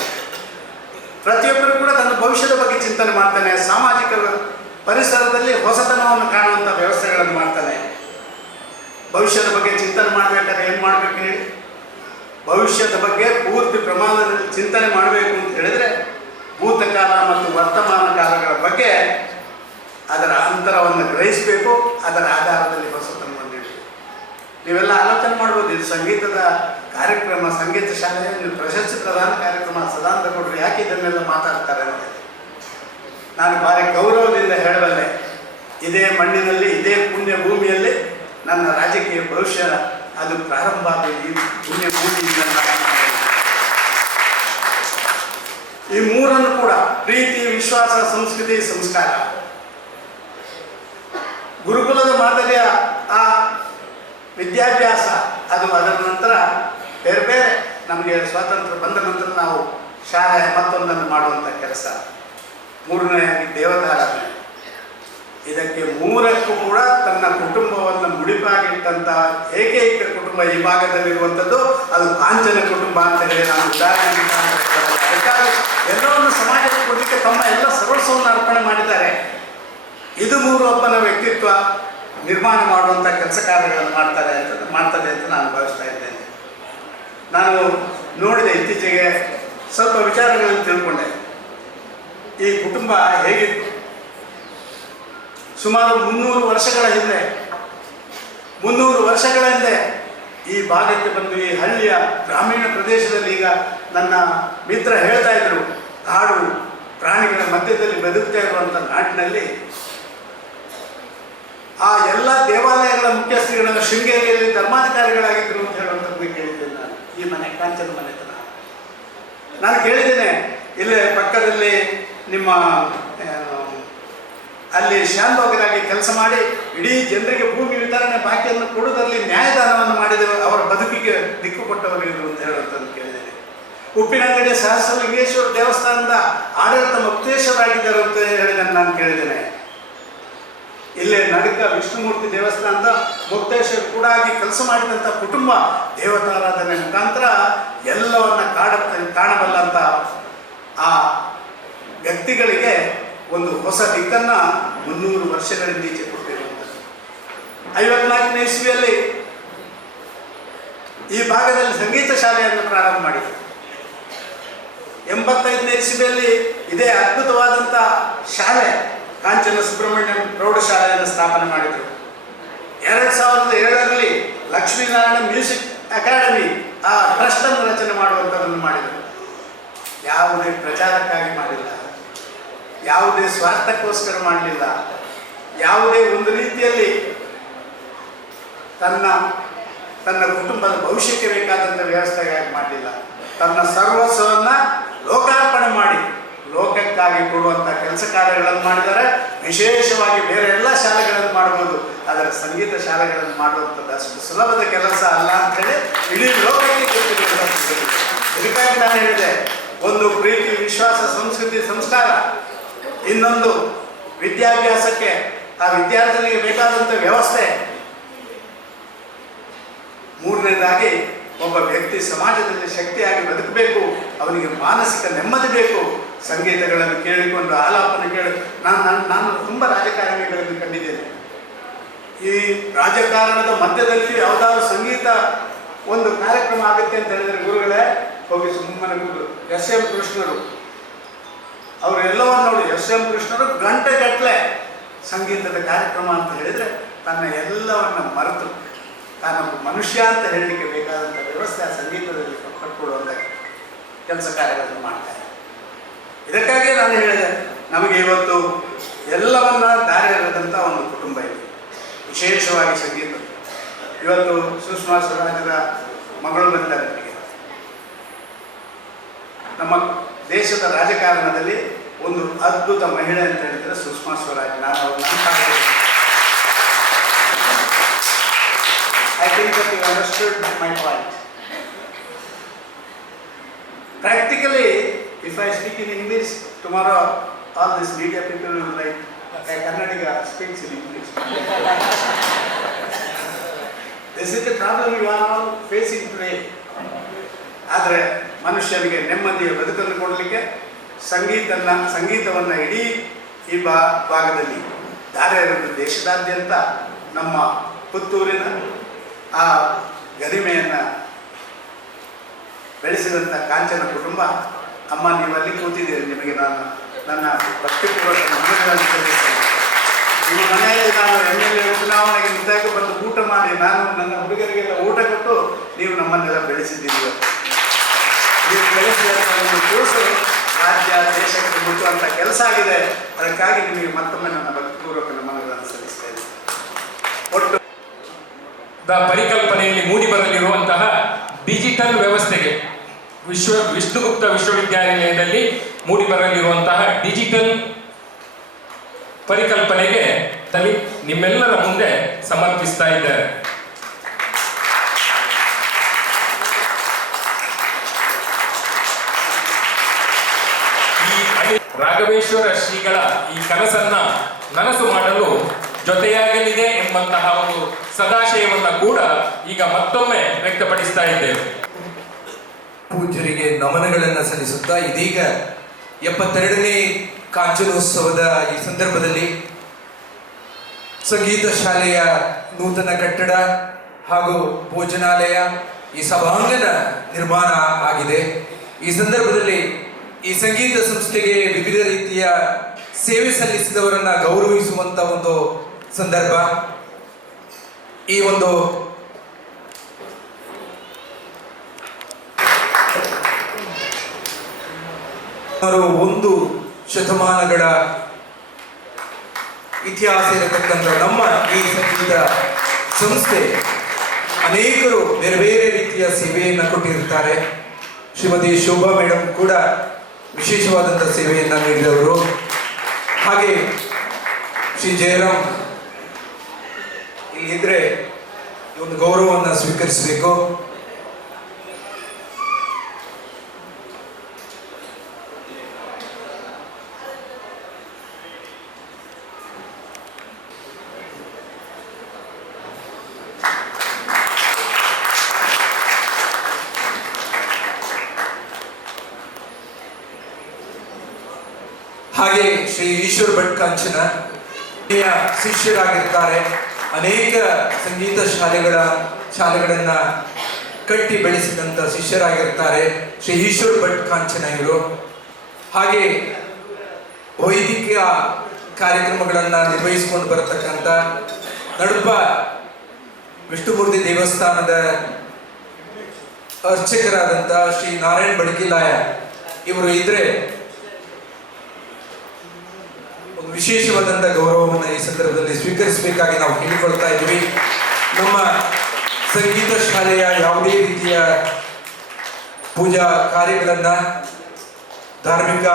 ಪ್ರತಿಯೊಬ್ಬರು ಕೂಡ ತನ್ನ ಭವಿಷ್ಯದ ಬಗ್ಗೆ ಚಿಂತನೆ ಮಾಡ್ತಾನೆ. ಸಾಮಾಜಿಕ ಪರಿಸರದಲ್ಲಿ ಹೊಸತನವನ್ನು ಕಾಣುವಂಥ ವ್ಯವಸ್ಥೆಗಳನ್ನು ಮಾಡ್ತಾನೆ. ಭವಿಷ್ಯದ ಬಗ್ಗೆ ಚಿಂತನೆ ಮಾಡಬೇಕಾದ್ರೆ ಏನು ಮಾಡಬೇಕು ಹೇಳಿ? ಭವಿಷ್ಯದ ಬಗ್ಗೆ ಪೂರ್ತಿ ಪ್ರಮಾಣದಲ್ಲಿ ಚಿಂತನೆ ಮಾಡಬೇಕು ಅಂತ ಹೇಳಿದರೆ ಭೂತಕಾಲ ಮತ್ತು ವರ್ತಮಾನ ಕಾಲಗಳ ಬಗ್ಗೆ ಅದರ ಅಂತರವನ್ನು ಗ್ರಹಿಸಬೇಕು. ಅದರ ಆಧಾರದಲ್ಲಿ ಹೊಸತನವನ್ನು ನೀಡಬೇಕು. ನೀವೆಲ್ಲ ಆಲೋಚನೆ ಮಾಡ್ಬೋದು, ಇದು ಸಂಗೀತದ ಕಾರ್ಯಕ್ರಮ, ಸಂಗೀತ ಶಾಲೆಯ ನೀವು ಪ್ರಶಸ್ತಿ ಪ್ರದಾನ ಕಾರ್ಯಕ್ರಮ, ಸದಾನಂದ ಗೌಡರು ಯಾಕೆ ಇದನ್ನೆಲ್ಲ ಮಾತಾಡ್ತಾರೆ ಅಂತ ನಾನು ಭಾರಿ ಗೌರವದಿಂದ ಹೇಳಬಲ್ಲೆ. ಇದೇ ಮಣ್ಣಿನಲ್ಲಿ, ಇದೇ ಪುಣ್ಯ ಭೂಮಿಯಲ್ಲಿ ನನ್ನ ರಾಜಕೀಯ ಭವಿಷ್ಯ ಅದು ಪ್ರಾರಂಭ ಆದ ಈ ಪುಣ್ಯ ಭೂಮಿಯಿಂದ. ಈ ಮೂರನ್ನು ಕೂಡ ಪ್ರೀತಿ, ವಿಶ್ವಾಸ, ಸಂಸ್ಕೃತಿ, ಸಂಸ್ಕಾರ, ಗುರುಕುಲದ ಮಾದರಿಯ ಆ ವಿದ್ಯಾಭ್ಯಾಸ ಅದು ಅದರ ನಂತರ ಬೇರೆ ಬೇರೆ ನಮಗೆ ಸ್ವಾತಂತ್ರ್ಯ ಬಂದ ನಂತರ ನಾವು ಶಾಲೆ ಮತ್ತೊಂದನ್ನು ಮಾಡುವಂಥ ಕೆಲಸ. ಮೂರನೆಯಾಗಿ ದೇವತಾರಾಧನೆ. ಇದಕ್ಕೆ ಮೂರಕ್ಕೂ ಕೂಡ ತನ್ನ ಕುಟುಂಬವನ್ನು ಮುಡಿಪಾಗಿಟ್ಟಂಥ ಏಕೈಕ ಕುಟುಂಬ ಈ ಭಾಗದಲ್ಲಿರುವಂಥದ್ದು ಅದು ಕಾಂಚನ ಕುಟುಂಬ ಅಂತ ಹೇಳಿ ನಾನು ಉದಾಹರಣೆ. ಅದಕ್ಕಾಗಿ ಎಲ್ಲವನ್ನು ಸಮಾಜಕ್ಕೆ ಕೊಡಲಿಕ್ಕೆ ತಮ್ಮ ಎಲ್ಲ ಸರ್ವಸ್ವವನ್ನು ಅರ್ಪಣೆ ಮಾಡಿದ್ದಾರೆ. ಇದು ಮೂರು ಒಬ್ಬನ ವ್ಯಕ್ತಿತ್ವ ನಿರ್ಮಾಣ ಮಾಡುವಂಥ ಕೆಲಸ ಕಾರ್ಯಗಳನ್ನು ಮಾಡ್ತದೆ ಅಂತ ನಾನು ಭಾವಿಸ್ತಾ ಇದ್ದೇನೆ. ನಾನು ನೋಡಿದೆ, ಇತ್ತೀಚೆಗೆ ಸ್ವಲ್ಪ ವಿಚಾರಗಳನ್ನು ತಿಳ್ಕೊಂಡೆ. ಈ ಕುಟುಂಬ ಹೇಗಿತ್ತು? ಸುಮಾರು 300 ವರ್ಷಗಳ ಹಿಂದೆ ಈ ಭಾಗಕ್ಕೆ ಬಂದು ಈ ಹಳ್ಳಿಯ ಗ್ರಾಮೀಣ ಪ್ರದೇಶದಲ್ಲಿ, ಈಗ ನನ್ನ ಮಿತ್ರ ಹೇಳ್ತಾ ಇದ್ರು, ಕಾಡು ಪ್ರಾಣಿಗಳ ಮಧ್ಯದಲ್ಲಿ ಬದುಕ್ತಾ ಇರುವಂಥ ನಾಟಿನಲ್ಲಿ ಆ ಎಲ್ಲ ದೇವಾಲಯಗಳ ಮುಖ್ಯಸ್ಥರುಗಳ ಶೃಂಗೇರಿಯಲ್ಲಿ ಧರ್ಮಾಧಿಕಾರಿಗಳಾಗಿದ್ದರು ಅಂತ ಹೇಳುವಂಥದ್ದು ಕೇಳಿದ್ದೇನೆ ನಾನು. ಈ ಮನೆ ಕಾಂಚನ ಮನೆತನ ನಾನು ಕೇಳಿದ್ದೇನೆ. ಇಲ್ಲೇ ಪಕ್ಕದಲ್ಲಿ ನಿಮ್ಮ ಅಲ್ಲಿ ಶಾನ್ಭೋಗರಾಗಿ ಕೆಲಸ ಮಾಡಿ ಇಡೀ ಜನರಿಗೆ ಭೂಮಿ ವಿತರಣೆ ಬಾಕಿಯನ್ನು ಕೊಡುವುದರಲ್ಲಿ ನ್ಯಾಯದಾನವನ್ನು ಮಾಡಿದ ಅವರ ಬದುಕಿಗೆ ದಿಕ್ಕು ಕೊಟ್ಟವರು ಇದ್ರು ಅಂತ ಹೇಳುವಂಥದ್ದು ಕೇಳಿದ್ದೇನೆ. ಉಪ್ಪಿನಂಗಡಿಯ ಸಹಸ್ರಲಿಂಗೇಶ್ವರ ದೇವಸ್ಥಾನದ ಆಡಳಿತ ಮುಕ್ತೇಶ್ವರಾಗಿದ್ದರು ಅಂತ ಹೇಳಿದ್ದನ್ನು ನಾನು ಕೇಳಿದ್ದೇನೆ. ಇಲ್ಲೇ ನಡುಕ ವಿಷ್ಣುಮೂರ್ತಿ ದೇವಸ್ಥಾನದ ಮುಕ್ತೇಶ್ವರ ಕೂಡ ಆಗಿ ಕೆಲಸ ಮಾಡಿದಂಥ ಕುಟುಂಬ ದೇವತಾರಾಧನೆ ಮುಖಾಂತರ ಎಲ್ಲವನ್ನ ಕಾಣಬಲ್ಲಂಥ ಆ ವ್ಯಕ್ತಿಗಳಿಗೆ ಒಂದು ಹೊಸ ದಿಕ್ಕನ್ನು 300 ವರ್ಷಗಳಿಂದ ಈಚೆ ಕೊಟ್ಟಿರುವಂಥದ್ದು. 54ನೇ ಇಸ್ವಿಯಲ್ಲಿ ಈ ಭಾಗದಲ್ಲಿ ಸಂಗೀತ ಶಾಲೆಯನ್ನು ಪ್ರಾರಂಭ ಮಾಡಿದರು. 85ನೇ ಇಸ್ವಿಯಲ್ಲಿ ಇದೇ ಅದ್ಭುತವಾದಂಥ ಶಾಲೆ ಕಾಂಚನ ಸುಬ್ರಹ್ಮಣ್ಯ ಪ್ರೌಢಶಾಲೆಯನ್ನು ಸ್ಥಾಪನೆ ಮಾಡಿದರು. 2007ರಲ್ಲಿ ಲಕ್ಷ್ಮೀನಾರಾಯಣ ಮ್ಯೂಸಿಕ್ ಅಕಾಡೆಮಿ ಆ ಟ್ರಸ್ಟನ್ನು ರಚನೆ ಮಾಡುವಂಥದ್ದನ್ನು ಮಾಡಿದರು. ಯಾವುದೇ ಪ್ರಚಾರಕ್ಕಾಗಿ ಮಾಡಿಲ್ಲ, ಯಾವುದೇ ಸ್ವಾರ್ಥಕ್ಕೋಸ್ಕರ ಮಾಡಲಿಲ್ಲ, ಯಾವುದೇ ಒಂದು ರೀತಿಯಲ್ಲಿ ತನ್ನ ಕುಟುಂಬದ ಭವಿಷ್ಯಕ್ಕೆ ಬೇಕಾದಂಥ ವ್ಯವಸ್ಥೆಗಾಗಿ ಮಾಡಲಿಲ್ಲ. ತನ್ನ ಸರ್ವಸ್ವವನ್ನು ಲೋಕಾರ್ಪಣೆ ಮಾಡಿ ಲೋಕಕ್ಕಾಗಿ ಕೊಡುವಂಥ ಕೆಲಸ ಕಾರ್ಯಗಳನ್ನು ಮಾಡಿದರೆ. ವಿಶೇಷವಾಗಿ ಬೇರೆ ಎಲ್ಲ ಶಾಲೆಗಳನ್ನು ಮಾಡ್ಬೋದು, ಅದರ ಸಂಗೀತ ಶಾಲೆಗಳನ್ನು ಮಾಡುವಂಥದ್ದು ಅಷ್ಟು ಸುಲಭದ ಕೆಲಸ ಅಲ್ಲ ಅಂಥೇಳಿ ಇಡೀ ಲೋಕಕ್ಕೆ ಗೊತ್ತಿರುವಂಥದ್ದು. ಇದಕ್ಕಾಗಿ ನಾನು ಹೇಳಿದೆ, ಒಂದು ಪ್ರೀತಿ, ವಿಶ್ವಾಸ, ಸಂಸ್ಕೃತಿ, ಸಂಸ್ಕಾರ, ಇನ್ನೊಂದು ವಿದ್ಯಾಭ್ಯಾಸಕ್ಕೆ ಆ ವಿದ್ಯಾರ್ಥಿಗಳಿಗೆ ಬೇಕಾದಂಥ ವ್ಯವಸ್ಥೆ. ಮೂರನೇದಾಗಿ ಒಬ್ಬ ವ್ಯಕ್ತಿ ಸಮಾಜದಲ್ಲಿ ಶಕ್ತಿಯಾಗಿ ಬದುಕಬೇಕು, ಅವನಿಗೆ ಮಾನಸಿಕ ನೆಮ್ಮದಿ ಬೇಕು. ಸಂಗೀತಗಳನ್ನು ಕೇಳಿಕೊಂಡು ಆಲಾಪನೆ ಕೇಳಿ ನಾನು ತುಂಬ ರಾಜಕಾರಣಿಗಳನ್ನು ಕಂಡಿದ್ದೇನೆ. ಈ ರಾಜಕಾರಣದ ಮಧ್ಯದಲ್ಲಿ ಯಾವುದಾದ್ರು ಸಂಗೀತ ಒಂದು ಕಾರ್ಯಕ್ರಮ ಆಗುತ್ತೆ ಅಂತ ಹೇಳಿದರೆ ಗುರುಗಳೇ ಹೋಗಿ ಸುಮ್ಮನೆ ಕೂತು. ಎಸ್ ಎಂ ಕೃಷ್ಣರು ಅವರೆಲ್ಲವನ್ನು ನೋಡಿ, ಎಸ್ ಎಂ ಕೃಷ್ಣರು ಗಂಟೆಗಟ್ಟಲೆ ಸಂಗೀತದ ಕಾರ್ಯಕ್ರಮ ಅಂತ ಹೇಳಿದರೆ ತನ್ನ ಎಲ್ಲವನ್ನು ಮರೆತು ತಾನೊಬ್ಬ ಮನುಷ್ಯ ಅಂತ ಹೇಳಲಿಕ್ಕೆ ಬೇಕಾದಂಥ ವ್ಯವಸ್ಥೆ ಆ ಸಂಗೀತದಲ್ಲಿ ಕಟ್ಟಿಕೊಡುವಂಥ ಕೆಲಸ ಕಾರ್ಯಗಳನ್ನು ಮಾಡ್ತಾರೆ. ಇದಕ್ಕಾಗಿ ನಾನು ಹೇಳಿದೆ, ನಮಗೆ ಇವತ್ತು ಎಲ್ಲವನ್ನ ದಾರಿ ಎರೆದಂಥ ಒಂದು ಕುಟುಂಬ ಇದೆ, ವಿಶೇಷವಾಗಿ ಸಂಗೀತ. ಇವತ್ತು ಸುಷ್ಮಾ ಸ್ವರಾಜರ ಮಗಳು ಬಂದಿದ್ದಾರೆ ನನಗೆ. ನಮ್ಮ ದೇಶದ ರಾಜಕಾರಣದಲ್ಲಿ ಒಂದು ಅದ್ಭುತ ಮಹಿಳೆ ಅಂತ ಹೇಳಿದರೆ ಸುಷ್ಮಾ ಸ್ವರಾಜ್. ನಾನು ಅವ್ರು I think that you understood my point. Practically, if I speak in English, tomorrow all these media people will write, Kannadiga speaks in English. This is the problem you are all facing today. ಆದರೆ ಮನುಷ್ಯನಿಗೆ ನೆಮ್ಮದಿಯ ಬದುಕನ್ನು ಕೊಡಲಿಕ್ಕೆ ಸಂಗೀತವನ್ನು ಇಡೀ ಈ ಭಾಗದಲ್ಲಿ ದಾರಿ ಎರೆದು ದೇಶದಾದ್ಯಂತ ನಮ್ಮ ಪುತ್ತೂರಿನ ಆ ಗರಿಮೆಯನ್ನು ಬೆಳೆಸಿದಂಥ ಕಾಂಚನ ಕುಟುಂಬ. ಅಮ್ಮ, ನೀವಲ್ಲಿ ಕೂತಿದ್ದೀರಿ, ನಿಮಗೆ ನಾನು ನನ್ನ ಭಕ್ತಿಪೂರ್ವಕ ನಮನಗಳನ್ನು ಸಲ್ಲಿಸ್ತೇನೆ. ನಿಮ್ಮ ಮನೆಯಲ್ಲಿ ನಾನು MLA ಚುನಾವಣೆಗೆ ನಿಂತಾಗ ಬಂದು ಊಟ ಮಾಡಿ ನಾನು ನನ್ನ ಹುಡುಗರಿಗೆಲ್ಲ ಊಟ ಕೊಟ್ಟು ನೀವು ನಮ್ಮನ್ನೆಲ್ಲ ಬೆಳೆಸಿದ್ದೀರಿ. ನೀವು ಬೆಳೆಸಿದಂಥ ಒಂದು ಕೂಸು ರಾಜ್ಯ ದೇಶಕ್ಕೆ ಮುಟ್ಟುವಂಥ ಕೆಲಸ ಆಗಿದೆ. ಅದಕ್ಕಾಗಿ ನಿಮಗೆ ಮತ್ತೊಮ್ಮೆ ನನ್ನ ಭಕ್ತಿಪೂರ್ವಕ ನಮನಗಳನ್ನು ಸಲ್ಲಿಸ್ತೇನೆ. ಒಟ್ಟು ಪರಿಕಲ್ಪನೆಯಲ್ಲಿ ಮೂಡಿಬರಲಿರುವಂತಹ ಡಿಜಿಟಲ್ ವ್ಯವಸ್ಥೆಗೆ ವಿಷ್ಣುಗುಪ್ತ ವಿಶ್ವವಿದ್ಯಾನಿಲಯದಲ್ಲಿ ಮೂಡಿಬರಲಿರುವಂತಹ ಡಿಜಿಟಲ್ ಪರಿಕಲ್ಪನೆಗೆ ನಿಮ್ಮೆಲ್ಲರ ಮುಂದೆ ಸಮರ್ಪಿಸ್ತಾ ಇದ್ದಾರೆ. ರಾಘವೇಶ್ವರ ಶ್ರೀಗಳ ಈ ಕನಸನ್ನ ನನಸು ಮಾಡಲು ಜೊತೆಯಾಗಲಿದೆ ಎಂಬಂತಹ ಒಂದು ಸದಾಶಯವನ್ನು ಕೂಡ ಈಗ ಮತ್ತೊಮ್ಮೆ ವ್ಯಕ್ತಪಡಿಸ್ತಾ ಇದ್ದೇವೆ. ಪೂಜ್ಯರಿಗೆ ನಮನಗಳನ್ನು ಸಲ್ಲಿಸುತ್ತಾ ಇದೀಗ 72ನೇ ಕಾಂಚನೋತ್ಸವದ ಈ ಸಂದರ್ಭದಲ್ಲಿ ಸಂಗೀತ ಶಾಲೆಯ ನೂತನ ಕಟ್ಟಡ ಹಾಗೂ ಭೋಜನಾಲಯ, ಈ ಸಭಾಂಗಣ ನಿರ್ಮಾಣ ಆಗಿದೆ. ಈ ಸಂದರ್ಭದಲ್ಲಿ ಈ ಸಂಗೀತ ಸಂಸ್ಥೆಗೆ ವಿವಿಧ ರೀತಿಯ ಸೇವೆ ಸಲ್ಲಿಸಿದವರನ್ನ ಗೌರವಿಸುವಂತ ಒಂದು ಸಂದರ್ಭ. ಈ ಒಂದು ಒಂದು ಶತಮಾನಗಳ ಇತಿಹಾಸ ಇರತಕ್ಕಂಥ ನಮ್ಮ ಈ ಸಂಗೀತ ಸಂಸ್ಥೆ ಅನೇಕರು ಬೇರೆ ಬೇರೆ ರೀತಿಯ ಸೇವೆಯನ್ನು ಕೊಟ್ಟಿರುತ್ತಾರೆ. ಶ್ರೀಮತಿ ಶೋಭಾ ಮೇಡಮ್ ಕೂಡ ವಿಶೇಷವಾದಂಥ ಸೇವೆಯನ್ನು ನೀಡಿದವರು. ಹಾಗೆ ಶ್ರೀ ಜಯರಾಮ್ ಇಲ್ಲಿದ್ರೆ ಒಂದು ಗೌರವವನ್ನು ಸ್ವೀಕರಿಸಬೇಕು. ಹಾಗೆ ಶ್ರೀ ಈಶ್ವರ್ ಭಟ್ ಕಾಂಚನ ಶಿಷ್ಯರಾಗಿರ್ತಾರೆ. ಅನೇಕ ಸಂಗೀತ ಶಾಲೆಗಳನ್ನ ಕಟ್ಟಿ ಬೆಳೆಸಿದಂಥ ಶಿಷ್ಯರಾಗಿರ್ತಾರೆ ಶ್ರೀ ಈಶ್ವರ್ ಭಟ್ ಕಾಂಚನ ಇವರು. ಹಾಗೆ ವೈದಿಕ ಕಾರ್ಯಕ್ರಮಗಳನ್ನು ನಿರ್ವಹಿಸಿಕೊಂಡು ಬರತಕ್ಕಂಥ ನಡುಪ ವಿಷ್ಣುಮೂರ್ತಿ ದೇವಸ್ಥಾನದ ಅರ್ಚಕರಾದಂಥ ಶ್ರೀ ನಾರಾಯಣ್ ಬಡಕಿಲಾಯ ಇವರು ಇದ್ರೆ ಒಂದು ವಿಶೇಷವಾದಂಥ ಗೌರವವನ್ನು ಈ ಸಂದರ್ಭದಲ್ಲಿ ಸ್ವೀಕರಿಸಬೇಕಾಗಿ ನಾವು ಕೇಳಿಕೊಳ್ತಾ ಇದ್ದೀವಿ. ನಮ್ಮ ಸಂಗೀತ ಶಾಲೆಯ ಯಾವುದೇ ರೀತಿಯ ಪೂಜಾ ಕಾರ್ಯಗಳನ್ನು, ಧಾರ್ಮಿಕ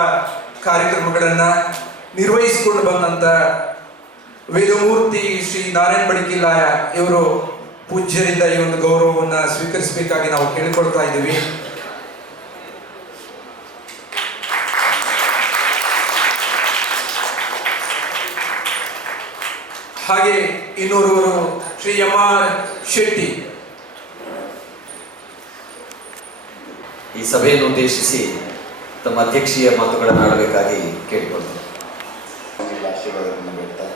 ಕಾರ್ಯಕ್ರಮಗಳನ್ನು ನಿರ್ವಹಿಸಿಕೊಂಡು ಬಂದಂಥ ವೇದಮೂರ್ತಿ ಶ್ರೀ ನಾರಾಯಣ್ ಬಡಕಿಲಾಯ ಇವರು ಪೂಜ್ಯರಿಂದ ಈ ಒಂದು ಗೌರವವನ್ನು ಸ್ವೀಕರಿಸಬೇಕಾಗಿ ನಾವು ಕೇಳಿಕೊಳ್ತಾ ಇದ್ದೀವಿ. ಹಾಗೆ ಇನ್ನೋರ್ವರು ಶ್ರೀ ಎಂ ಆರ್ ಶೆಟ್ಟಿ ಈ ಸಭೆಯನ್ನು ಉದ್ದೇಶಿಸಿ ತಮ್ಮ ಅಧ್ಯಕ್ಷೀಯ ಮಾತುಗಳನ್ನು ಆಡಬೇಕಾಗಿ ಕೇಳಿಕೊಳ್ತೇನೆ. ಆಶೀರ್ವಾದವನ್ನು ಬೇಡ್ತಾ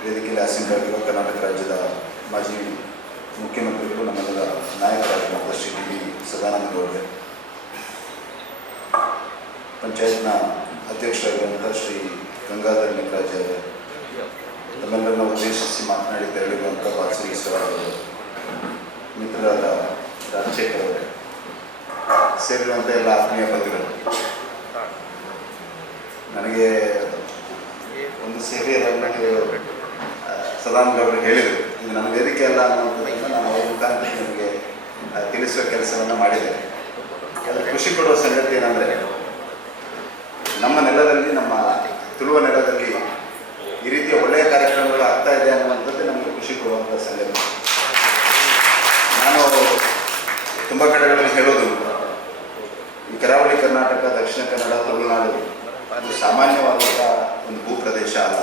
ವೇದಿಕೆಯಲ್ಲಿ ಆಸೀನರಾಗಿರುವ ಕರ್ನಾಟಕ ರಾಜ್ಯದ ಮಾಜಿ ಮುಖ್ಯಮಂತ್ರಿಗಳು, ನಮ್ಮೆಲ್ಲರ ನಾಯಕರಾಗಿರುವಂಥ ಶ್ರೀ ಡಿ ವಿ ಸದಾನಂದ ಗೌಡರು, ಪಂಚಾಯತ್ನ ಅಧ್ಯಕ್ಷರಾಗಿರುವಂಥ ಶ್ರೀ ಗಂಗಾಧರ್ ನಿಕರಾಜ್ ಅವರು, ತಮ್ಮೆಲ್ಲರನ್ನು ಉದ್ದೇಶಿಸಿ ಮಾತನಾಡಿ ತೆರಳಿರುವಂಥ ಬಾತ್ಸರಿ ಈಶ್ವರ ಅವರು, ಮಿತ್ರರಾದ ರಾಜಶೇಖರ್ ಅವರು, ಸೇರಿರುವಂಥ ಎಲ್ಲ ಆತ್ಮೀಯ ಬಂಧುಗಳು, ನನಗೆ ಒಂದು ಸೇವೆಯನ್ನು ಸದಾನಂದ ಅವರು ಹೇಳಿದರು. ಇದು ನನ್ನ ವೇದಿಕೆ ಅಲ್ಲ ಅನ್ನೋದ್ರಿಂದ ನಾನು ಅವರ ಮುಖಾಂತರ ನಿಮಗೆ ತಿಳಿಸುವ ಕೆಲಸವನ್ನು ಮಾಡಿದ್ದೇನೆ. ಅದರ ಖುಷಿ ಕೊಡುವ ಸಂಗತಿ ಏನಂದರೆ, ನಮ್ಮ ನೆಲದಲ್ಲಿ, ನಮ್ಮ ತುಳುವ ನೆಲದಲ್ಲಿ ಈ ರೀತಿಯ ಒಳ್ಳೆಯ ಕಾರ್ಯಕ್ರಮಗಳು ಆಗ್ತಾ ಇದೆ ಅನ್ನುವಂಥದ್ದು ನಮಗೆ ಖುಷಿ ಕೊಡುವಂಥ ಸಂಗತಿ. ನಾನು ತುಂಬ ಕಡೆಗಳಲ್ಲಿ ಹೇಳೋದು, ಈ ಕರಾವಳಿ ಕರ್ನಾಟಕ, ದಕ್ಷಿಣ ಕನ್ನಡ, ತಮಿಳುನಾಡು ಅದು ಸಾಮಾನ್ಯವಾದಂಥ ಒಂದು ಭೂಪ್ರದೇಶ ಅಲ್ಲ.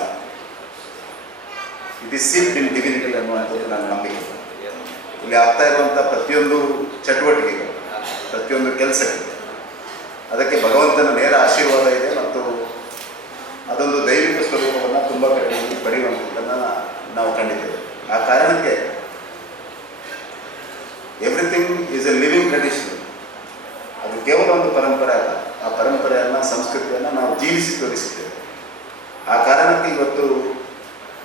It is sealed in divinity ಅನ್ನುವಂಥದ್ದು ನನ್ನ ನಂಬಿಕೆ. ಇಲ್ಲಿ ಆಗ್ತಾ ಇರುವಂಥ ಪ್ರತಿಯೊಂದು ಚಟುವಟಿಕೆಗಳು, ಪ್ರತಿಯೊಂದು ಕೆಲಸಗಳು, ಅದಕ್ಕೆ ಭಗವಂತನ ನೇರ ಆಶೀರ್ವಾದ ಇದೆ ಮತ್ತು ಅದೊಂದು ದೈವಿಕ ಸ್ವರೂಪವನ್ನು ತುಂಬ ಕಡೆಯಲ್ಲಿ ಪಡೆಯುವಂಥದ್ದನ್ನು ನಾವು ಕಂಡಿದ್ದೇವೆ. ಆ ಕಾರಣಕ್ಕೆ everything is A living tradition. ಅದು ಕೇವಲ ಒಂದು ಪರಂಪರೆ ಅಲ್ಲ, ಆ ಪರಂಪರೆಯನ್ನು, ಸಂಸ್ಕೃತಿಯನ್ನು ನಾವು ಜೀವಿಸಿ ತೋರಿಸಿದ್ದೇವೆ. ಆ ಕಾರಣಕ್ಕೆ ಇವತ್ತು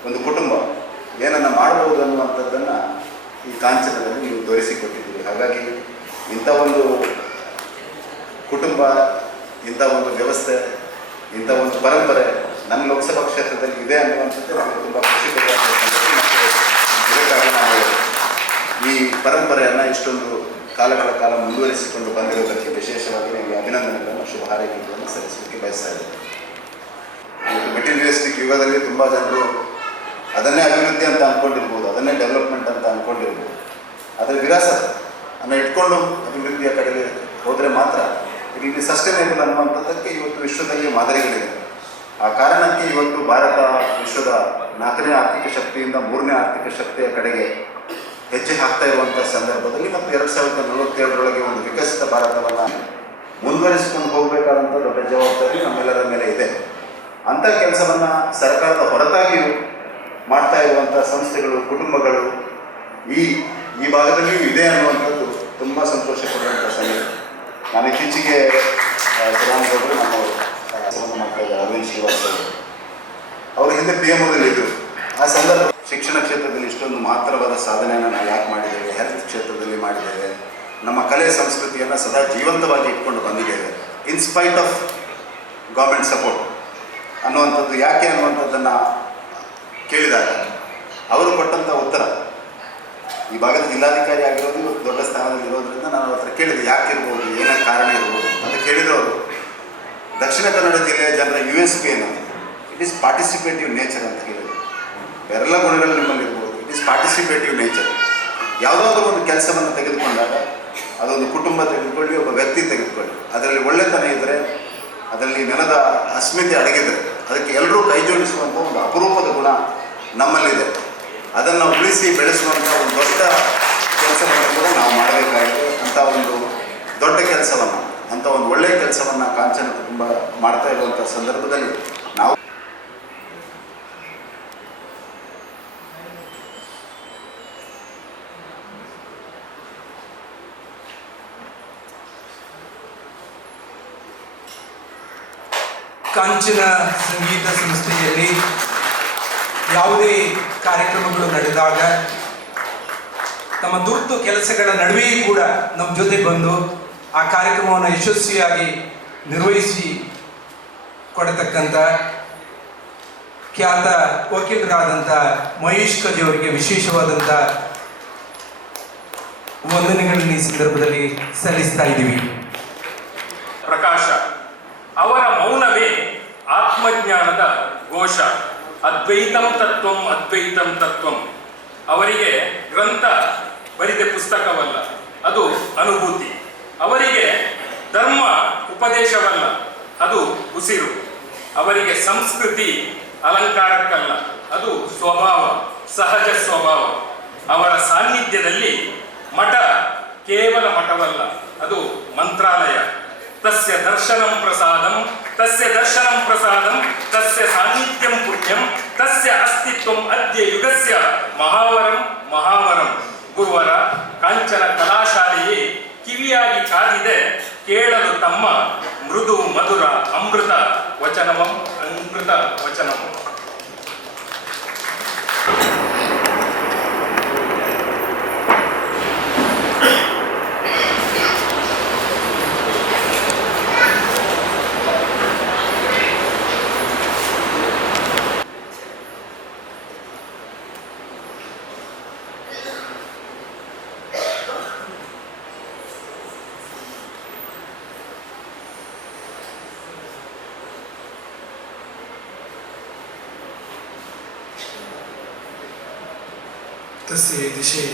ಒಂದು ಕುಟುಂಬ ಏನನ್ನು ಮಾಡಬಹುದು ಅನ್ನುವಂಥದ್ದನ್ನು ಈ ಕಾಂಚನದಲ್ಲಿ ನೀವು ತೋರಿಸಿಕೊಟ್ಟಿದ್ದೀರಿ. ಹಾಗಾಗಿ ಇಂಥ ಒಂದು ಕುಟುಂಬ, ಇಂಥ ಒಂದು ವ್ಯವಸ್ಥೆ, ಇಂಥ ಒಂದು ಪರಂಪರೆ ನನ್ನ ಲೋಕಸಭಾ ಕ್ಷೇತ್ರದಲ್ಲಿ ಇದೆ ಅನ್ನುವಂಥದ್ದು ನಮಗೆ ತುಂಬ ಖುಷಿ ಕೊಡುವಂಥ ಸಂಗತಿ. ಮತ್ತು ಇದಕ್ಕಾಗಿ ನಾವು ಈ ಪರಂಪರೆಯನ್ನು ಇಷ್ಟೊಂದು ಕಾಲಗಳ ಕಾಲ ಮುಂದುವರಿಸಿಕೊಂಡು ಬಂದಿರೋದಕ್ಕೆ ವಿಶೇಷವಾಗಿ ನಿಮಗೆ ಅಭಿನಂದನೆಗಳನ್ನು, ಶುಭ ಹಾರೈಕೆಗಳನ್ನು ಸಲ್ಲಿಸಲಿಕ್ಕೆ ಬಯಸ್ತಾ ಇದ್ದೇನೆ. ಇವತ್ತು ಮೆಟೀರಿಯಲಿಸ್ಟಿಕ್ ಯುಗದಲ್ಲಿ ತುಂಬ ಜನರು ಅದನ್ನೇ ಅಭಿವೃದ್ಧಿ ಅಂತ ಅಂದ್ಕೊಂಡಿರ್ಬೋದು, ಅದನ್ನೇ ಡೆವಲಪ್ಮೆಂಟ್ ಅಂತ ಅಂದ್ಕೊಂಡಿರ್ಬೋದು. ಅದರ ವಿರಾಸತ್ ಅನ್ನು ಇಟ್ಕೊಂಡು ಅಭಿವೃದ್ಧಿಯ ಕಡೆಗೆ ಹೋದರೆ ಮಾತ್ರ ಇಲ್ಲಿ ಸಸ್ಟೈನೇಬಲ್ ಅನ್ನುವಂಥದ್ದಕ್ಕೆ ಇವತ್ತು ವಿಶ್ವದಲ್ಲಿ ಮಾದರಿಗಳಿದೆ. ಆ ಕಾರಣಕ್ಕೆ ಇವತ್ತು ಭಾರತ ವಿಶ್ವದ 4ನೇ ಆರ್ಥಿಕ ಶಕ್ತಿಯಿಂದ 3ನೇ ಆರ್ಥಿಕ ಶಕ್ತಿಯ ಕಡೆಗೆ ಹೆಜ್ಜೆ ಹಾಕ್ತಾ ಇರುವಂಥ ಸಂದರ್ಭದಲ್ಲಿ ಮತ್ತು 2047ರೊಳಗೆ ಒಂದು ವಿಕಸಿತ ಭಾರತವನ್ನು ಮುಂದುವರಿಸಿಕೊಂಡು ಹೋಗಬೇಕಾದಂಥ ದೊಡ್ಡ ಜವಾಬ್ದಾರಿ ನಮ್ಮೆಲ್ಲರ ಮೇಲೆ ಇದೆ. ಅಂಥ ಕೆಲಸವನ್ನು ಸರ್ಕಾರದ ಹೊರತಾಗಿಯೂ ಮಾಡ್ತಾ ಇರುವಂಥ ಸಂಸ್ಥೆಗಳು, ಕುಟುಂಬಗಳು ಈ ಭಾಗದಲ್ಲಿಯೂ ಇದೆ ಅನ್ನುವಂಥದ್ದು ತುಂಬ ಸಂತೋಷ ಪಡುವಂಥ ಸಂಗತಿ. ನಾನು ಇತ್ತೀಚೆಗೆ ಸದಾನಂದಗೌಡರು ನಮ್ಮ ಕೆಲಸವನ್ನು ಮಾಡ್ತಾ ಇದ್ದಾರೆ, ಅರವಿಂದ್ ಶ್ರೀವಾಸ್ತವ ಅವರು ಹಿಂದೆ PMOದಲ್ಲಿ ಇದ್ದರು. ಆ ಸಂದರ್ಭ ಶಿಕ್ಷಣ ಕ್ಷೇತ್ರದಲ್ಲಿ ಇಷ್ಟೊಂದು ಮಹತ್ತರವಾದ ಸಾಧನೆಯನ್ನು ನಾವು ಯಾಕೆ ಮಾಡಿದ್ದೇವೆ, ಹೆಲ್ತ್ ಕ್ಷೇತ್ರದಲ್ಲಿ ಮಾಡಿದ್ದೇವೆ, ನಮ್ಮ ಕಲೆ ಸಂಸ್ಕೃತಿಯನ್ನು ಸದಾ ಜೀವಂತವಾಗಿ ಇಟ್ಕೊಂಡು ಬಂದಿದ್ದೇವೆ ಇನ್ಸ್ಪೈಟ್ ಆಫ್ ಗೌರ್ಮೆಂಟ್ ಸಪೋರ್ಟ್ ಅನ್ನುವಂಥದ್ದು ಯಾಕೆ ಅನ್ನುವಂಥದ್ದನ್ನು ಕೇಳಿದಾಗ ಅವರು ಕೊಟ್ಟಂಥ ಉತ್ತರ, ಈ ಭಾಗದ ಜಿಲ್ಲಾಧಿಕಾರಿ ಆಗಿರೋದು ಇವತ್ತು ದೊಡ್ಡ ಸ್ಥಾನದಲ್ಲಿ ಇರೋದ್ರಿಂದ ನಾನು ಅವ್ರ ಹತ್ರ ಕೇಳಿದೆ ಯಾಕಿರ್ಬೋದು, ಏನೇ ಕಾರಣ ಇರ್ಬೋದು ಅಂತ ಕೇಳಿದ್ರು. ಅವರು ದಕ್ಷಿಣ ಕನ್ನಡ ಜಿಲ್ಲೆಯ ಜನರ USP ಏನು, ಇಟ್ ಈಸ್ ಪಾರ್ಟಿಸಿಪೇಟಿವ್ ನೇಚರ್ ಅಂತ ಹೇಳಿದರು. ಬೇರೆಲ್ಲ ಗುಣಗಳು ನಿಮ್ಮಲ್ಲಿ ಇರ್ಬೋದು, ಇಟ್ ಈಸ್ ಪಾರ್ಟಿಸಿಪೇಟಿವ್ ನೇಚರ್. ಯಾವುದಾದ್ರೂ ಒಂದು ಕೆಲಸವನ್ನು ತೆಗೆದುಕೊಂಡಾಗ, ಅದೊಂದು ಕುಟುಂಬ ತೆಗೆದುಕೊಳ್ಳಿ, ಒಬ್ಬ ವ್ಯಕ್ತಿ ತೆಗೆದುಕೊಳ್ಳಿ, ಅದರಲ್ಲಿ ಒಳ್ಳೆತನ ಇದ್ದರೆ, ಅದರಲ್ಲಿ ನೆಲದ ಅಸ್ಮಿತೆ ಅಡಗಿದರೆ ಅದಕ್ಕೆ ಎಲ್ಲರೂ ಕೈ ಜೋಡಿಸುವಂಥ ಒಂದು ಅಪರೂಪದ ಗುಣ ನಮ್ಮಲ್ಲಿದೆ. ಅದನ್ನು ಉಳಿಸಿ ಬೆಳೆಸುವಂಥ ಒಂದು ದೊಡ್ಡ ಕೆಲಸವನ್ನು ಕೂಡ ನಾವು ಮಾಡಬೇಕಾಗಿದೆ. ಅಂಥ ಒಂದು ದೊಡ್ಡ ಕೆಲಸವನ್ನು, ಅಂಥ ಒಂದು ಒಳ್ಳೆಯ ಕೆಲಸವನ್ನು ಕಾಂಚನ ಕುಟುಂಬ ಮಾಡ್ತಾ ಇರುವಂಥ ಸಂದರ್ಭದಲ್ಲಿ ನಾವು ಕಾಂಚನ ಸಂಗೀತ ಸಂಸ್ಥೆಯಲ್ಲಿ ಯಾವುದೇ ಕಾರ್ಯಕ್ರಮಗಳು ನಡೆದಾಗ ತಮ್ಮ ತುರ್ತು ಕೆಲಸಗಳ ನಡುವೆಯೂ ಕೂಡ ನಮ್ಮ ಜೊತೆ ಬಂದು ಆ ಕಾರ್ಯಕ್ರಮವನ್ನು ಯಶಸ್ವಿಯಾಗಿ ನಿರ್ವಹಿಸಿ ಕೊಡತಕ್ಕಂಥ ಖ್ಯಾತ ವಕೀಲರಾದಂಥ ಮಹೇಶ್ ಕಜಿ ಅವರಿಗೆ ವಿಶೇಷವಾದಂಥ ವಂದನೆಗಳನ್ನು ಈ ಸಂದರ್ಭದಲ್ಲಿ ಸಲ್ಲಿಸ್ತಾ ಇದ್ದೀವಿ. ಪ್ರಕಾಶ ಅವರ ಮೌನವೇ ಆತ್ಮಜ್ಞಾನದ ಘೋಷ. ಅದ್ವೈತಂ ತತ್ವಂ ಅದ್ವೈತಂ ತತ್ವಂ. ಅವರಿಗೆ ಗ್ರಂಥ ಬರಿದ ಪುಸ್ತಕವಲ್ಲ, ಅದು ಅನುಭೂತಿ. ಅವರಿಗೆ ಧರ್ಮ ಉಪದೇಶವಲ್ಲ, ಅದು ಉಸಿರು. ಅವರಿಗೆ ಸಂಸ್ಕೃತಿ ಅಲಂಕಾರಕ್ಕಲ್ಲ, ಅದು ಸ್ವಭಾವ, ಸಹಜ ಸ್ವಭಾವ. ಅವರ ಸಾನ್ನಿಧ್ಯದಲ್ಲಿ ಮಠ ಕೇವಲ ಮಠವಲ್ಲ, ಅದು ಮಂತ್ರಾಲಯ. ತಸ್ಯ ದರ್ಶನಂ ಪ್ರಸಾದಂ, ತಸ್ಯ ದರ್ಶನಂ ಪ್ರಸಾದಂ, ತಸ್ಯ ಸಾನ್ನಿಧ್ಯಂ ಪುಣ್ಯಂ, ತಸ್ಯ ಅಸ್ತಿತ್ವಂ ಅದ್ಯ ಯುಗಸ್ಯ ಮಹಾವರಂ ಮಹಾವರಂ. ಗುರುವರ ಕಾಂಚನ ಕಲಾಶಾಲೆಯೇ ಕಿವಿಯಾಗಿ ಕಾದಿದೆ ಕೇಳಲು ತಮ್ಮ ಮೃದು ಮಧುರ ಅಮೃತ ವಚನವಂ ಅಮೃತ ವಚನಂ. तस्य दिशे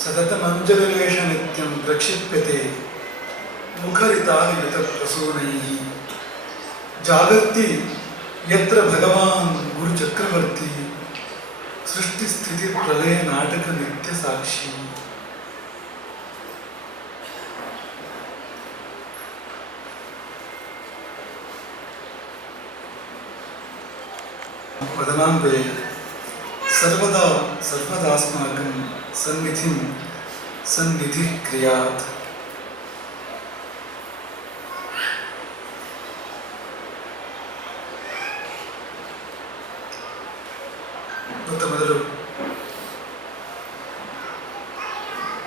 सततमञ्जलिलेश नित्यं प्रक्षिप्यते मुखरितालयुतप्रसूनैः जागर्ति यत्र भगवान् गुरुचक्रवर्ती सृष्टिस्थितिप्रलयनाटकनित्यसाक्षी. वदनान्वये सर्वदा सर्वदास्माकं सन्निधिं सन्निधिः क्रियात्. ಮೊದಲು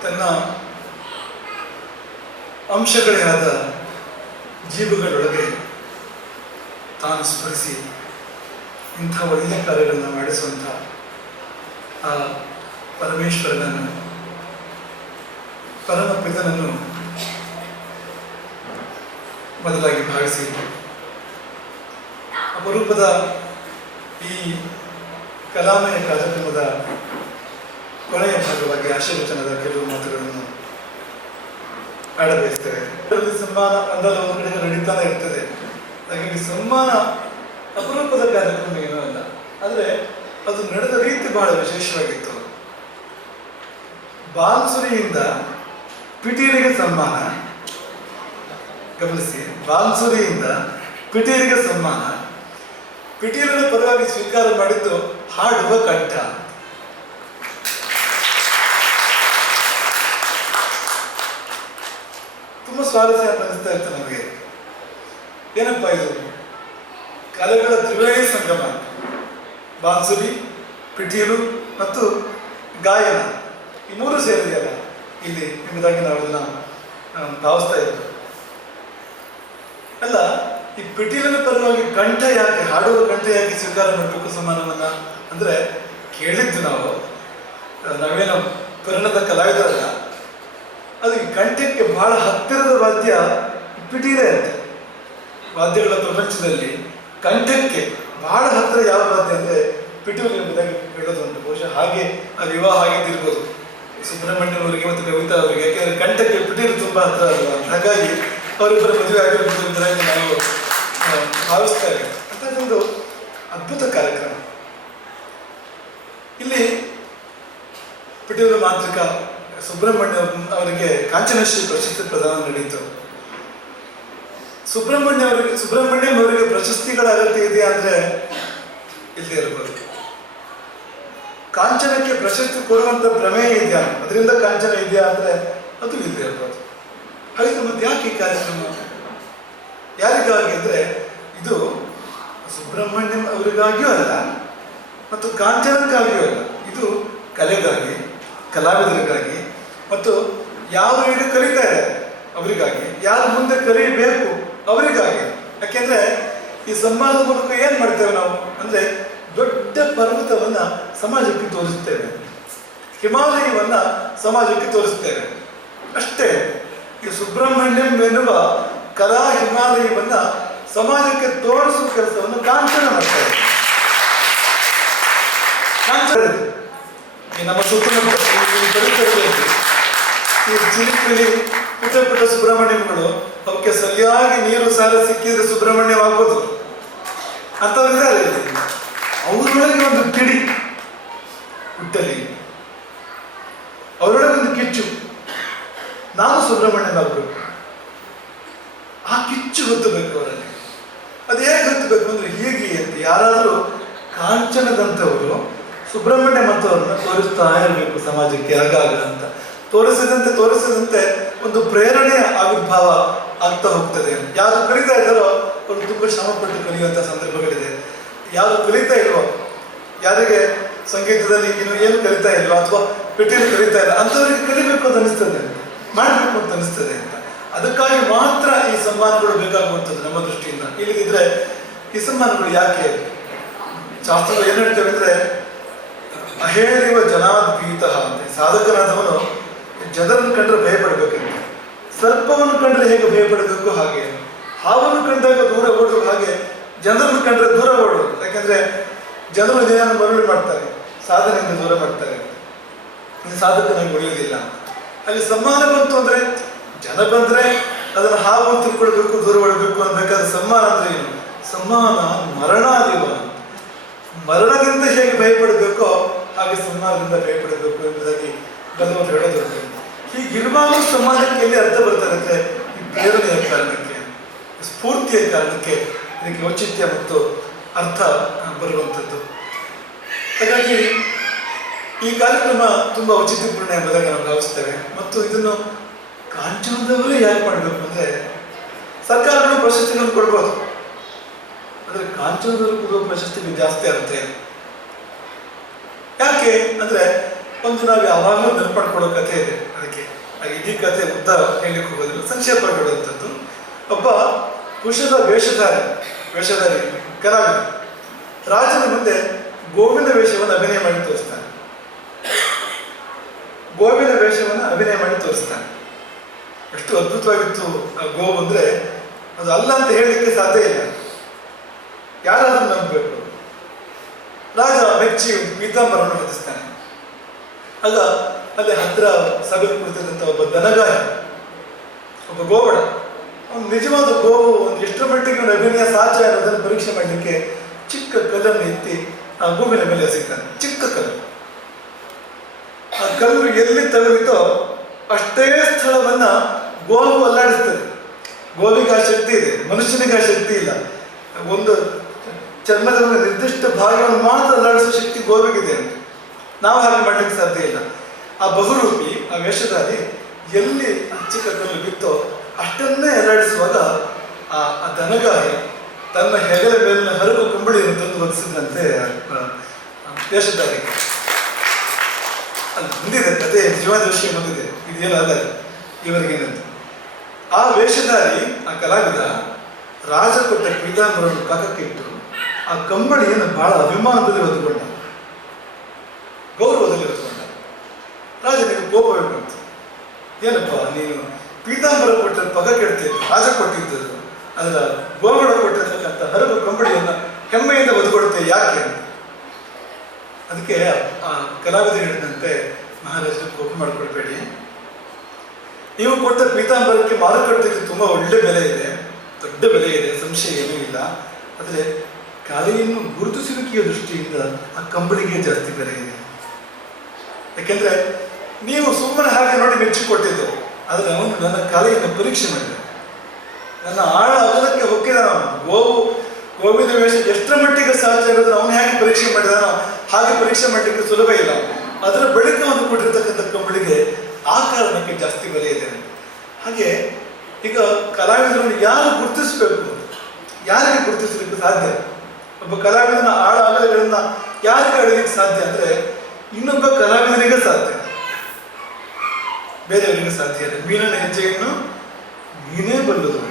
ತನ್ನ ಅಂಶಗಳೇ ಆದ ಜೀವಗಳೊಳಗೆ ತಾನು ಸ್ಮರಿಸಿ ಇಂಥ ಒಳ್ಳೆಯ ಕಾರ್ಯಗಳನ್ನು ಮಾಡಿಸುವಂಥ ಆ ಪರಮೇಶ್ವರನನ್ನು, ಪರಮಪಿತನನ್ನು ಮೊದಲಾಗಿ ಭಾವಿಸಿ ಅಪರೂಪದ ಈ ಕಲಾಮಯ ಕಾರ್ಯಕ್ರಮದ ಕೊನೆಯ ಭಾಗವಾಗಿ ಆಶೀರ್ವಚನದ ಕೆಲವು ಮಾತುಗಳನ್ನು ಆಡಬಯಸ್ತೇವೆ. ಅದರಲ್ಲಿ ಸನ್ಮಾನ ಅಂದಲ್ಲ ಒಂದು ಕಡೆ ನಡೀತಾನೆ ಇರ್ತದೆ. ಹಾಗಾಗಿ ಸನ್ಮಾನ ಅಪರೂಪದ ಕಾರ್ಯಕ್ರಮ ಏನೂ ಅಲ್ಲ, ಆದರೆ ಅದು ನಡೆದ ರೀತಿ ಬಹಳ ವಿಶೇಷವಾಗಿತ್ತು. ಬಾನ್ಸುರಿಯಿಂದ ಪಿಟೀರಿಗೆ ಸನ್ಮಾನ, ಗಮನಿಸಿ, ಬಾನ್ಸುರಿಯಿಂದ ಪಿಟೀರಿಗೆ ಸನ್ಮಾನ. ಪಿಟೀಲಿನ ಪರವಾಗಿ ಸ್ವೀಕಾರ ಮಾಡಿದ್ದು ಹಾಡುವ ಕಂಠ. ತುಂಬಾ ಸ್ವಾರಸ್ಯ ಅಂತ ಅನಿಸ್ತಾ ಇತ್ತು ನಮಗೆ. ಏನಪ್ಪಾ ಇದು, ಕಲೆಗಳ ತ್ರಿವೇಣಿ ಸಂಗಮ, ಬಾನ್ಸುರಿ, ಪಿಟೀಲು ಮತ್ತು ಗಾಯನ, ಈ ಮೂರು ಸೇರಿದೆಯಲ್ಲ ಇಲ್ಲಿ ನಿಮ್ಮದಾಗಿ ನಾವು ಅದನ್ನ ಭಾವಿಸ್ತಾ ಇದ್ವಿ ಅಲ್ಲ. ಈ ಪಿಟೀಲಿನ ಪರವಾಗಿ ಕಂಠ ಯಾಕೆ, ಹಾಡುವ ಕಂಠ ಯಾಕೆ ಸ್ವೀಕಾರ ಮಾಡಬೇಕು ಸನ್ಮಾನವನ್ನ ಅಂದ್ರೆ, ಕೇಳಿದ್ದು ನಾವೇನೋ ಪರಿಣತ ಕಲಾವಿದರಲ್ಲ, ಅದು ಈ ಕಂಠಕ್ಕೆ ಬಹಳ ಹತ್ತಿರದ ವಾದ್ಯ ಪಿಟೀಲೇ ಅಂತ. ವಾದ್ಯಗಳ ಪ್ರಪಂಚದಲ್ಲಿ ಕಂಠಕ್ಕೆ ಬಹಳ ಹತ್ತಿರ ಯಾವ ವಾದ್ಯ ಅಂದ್ರೆ ಪಿಟೀಲು ಎಂಬುದಾಗಿ ಹೇಳೋದುಂಟು. ಬಹುಶಃ ಹಾಗೆ ಆ ವಿವಾಹ ಆಗಿದ್ದಿರ್ಬೋದು ಸುಬ್ರಹ್ಮಣ್ಯ ಅವರಿಗೆ ಮತ್ತು ಕವಿತಾ ಅವರಿಗೆ, ಯಾಕೆಂದ್ರೆ ಕಂಠಕ್ಕೆ ಪಿಟೀಲು ತುಂಬಾ ಹತ್ತಿರ ಅಲ್ವಾ, ಹಾಗಾಗಿ ಅವರಿಬ್ಬರ ಮದುವೆ ಆಗಿರ್ಬೋದು ಎಂಬುದಾಗಿ ನಾವು ಭಾವಿಸ್ತೇವೆ. ಅಂತದೊಂದು ಅದ್ಭುತ ಕಾರ್ಯಕ್ರಮ. ಇಲ್ಲಿ ಪಿಟೀಲು ಮಾಂತ್ರಿಕ ಸುಬ್ರಹ್ಮಣ್ಯ ಅವರಿಗೆ ಕಾಂಚನಶ್ರೀ ಪ್ರಶಸ್ತಿ ಪ್ರದಾನ ನಡೆಯಿತು. ಸುಬ್ರಹ್ಮಣ್ಯಂ ಅವರಿಗೆ ಪ್ರಶಸ್ತಿಗಳ ಅಗತ್ಯ ಇದೆಯಾ ಅಂದ್ರೆ ಇಲ್ಲದೆ ಇರಬಹುದು. ಕಾಂಚನಕ್ಕೆ ಪ್ರಶಸ್ತಿ ಕೊಡುವಂತ ಪ್ರಮೇಯ ಇದೆಯಾ, ಅದರಿಂದ ಕಾಂಚನ ಇದೆಯಾ ಅಂದ್ರೆ ಅದು ಇಲ್ಲದೆ ಇರಬಹುದು. ಹಾಗೆ ಮತ್ತೆ ಯಾಕೆ ಈ ಕಾರ್ಯಕ್ರಮ, ಯಾರಿಗಾಗಿ ಅಂದ್ರೆ ಇದು ಸುಬ್ರಹ್ಮಣ್ಯಂ ಅವರಿಗಾಗಿಯೂ ಅಲ್ಲ ಮತ್ತು ಕಾಂಚನಕ್ಕಾಗಿಯೂ ಅಲ್ಲ, ಇದು ಕಲೆಗಾಗಿ, ಕಲಾವಿದರಿಗಾಗಿ ಮತ್ತು ಯಾರು ಈಗ ಕಲಿತಾ ಇದ್ದಾರೆ ಅವರಿಗಾಗಿ, ಯಾರು ಮುಂದೆ ಕಲಿಯಬೇಕು ಅವರಿಗಾಗಿ. ಯಾಕೆಂದ್ರೆ ಈ ಸನ್ಮಾನದ ಮೂಲಕ ಏನ್ ಮಾಡ್ತೇವೆ ನಾವು ಅಂದ್ರೆ, ದೊಡ್ಡ ಪರ್ವತವನ್ನ ಸಮಾಜಕ್ಕೆ ತೋರಿಸ್ತೇವೆ, ಹಿಮಾಲಯವನ್ನ ಸಮಾಜಕ್ಕೆ ತೋರಿಸ್ತೇವೆ ಅಷ್ಟೇ. ಈ ಸುಬ್ರಹ್ಮಣ್ಯಂ ಎನ್ನುವ ಕಲಾ ಹಿಮಾಲಯವನ್ನ ಸಮಾಜಕ್ಕೆ ತೋರಿಸುವ ಕೆಲಸವನ್ನು ಕಾಂಚನ ಮಾಡ್ತಾರೆ. ನಮ್ಮ ಸುತ್ತಮುತ್ತ ಪರಿಸರದಲ್ಲಿ ಈ ಚಿಲಿಪಿಲಿ ಪುಟ್ಟ ಪುಟ್ಟ ಸುಬ್ರಹ್ಮಣ್ಯಗಳು, ಅವಕ್ಕೆ ಸರಿಯಾಗಿ ನೀರು ಸಾಲ ಸಿಕ್ಕಿದ್ರೆ ಸುಬ್ರಹ್ಮಣ್ಯವಾಗ್ಬೋದು ಅಂತವ್ರಿದ್ದಾರೆ. ಅವರೊಳಗೆ ಒಂದು ಕಿಡಿ ಹುಟ್ಟಲಿ, ಅವರೊಳಗೆ ಒಂದು ಕಿಚ್ಚು, ನಾನು ಸುಬ್ರಹ್ಮಣ್ಯನ್ ಆಗಬೇಕು, ಆ ಕಿಚ್ಚು ಹೊತ್ತಬೇಕು ಅವರಲ್ಲಿ. ಅದು ಹೇಗೆ ಹೊತ್ತಬೇಕು ಅಂದರೆ ಹೀಗೆ ಅಂತ ಯಾರಾದರೂ ಕಾಂಚನದಂಥವರು ಸುಬ್ರಹ್ಮಣ್ಯ ಮತ್ತವರನ್ನ ತೋರಿಸ್ತಾ ಇರಬೇಕು ಸಮಾಜಕ್ಕೆ ಆಗಾಗ ಅಂತ. ತೋರಿಸಿದಂತೆ ಒಂದು ಪ್ರೇರಣೆಯ ಆವಿರ್ಭಾವ ಆಗ್ತಾ ಹೋಗ್ತದೆ. ಯಾರು ಕಲಿತಾ ಇದ್ದಾರೋ ಅವರು ತುಂಬ ಶ್ರಮಪಟ್ಟು ಕಲಿಯುವಂಥ ಸಂದರ್ಭಗಳಿದೆ. ಯಾರು ಕಲಿತಾ ಇಲ್ವೋ, ಯಾರಿಗೆ ಸಂಗೀತದಲ್ಲಿ ಇನ್ನು ಏನು ಕಲಿತಾ ಇಲ್ವೋ ಅಥವಾ ಪೆಟ್ಟಿಯಲ್ಲಿ ಕಲಿತಾ ಇಲ್ಲ ಅಂಥವ್ರಿಗೆ ಕಲಿಬೇಕು ಅಂತ ಅನಿಸ್ತದೆ, ಮಾಡಬೇಕು ಅಂತ ಅನಿಸ್ತದೆ ಅಂತ. ಅದಕ್ಕಾಗಿ ಮಾತ್ರ ಈ ಸಮ್ಮಾನಗಳು ಬೇಕಾಗುವಂಥದ್ದು ನಮ್ಮ ದೃಷ್ಟಿಯಿಂದ. ಇಲ್ಲದಿದ್ರೆ ಈ ಸಮ್ಮಾನಗಳು ಯಾಕೆ? ಶಾಸ್ತ್ರಗಳು ಏನು ಹೇಳ್ತೇವೆ ಅಂದರೆ ಅಹೇಳಿವ ಜನಾದ್ಭೀತ ಅಂತ. ಸಾಧಕನಾದವನು ಜನರನ್ನು ಕಂಡ್ರೆ ಭಯಪಡಬೇಕಂತೆ. ಸರ್ಪವನ್ನು ಕಂಡ್ರೆ ಹೇಗೆ ಭಯಪಡಬೇಕು ಹಾಗೆ, ಹಾವನ್ನು ಕಂಡಾಗ ದೂರ ಓಡುವ ಹಾಗೆ ಜನರನ್ನು ಕಂಡ್ರೆ ದೂರ ಓಡುವುದು. ಯಾಕೆಂದ್ರೆ ಜನರು ಇದನ್ನು ಮರಳಿ ಮಾಡ್ತಾರೆ, ಸಾಧನೆಯಿಂದ ದೂರ ಮಾಡ್ತಾರೆ, ಸಾಧಕನಾಗಿ ಉಳಿಯುವುದಿಲ್ಲ. ಅಲ್ಲಿ ಸಮ್ಮಾನ ಬಂತು ಅಂದ್ರೆ ಜನ ಬಂದ್ರೆ ಅದನ್ನು ಹಾವು ಅಂತ ತಿಳ್ಕೊಳ್ಬೇಕು, ದೂರ ಓಡಬೇಕು ಅನ್ಬೇಕಾದ್ರೆ ಸಮ್ಮಾನ ಅಂದ್ರೆ ಏನು? ಸಮ್ಮಾನ ಮರಣಾದಿವ, ಮರಣದಿಂದ ಹೇಗೆ ಭಯಪಡಬೇಕೋ ಹಾಗೆ ಸಮ್ಮಾನದಿಂದ ಭಯಪಡಬೇಕು ಎಂಬುದಾಗಿ ಬಲ್ಲವರು ಹೇಳೋದುಂಟು. ಹೀಗಿರುವಾಗ ಸಮಾಜಕ್ಕೆ ಎಲ್ಲಿ ಅರ್ಥ ಬರ್ತಾರೆ ಅಂದರೆ ಈ ಪ್ರೇರಣೆಯ ಕಾರಣಕ್ಕೆ, ಸ್ಫೂರ್ತಿಯ ಕಾರಣಕ್ಕೆ ಇದಕ್ಕೆ ಔಚಿತ್ಯ ಮತ್ತು ಅರ್ಥ ಬರುವಂಥದ್ದು. ಹಾಗಾಗಿ ಈ ಕಾರ್ಯಕ್ರಮ ತುಂಬ ಔಚಿತ್ಯಪೂರ್ಣ ಎಂಬುದಾಗಿ ನಾವು ಭಾವಿಸ್ತೇವೆ. ಮತ್ತು ಇದನ್ನು ಕಾಂಚನದವರೇ ಯಾಕೆ ಮಾಡಬೇಕು ಅಂದರೆ ಸರ್ಕಾರಗಳು ಪ್ರಶಸ್ತಿಗಳನ್ನು ಕೊಡ್ಬೋದು, ಆದರೆ ಕಾಂಚನದವರು ಕೊಡುವ ಪ್ರಶಸ್ತಿಗೆ ಜಾಸ್ತಿ ಅರ್ಥ ಇದೆ. ಯಾಕೆ ಅಂದರೆ ಒಂದು ನಾವು ಯಾವಾಗಲೂ ನೆನಪಡ್ಕೊಳ್ಳೋ ಕಥೆ ಇದೆ. ಅದಕ್ಕೆ ಇಡೀ ಕಥೆ ಉದ್ದ ಹೇಳಲಿಕ್ಕೆ ಹೋಗೋದಿಲ್ಲ, ಸಂಕ್ಷೇಪ ಕೊಡುವಂಥದ್ದು. ಒಬ್ಬ ಕುಶಲ ವೇಷಧಾರಿ ಕಲಾವಿದ ರಾಜನ ಮುಂದೆ ಗೋವಿನ ವೇಷವನ್ನು ಅಭಿನಯ ಮಾಡಿ ತೋರಿಸ್ತಾನೆ. ಎಷ್ಟು ಅದ್ಭುತವಾಗಿತ್ತು ಆ ಗೋವು ಅಂದರೆ ಅದು ಅಲ್ಲ ಅಂತ ಹೇಳಲಿಕ್ಕೆ ಸಾಧ್ಯ ಇಲ್ಲ, ಯಾರಾದ್ರೂ ನಂಬಬೇಕು. ರಾಜ ಮೆಚ್ಚಿ ಒಂದು ಪೀತಾಂಬರವನ್ನು ಹೊದಿಸ್ತಾನೆ. ಆಗ ಅಲ್ಲಿ ಹತ್ತಿರ ಸಭೆ ಕುಳಿತಂತ ಒಬ್ಬ ದನಗಾಯ, ಒಬ್ಬ ಗೋವಡ, ಅವನು ನಿಜವಾದ ಗೋವು ಒಂದು ಎಷ್ಟರ ಮಟ್ಟಿಗೆ ಒಂದು ಅಭಿನಯ ಸಾಧ್ಯ ಅನ್ನೋದನ್ನು ಪರೀಕ್ಷೆ ಮಾಡಲಿಕ್ಕೆ ಚಿಕ್ಕ ಕಲ್ಲನ್ನು ಎತ್ತಿ ಆ ಗೋವಿನ ಮೇಲೆ ಎಸೆತಾನೆ. ಚಿಕ್ಕ ಕಲ್ಲು, ಆ ಕಲ್ಲು ಎಲ್ಲಿ ತಗುಲಿತೋ ಅಷ್ಟೇ ಸ್ಥಳವನ್ನ ಗೋವು ಅಲ್ಲಾಡಿಸ್ತದೆ. ಗೋವಿಗೆ ಆ ಶಕ್ತಿ ಇದೆ, ಮನುಷ್ಯನಿಗೆ ಆ ಶಕ್ತಿ ಇಲ್ಲ. ಒಂದು ಚರ್ಮದ ಒಂದು ನಿರ್ದಿಷ್ಟ ಭಾಗವನ್ನು ಮಾತ್ರ ಅಲ್ಲಾಡಿಸುವ ಶಕ್ತಿ ಗೋವಿಗಿದೆ ಅಂತ. ನಾವು ಹಾಗೆ ಮಾಡ್ಲಿಕ್ಕೆ ಸಾಧ್ಯ ಇಲ್ಲ. ಆ ಬಹುರೂಪಿ, ಆ ವೇಷಧಾರಿ ಎಲ್ಲಿ ಚಿಕ್ಕ ಕಲ್ಲು ಬಿತ್ತೋ ಅಷ್ಟನ್ನೇ ಅಲ್ಲಾಡಿಸುವಾಗ ಆ ದನಗಾಯ ತನ್ನ ಹೆಗಲ ಮೇಲಿನ ಹರಕು ಕುಂಬಳಿಯನ್ನು ತಂದು ಒದಿಸಿದಂತೆ ವೇಷಧಾರಿ. ಅಲ್ಲಿ ಮುಂದಿದೆ ಕಥೆ, ನಿಜವಾದ ವಿಷಯ ಬಂದಿದೆ, ಇದೇನು ಅಲ್ಲ ಇವರಿಗೇನಂತ. ಆ ವೇಷಧಾರಿ, ಆ ಕಲಾವಿದ ರಾಜ ಕೊಟ್ಟ ಪೀತಾಂಬರವನ್ನು ಕಾಕಕ್ಕಿಟ್ಟು ಆ ಕಂಬಳಿಯನ್ನು ಬಹಳ ಅಭಿಮಾನದಲ್ಲಿ ಹೊತ್ತುಕೊಂಡ, ಗೌರವದಲ್ಲಿ ಹೊತ್ತುಕೊಂಡ. ರಾಜನಿಗೆ ಕೋಪ ಬೇಕಂತ, ಏನಪ್ಪ ನೀನು ಪೀತಾಂಬರ ಕೊಟ್ಟ ಪಗ ಕೆಡ್ತೀನಿ, ರಾಜ ಕೊಟ್ಟಿದ್ದದು, ಅದರ ಗೋಗಡ ಕೊಟ್ಟಿರ್ತಕ್ಕಂಥ ಹರಕು ಕಂಬಳಿಯನ್ನು ಹೆಮ್ಮೆಯಿಂದ ಒದ್ಕೊಡುತ್ತೆ ಯಾಕೆ ಅಂತ. ಅದಕ್ಕೆ ಆ ಕಲಾವಿದ ಹೇಳಿದಂತೆ, ಮಹಾರಾಜರು ಕೋಪ ಮಾಡಿಕೊಳ್ಬೇಡಿ, ನೀವು ಕೊಟ್ಟ ಪೀತಾಂಬರಕ್ಕೆ ಮಾರುಕಟ್ಟೆಯಲ್ಲಿ ತುಂಬ ಒಳ್ಳೆ ಬೆಲೆ ಇದೆ, ದೊಡ್ಡ ಬೆಲೆ ಇದೆ, ಸಂಶಯ ಏನೂ ಇಲ್ಲ. ಆದರೆ ಕಲೆಯನ್ನು ಗುರುತಿಸುವಿಕೆಯ ದೃಷ್ಟಿಯಿಂದ ಆ ಕಂಬಳಿಗೆ ಜಾಸ್ತಿ ಬೆಲೆ ಇದೆ. ಯಾಕೆಂದ್ರೆ ನೀವು ಸುಮ್ಮನೆ ಹಾಗೆ ನೋಡಿ ಮೆಚ್ಚಿಕೊಟ್ಟಿದ್ದು, ಆದರೆ ಅವನು ನನ್ನ ಕಲೆಯನ್ನು ಪರೀಕ್ಷೆ ಮಾಡಿದ, ನನ್ನ ಆಳ ಅಗಲಕ್ಕೆ ಹೊಕ್ಕಿದ. ಗೋವಿನ ವೇಷ ಎಷ್ಟರ ಮಟ್ಟಿಗೆ ಸಾಧ್ಯ ಇರೋದನ್ನು ಅವನು ಹೇಗೆ ಪರೀಕ್ಷೆ ಮಾಡಿದಾನೋ ಹಾಗೆ ಪರೀಕ್ಷೆ ಮಾಡಲಿಕ್ಕೆ ಸುಲಭ ಇಲ್ಲ. ಅದರ ಬಳಿಕ ಅವನು ಕೊಟ್ಟಿರ್ತಕ್ಕಂಥ ಕಂಬಳಿಗೆ ಆ ಕಾರಣಕ್ಕೆ ಜಾಸ್ತಿ ಬೆಲೆ ಇದೆ. ಹಾಗೆ ಈಗ ಕಲಾವಿದರನ್ನು ಯಾರು ಗುರುತಿಸಬೇಕು, ಯಾರಿಗೆ ಗುರುತಿಸಲಿಕ್ಕೆ ಸಾಧ್ಯ? ಒಬ್ಬ ಕಲಾವಿದನ ಆಳ ಅಗಲಗಳನ್ನ ಯಾರಿಗೆ ಅಳಿಲಿಕ್ಕೆ ಸಾಧ್ಯ ಅಂದರೆ ಇನ್ನೊಬ್ಬ ಕಲಾವಿದನಿಗೆ ಸಾಧ್ಯ, ಬೇರೆಯವರಿಗೆ ಸಾಧ್ಯ ಇಲ್ಲ. ಮೀನಿನ ಹೆಜ್ಜೆಯನ್ನು ಮೀನೇ ಬಲ್ಲದು,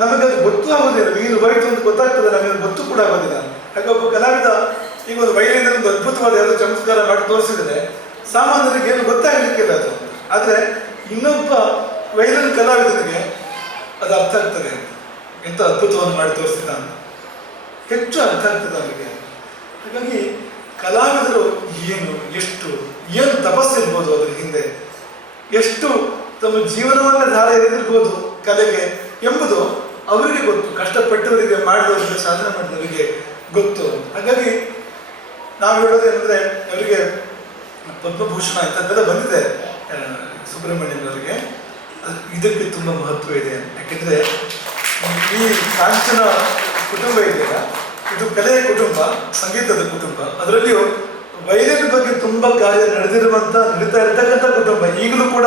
ನಮಗದು ಗೊತ್ತೂ ಆಗೋದಿಲ್ಲ. ಮೀನು ಹೋಯ್ತು ಅಂತ ಗೊತ್ತಾಗ್ತದೆ, ನಮಗೆ ಗೊತ್ತು ಕೂಡ ಆಗೋದಿಲ್ಲ. ಹಾಗೆ ಒಬ್ಬ ಕಲಾವಿದ ಈಗ ಒಂದು ವೈಲಿನಿಂದ ಒಂದು ಅದ್ಭುತವಾದ ಯಾವುದೋ ಚಮತ್ಕಾರ ಮಾಡಿ ತೋರಿಸಿದ್ರೆ ಸಾಮಾನ್ಯರಿಗೆ ಏನು ಗೊತ್ತಾಗಲಿಕ್ಕಿಲ್ಲ ಅದು. ಆದರೆ ಇನ್ನೊಬ್ಬ ವೈಲಿನ್ ಕಲಾವಿದನಿಗೆ ಅದು ಅರ್ಥ ಆಗ್ತದೆ, ಎಂಥ ಅದ್ಭುತವನ್ನು ಮಾಡಿ ತೋರಿಸಿದ ಅಂತ ಹೆಚ್ಚು ಅರ್ಥ ಆಗ್ತದೆ ಅವರಿಗೆ. ಹಾಗಾಗಿ ಕಲಾವಿದರು ಏನು ತಪಸ್ಸಿರ್ಬೋದು, ಅದ್ರ ಹಿಂದೆ ಎಷ್ಟು ತಮ್ಮ ಜೀವನವನ್ನ ಧಾರೆ ಎರೆದಿರ್ಬೋದು ಕಲೆಗೆ ಎಂಬುದು ಅವರಿಗೆ ಗೊತ್ತು. ಕಷ್ಟಪಟ್ಟವರಿಗೆ, ಮಾಡಿದವರಿಗೆ, ಸಾಧನೆ ಮಾಡಿದವರಿಗೆ ಗೊತ್ತು. ಹಾಗಾಗಿ ನಾವು ಹೇಳೋದೇನೆಂದ್ರೆ ಅವರಿಗೆ ಪದ್ಮಭೂಷಣ ಇಂಥದ್ದೆಲ್ಲ ಬಂದಿದೆ ಸುಬ್ರಹ್ಮಣ್ಯಂ ಅವರಿಗೆ. ಇದಕ್ಕೆ ತುಂಬ ಮಹತ್ವ ಇದೆ. ಯಾಕೆಂದರೆ ಈ ಕಾಂಚನ ಕುಟುಂಬ ಇದೆಯಲ್ಲ, ಇದು ಕಲೆಯ ಕುಟುಂಬ, ಸಂಗೀತದ ಕುಟುಂಬ. ಅದರಲ್ಲಿಯೂ ವೈಲಿನ್ ಬಗ್ಗೆ ತುಂಬ ಕಾರ್ಯ ನಡೀತಾ ಇರ್ತಕ್ಕಂಥ ಕುಟುಂಬ. ಈಗಲೂ ಕೂಡ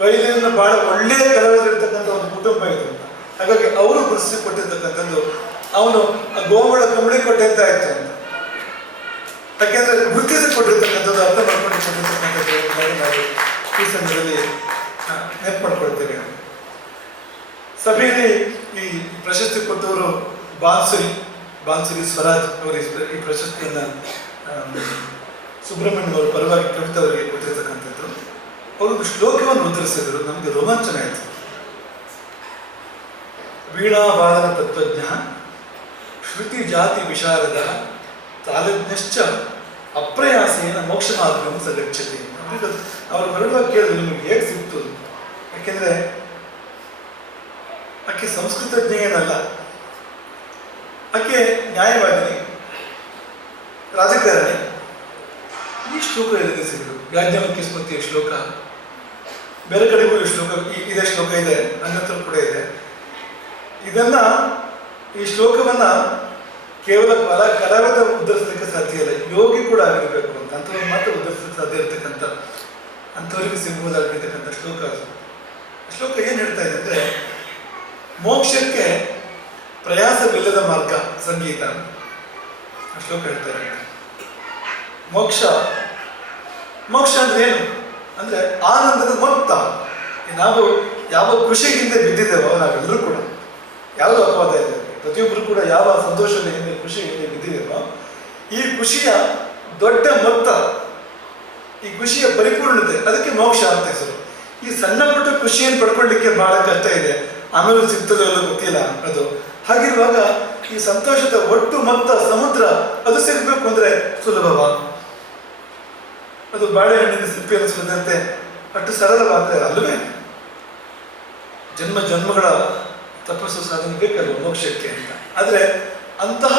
ವೈಲಿನ್ ಬಹಳ ಒಳ್ಳೆಯ ಕಲಾವಿದರಿರ್ತಕ್ಕಂಥ ಒಂದು ಕುಟುಂಬ ಇದು. ಹಾಗಾಗಿ ಅವರು ಪ್ರಶಸ್ತಿ ಕೊಟ್ಟಿರ್ತಕ್ಕಂಥದ್ದು, ಅವನು ಗೋಮಳ ಕಂಬಳಿ ಕೊಟ್ಟೆ ಅಂತ ಆಯ್ತು ಅಂತ. ಯಾಕೆಂದ್ರೆ ಗುರುತಿಸಿ ಕೊಟ್ಟಿರ್ತಕ್ಕಂಥದ್ದು, ಅರ್ಥ ಮಾಡ್ಕೊಂಡು ಕೊಟ್ಟಿರ್ತಕ್ಕಂಥದ್ದು ನಾವು ಈ ಸಮಯದಲ್ಲಿ ನೆನಪು ಮಾಡ್ಕೊಳ್ತೇವೆ. ಸಭೆಯಲ್ಲಿ ಈ ಪ್ರಶಸ್ತಿ ಕೊಟ್ಟವರು ಬಾನ್ಸುರಿ ಸ್ವರಾಜ್ ಅವರು ಈ ಪ್ರಶಸ್ತಿಯನ್ನು ಸುಬ್ರಹ್ಮಣ್ಯಂ ಅವರ ಪರವಾಗಿ ಕವಿತಾ ಅವರಿಗೆ ಕೊಟ್ಟಿರ್ತಕ್ಕಂಥದ್ದು. ಅವರೊಂದು ಶ್ಲೋಕವನ್ನು ಉದ್ಧರಿಸಿದರು, ನಮಗೆ ರೋಮಾಂಚನ ಆಯಿತು. ವೀಣಾವಾದನ ತತ್ವಜ್ಞ ಶ್ರುತಿ ಜಾತಿ ವಿಶಾರದ ತಾಲಜ್ಞಶ್ಚ ಅಪ್ರಯಾಸೇನ ಮೋಕ್ಷ ಮಾರ್ಗವನ್ನು ಸಗಚ್ಚತೆ. ಅವರು ಬರುವಾಗ ಕೇಳಿದ್ರು, ನಿಮಗೆ ಹೇಗೆ ಸಿಕ್ತು? ಯಾಕೆಂದ್ರೆ ಆಕೆ ಸಂಸ್ಕೃತಜ್ಞ ಏನಲ್ಲ, ಆಕೆ ನ್ಯಾಯವಾದಿನಿ, ರಾಜಕಾರಣಿ. ಈ ಶ್ಲೋಕ ಎಲ್ಲಿದೆ ಸಿಗುದು? ಯಾಜ್ಞವಲ್ಕ್ಯ ಸ್ಮೃತಿಯ ಶ್ಲೋಕ, ಬೇರೆ ಕಡೆಗೂ ಈ ಶ್ಲೋಕ ಇದೇ ಶ್ಲೋಕ ಇದೆ, ಅನ್ಯತ್ರ ಕೂಡ ಇದೆ. ಈ ಶ್ಲೋಕವನ್ನ ಕೇವಲ ಕಲಾವಿದ ಉದ್ಧರಿಸಲಿಕ್ಕೆ ಸಾಧ್ಯ ಇಲ್ಲ, ಯೋಗಿ ಕೂಡ ಆಗಿರಬೇಕು ಅಂತ, ಅಂಥವ್ರಿಗೆ ಮಾತ್ರ ಉದ್ಧರಿಸಲಿಕ್ಕೆ ಸಾಧ್ಯ ಇರ್ತಕ್ಕಂಥ, ಅಂಥವರಿಗೆ ಸಿಗುವುದಾಗಿರ್ತಕ್ಕಂಥ ಶ್ಲೋಕ ಅದು. ಶ್ಲೋಕ ಏನು ಹೇಳ್ತಾ ಇದೆ ಅಂದ್ರೆ, ಮೋಕ್ಷಕ್ಕೆ ಪ್ರಯಾಸವಿಲ್ಲದ ಮಾರ್ಗ ಸಂಗೀತ. ಆ ಶ್ಲೋಕ ಹೇಳ್ತಾ ಇದೆ. ಮೋಕ್ಷ ಅಂದ್ರೆ ಏನು ಅಂದ್ರೆ ಆನಂದದ ಮೊತ್ತ. ನಾವು ಯಾವ ಖುಷಿಗೆ ಹಿಂದೆ ಬಿದ್ದಿದ್ದೇವೋ ನಾವೆಲ್ಲರೂ ಕೂಡ, ಯಾವುದು ಅಪವಾದ ಇದೆ, ಪ್ರತಿಯೊಬ್ಬರು ಕೂಡ ಯಾವ ಸಂತೋಷದ ಹಿಂದೆ ಖುಷಿಗೆ ಹಿಂದೆ ಬಿದ್ದಿದ್ದೇವೋ, ಈ ಖುಷಿಯ ದೊಡ್ಡ ಮೊತ್ತ, ಈ ಖುಷಿಯ ಪರಿಪೂರ್ಣತೆ, ಅದಕ್ಕೆ ಮೋಕ್ಷ ಅಂತ ಹೆಸರು. ಈ ಸಣ್ಣ ಪುಟ್ಟ ಖುಷಿಯನ್ನು ಪಡ್ಕೊಳ್ಳಿಕ್ಕೆ ಬಹಳ ಕಷ್ಟ ಇದೆ, ಆಮೇಲೆ ಸಿಗ್ತದೋ ಎಲ್ಲ ಗೊತ್ತಿಲ್ಲ ಅದು. ಹಾಗಿರುವಾಗ ಈ ಸಂತೋಷದ ಒಟ್ಟು ಮೊತ್ತ ಸಮುದ್ರ ಅದು ಸಿಗಬೇಕು ಅಂದ್ರೆ ಸುಲಭವ? ಅದು ಬಾಳೆಹಣ್ಣಿನ ಸಿಪ್ಪೆ ಅನಿಸುವಂತೆ ಅಷ್ಟು ಸರಳವಾದ್ರೆ ಅಲ್ಲವೇ? ಜನ್ಮಗಳ ತಪಸ್ಸು ಸಾಧನೆ ಬೇಕಲ್ಲ ಮೋಕ್ಷಕ್ಕೆ ಅಂತ. ಆದ್ರೆ ಅಂತಹ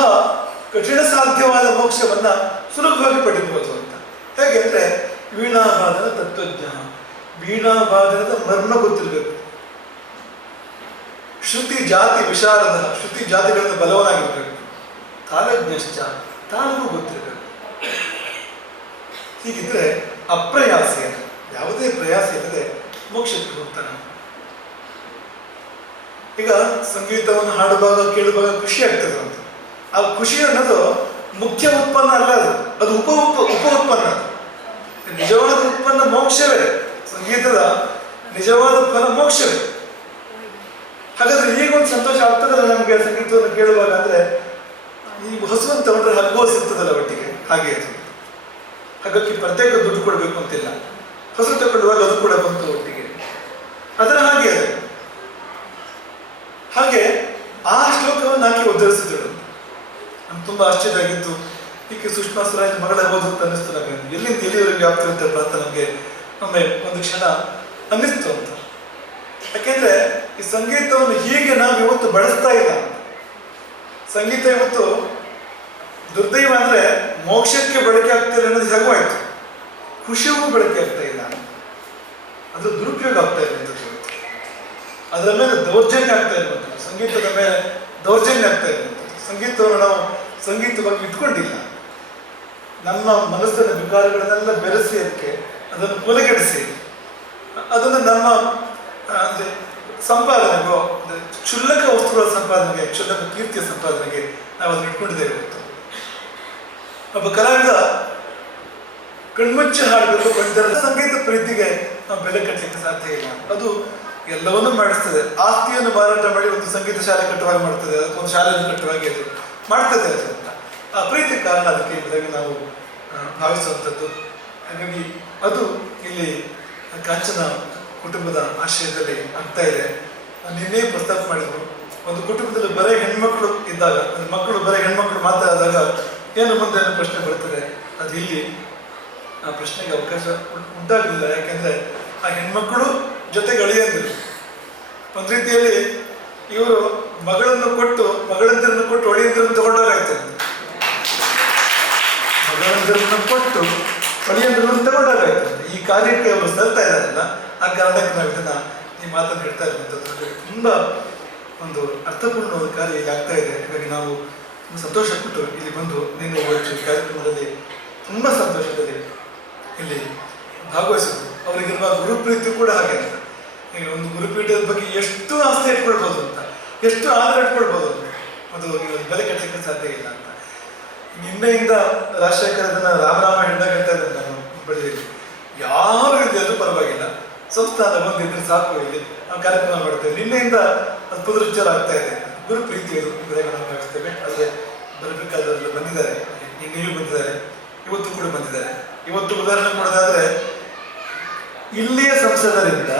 ಕಠಿಣ ಸಾಧ್ಯವಾದ ಮೋಕ್ಷವನ್ನ ಸುಲಭವಾಗಿ ಪಡಿಬಹುದು ಅಂತ. ಹೇಗೆ ಅಂದ್ರೆ ವೀಣಾವಾದನ ತತ್ವಜ್ಞ, ವೀಣಾವಾದನದ ಮರ್ಮ ಗೊತ್ತಿರಬೇಕು. ಶ್ರುತಿ ಜಾತಿ ವಿಶಾರದ, ಶ್ರುತಿ ಜಾತಿಗಳಿಂದ ಬಲವನಾಗಿರ್ಬೇಕು. ತಾಲಜ್ಞಶ್ಚ, ತಾಳಗೂ ಗೊತ್ತಿರಬೇಕು. ಹೀಗಿದ್ರೆ ಅಪ್ರಯಾಸ, ಯಾವುದೇ ಪ್ರಯಾಸ ಇಲ್ಲದೆ ಮೋಕ್ಷಕ್ಕೆ ಹೋಗ್ತಾನೆ. ಈಗ ಸಂಗೀತವನ್ನು ಹಾಡುವಾಗ ಕೇಳುವಾಗ ಖುಷಿ ಆಗ್ತದೆ ಅಂತ. ಆ ಖುಷಿ ಅನ್ನೋದು ಮುಖ್ಯ ಉತ್ಪನ್ನ ಅಲ್ಲ, ಅದು ಉಪ ಉತ್ಪನ್ನ. ನಿಜವಾದ ಉತ್ಪನ್ನ ಮೋಕ್ಷವೇ. ಸಂಗೀತದ ನಿಜವಾದ ಫಲ ಮೋಕ್ಷವೇ. ಹಾಗಾದ್ರೆ ಈಗೊಂದು ಸಂತೋಷ ಆಗ್ತದಲ್ಲ ನಮಗೆ ಸಂಗೀತವನ್ನು ಕೇಳುವಾಗ, ಅಂದ್ರೆ ಈ ಹಸುವನ್ನು ತಗೊಂಡ್ರೆ ಹಗ್ಗೋ ಸಿಗ್ತದಲ್ಲ ಒಟ್ಟಿಗೆ, ಹಾಗೆ ಅದು. ಹಾಗಾಗಿ ಪ್ರತ್ಯೇಕ ದುಡ್ಡು ಕೊಡಬೇಕು ಅಂತಿಲ್ಲ, ಹಸು ತಗೊಳ್ಳುವಾಗ ಅದು ಕೂಡ ಬಂತು ಒಟ್ಟಿಗೆ. ಅದರ ಹಾಗೆ ಅದು. ಹಾಗೆ ಆ ಶ್ಲೋಕವನ್ನು ಆಕೆ ಉದ್ಧರಿಸಿದಳು. ನಮ್ಗೆ ತುಂಬಾ ಆಶ್ಚರ್ಯ ಆಗಿತ್ತು. ಈಕೆ ಸುಷ್ಮಾ ಸ್ವರಾಜ್ ಮಗಳ ಓದು ಅಂತ ಅನ್ನಿಸ್ತು ನಮಗೆ. ಎಲ್ಲಿಂದ ಎಲ್ಲಿವರೆಗೆ ಆಗ್ತಿರುತ್ತೆ ಅಂತ ನಮಗೆ ಒಮ್ಮೆ ಒಂದು ಕ್ಷಣ ಅನ್ನಿಸ್ತು ಅಂತ. ಯಾಕೆಂದ್ರೆ ಈ ಸಂಗೀತವನ್ನು ಹೀಗೆ ನಾವು ಇವತ್ತು ಬಳಸ್ತಾ ಇಲ್ಲ. ಸಂಗೀತ ಇವತ್ತು ದುರ್ದೈವ ಅಂದ್ರೆ ಮೋಕ್ಷಕ್ಕೆ ಬಳಕೆ ಆಗ್ತಿಲ್ಲ ಅನ್ನೋದು ಹೇಗಾಯ್ತು, ಖುಷಿಗೂ ಬಳಕೆ ಆಗ್ತಾ ಇಲ್ಲ, ಅದು ದುರುಪಯೋಗ ಆಗ್ತಾ ಇರುವಂಥದ್ದು. ಅದರ ಮೇಲೆ ದೌರ್ಜನ್ಯ ಆಗ್ತಾ ಇರುವಂಥದ್ದು, ಸಂಗೀತದ ಮೇಲೆ ದೌರ್ಜನ್ಯ ಆಗ್ತಾ ಇರುವಂಥದ್ದು. ಸಂಗೀತವನ್ನು ನಾವು ಸಂಗೀತವಾಗಿ ಇಟ್ಕೊಂಡಿಲ್ಲ. ನಮ್ಮ ಮನಸ್ಸಿನ ವಿಕಾರಗಳನ್ನೆಲ್ಲ ಬೆರೆಸಿ ಅದನ್ನು ಕೊಲೆಗೆಡಿಸಿ ಅದನ್ನು ನಮ್ಮ ಅಂದ್ರೆ ಸಂಪಾದನೆಗೋ, ಕ್ಷುಲ್ಲಕ ವಸ್ತುಗಳ ಸಂಪಾದನೆಗೆ, ಕ್ಷುಲ್ಲಕ ಕೀರ್ತಿಯ ಸಂಪಾದನೆಗೆ ನಾವು ಅದನ್ನು ಇಟ್ಕೊಂಡಿದ್ದೇವೆ ಇವತ್ತು. ಒಬ್ಬ ಕಲಾವಿದ ಕಣ್ಮುಚ್ಚಿ ಹಾಡಬೇಕು, ಸಂಗೀತ ಪ್ರೀತಿಗೆ ನಾವು ಬೆಲೆ ಕಟ್ಟಲಿಕ್ಕೆ ಸಾಧ್ಯ ಇಲ್ಲ. ಅದು ಎಲ್ಲವನ್ನೂ ಮಾಡಿಸ್ತದೆ. ಆಸ್ತಿಯನ್ನು ಮಾರಾಟ ಮಾಡಿ ಒಂದು ಸಂಗೀತ ಶಾಲೆ ಕಟ್ಟುವಾಗ ಮಾಡ್ತದೆ, ಅದಕ್ಕೆ ಒಂದು ಶಾಲೆಯನ್ನು ಕಟ್ಟುವಾಗೆ ಅದು ಮಾಡ್ತದೆ ಅದು ಅಂತ. ಆ ಪ್ರೀತಿ ಕಾರಣ ಅದಕ್ಕೆ ಇದಾಗಿ ನಾವು ಭಾವಿಸುವಂಥದ್ದು. ಹಾಗಾಗಿ ಅದು ಇಲ್ಲಿ ಕಾಂಚನ ಕುಟುಂಬದ ಆಶ್ರಯದಲ್ಲಿ ಆಗ್ತಾ ಇದೆ. ನಿನ್ನೆ ಪ್ರಸ್ತಾಪ ಮಾಡಿದ್ರು, ಒಂದು ಕುಟುಂಬದಲ್ಲಿ ಬರೀ ಹೆಣ್ಮಕ್ಳು ಇದ್ದಾಗ, ಮಕ್ಕಳು ಬರೀ ಹೆಣ್ಮಕ್ಳು ಮಾತಾಡಿದಾಗ ಏನು ಮುಂದೆ ಏನೋ ಪ್ರಶ್ನೆ ಬರ್ತದೆ. ಅದು ಇಲ್ಲಿ ಆ ಪ್ರಶ್ನೆಗೆ ಅವಕಾಶ ಉಂಟಾಗಲಿಲ್ಲ. ಯಾಕೆಂದ್ರೆ ಆ ಹೆಣ್ಮಕ್ಳು ಜೊತೆಗೆ ಅಳಿಯಂದ್ರು ಒಂದು ರೀತಿಯಲ್ಲಿ ಇವರು ಮಗಳಂದಿರನ್ನು ಕೊಟ್ಟು ಅಳಿಯಂದಿರನ್ನು ತಗೊಂಡಾಗಾಯ್ತು. ಮಗಳಂದಿರನ್ನು ಕೊಟ್ಟು ಅಳಿಯಂದಿರನ್ನು ತಗೊಂಡಾಗಾಯ್ತು. ಈ ಕಾರ್ಯಕ್ಕೆ ಅವರು ಸಲ್ತಾ ಇದ್ದಾರಲ್ಲ, ಆ ಕಾರಣಕ್ಕೆ ನಾವು ಇದನ್ನು ಈ ಮಾತನ್ನು ಹೇಳ್ತಾ ಇರುವಂಥದ್ದು ನಮಗೆ ತುಂಬ ಒಂದು ಅರ್ಥಪೂರ್ಣವಾದ ಕಾರ್ಯ ಇಲ್ಲಿ ಆಗ್ತಾ ಇದೆ. ಹಾಗಾಗಿ ನಾವು ತುಂಬ ಸಂತೋಷಪಟ್ಟು ಇಲ್ಲಿ ಬಂದು ನಿನ್ನೆ ಇವತ್ತು ಕಾರ್ಯಕ್ರಮದಲ್ಲಿ ತುಂಬ ಸಂತೋಷದಲ್ಲಿ ಇಲ್ಲಿ ಭಾಗವಹಿಸೋದು. ಅವರಿಗಿರುವ ಗುರುಪ್ರೀತಿ ಕೂಡ ಹಾಗೆ ಅಂತ, ಈಗ ಒಂದು ಗುರುಪೀಠದ ಬಗ್ಗೆ ಎಷ್ಟು ಆಸ್ತಿ ಇಟ್ಕೊಳ್ಬೋದು ಅಂತ, ಎಷ್ಟು ಆಧಾರ ಇಟ್ಕೊಳ್ಬೋದು ಅಂತ, ಅದು ನೀವು ಬೆಲೆ ಕಟ್ಟಲಿಕ್ಕೆ ಸಾಧ್ಯ ಇಲ್ಲ ಅಂತ. ನಿನ್ನೆಯಿಂದ ರಾಜಶೇಖರ್ ಅದನ್ನು ರಾಮರಾಮ ಹೇಳಿದಾಗ ಹೇಳ್ತಾ ಇದ್ದಾರೆ, ನಾನು ಬೆಳೆದಿದ್ದು ಯಾರು ಇದ್ದರೂ ಪರವಾಗಿಲ್ಲ, ಸಂಸ್ಥಾನ ಬಂದಿದ್ರೆ ಸಾಕು, ಇಲ್ಲಿ ನಾವು ಕಾರ್ಯಕ್ರಮ ಮಾಡ್ತೇವೆ. ನಿನ್ನೆಯಿಂದ ಅದು ಪುನರುಚ್ಚಾರ ಆಗ್ತಾ ಇದೆ. ಗುರು ಪ್ರೀತಿಯದು ಬೆಳೆಗೆ ನಾವು ಭಾವಿಸ್ತೇವೆ. ಆದರೆ ಬರಬೇಕಾದವರೆಲ್ಲ ಬಂದಿದ್ದಾರೆ, ನಿನ್ನೆಯೂ ಬಂದಿದ್ದಾರೆ, ಇವತ್ತು ಕೂಡ ಬಂದಿದ್ದಾರೆ. ಇವತ್ತು ಉದಾಹರಣೆ ಕೊಡೋದಾದ್ರೆ, ಇಲ್ಲಿಯ ಸಂಸದರಿಂದ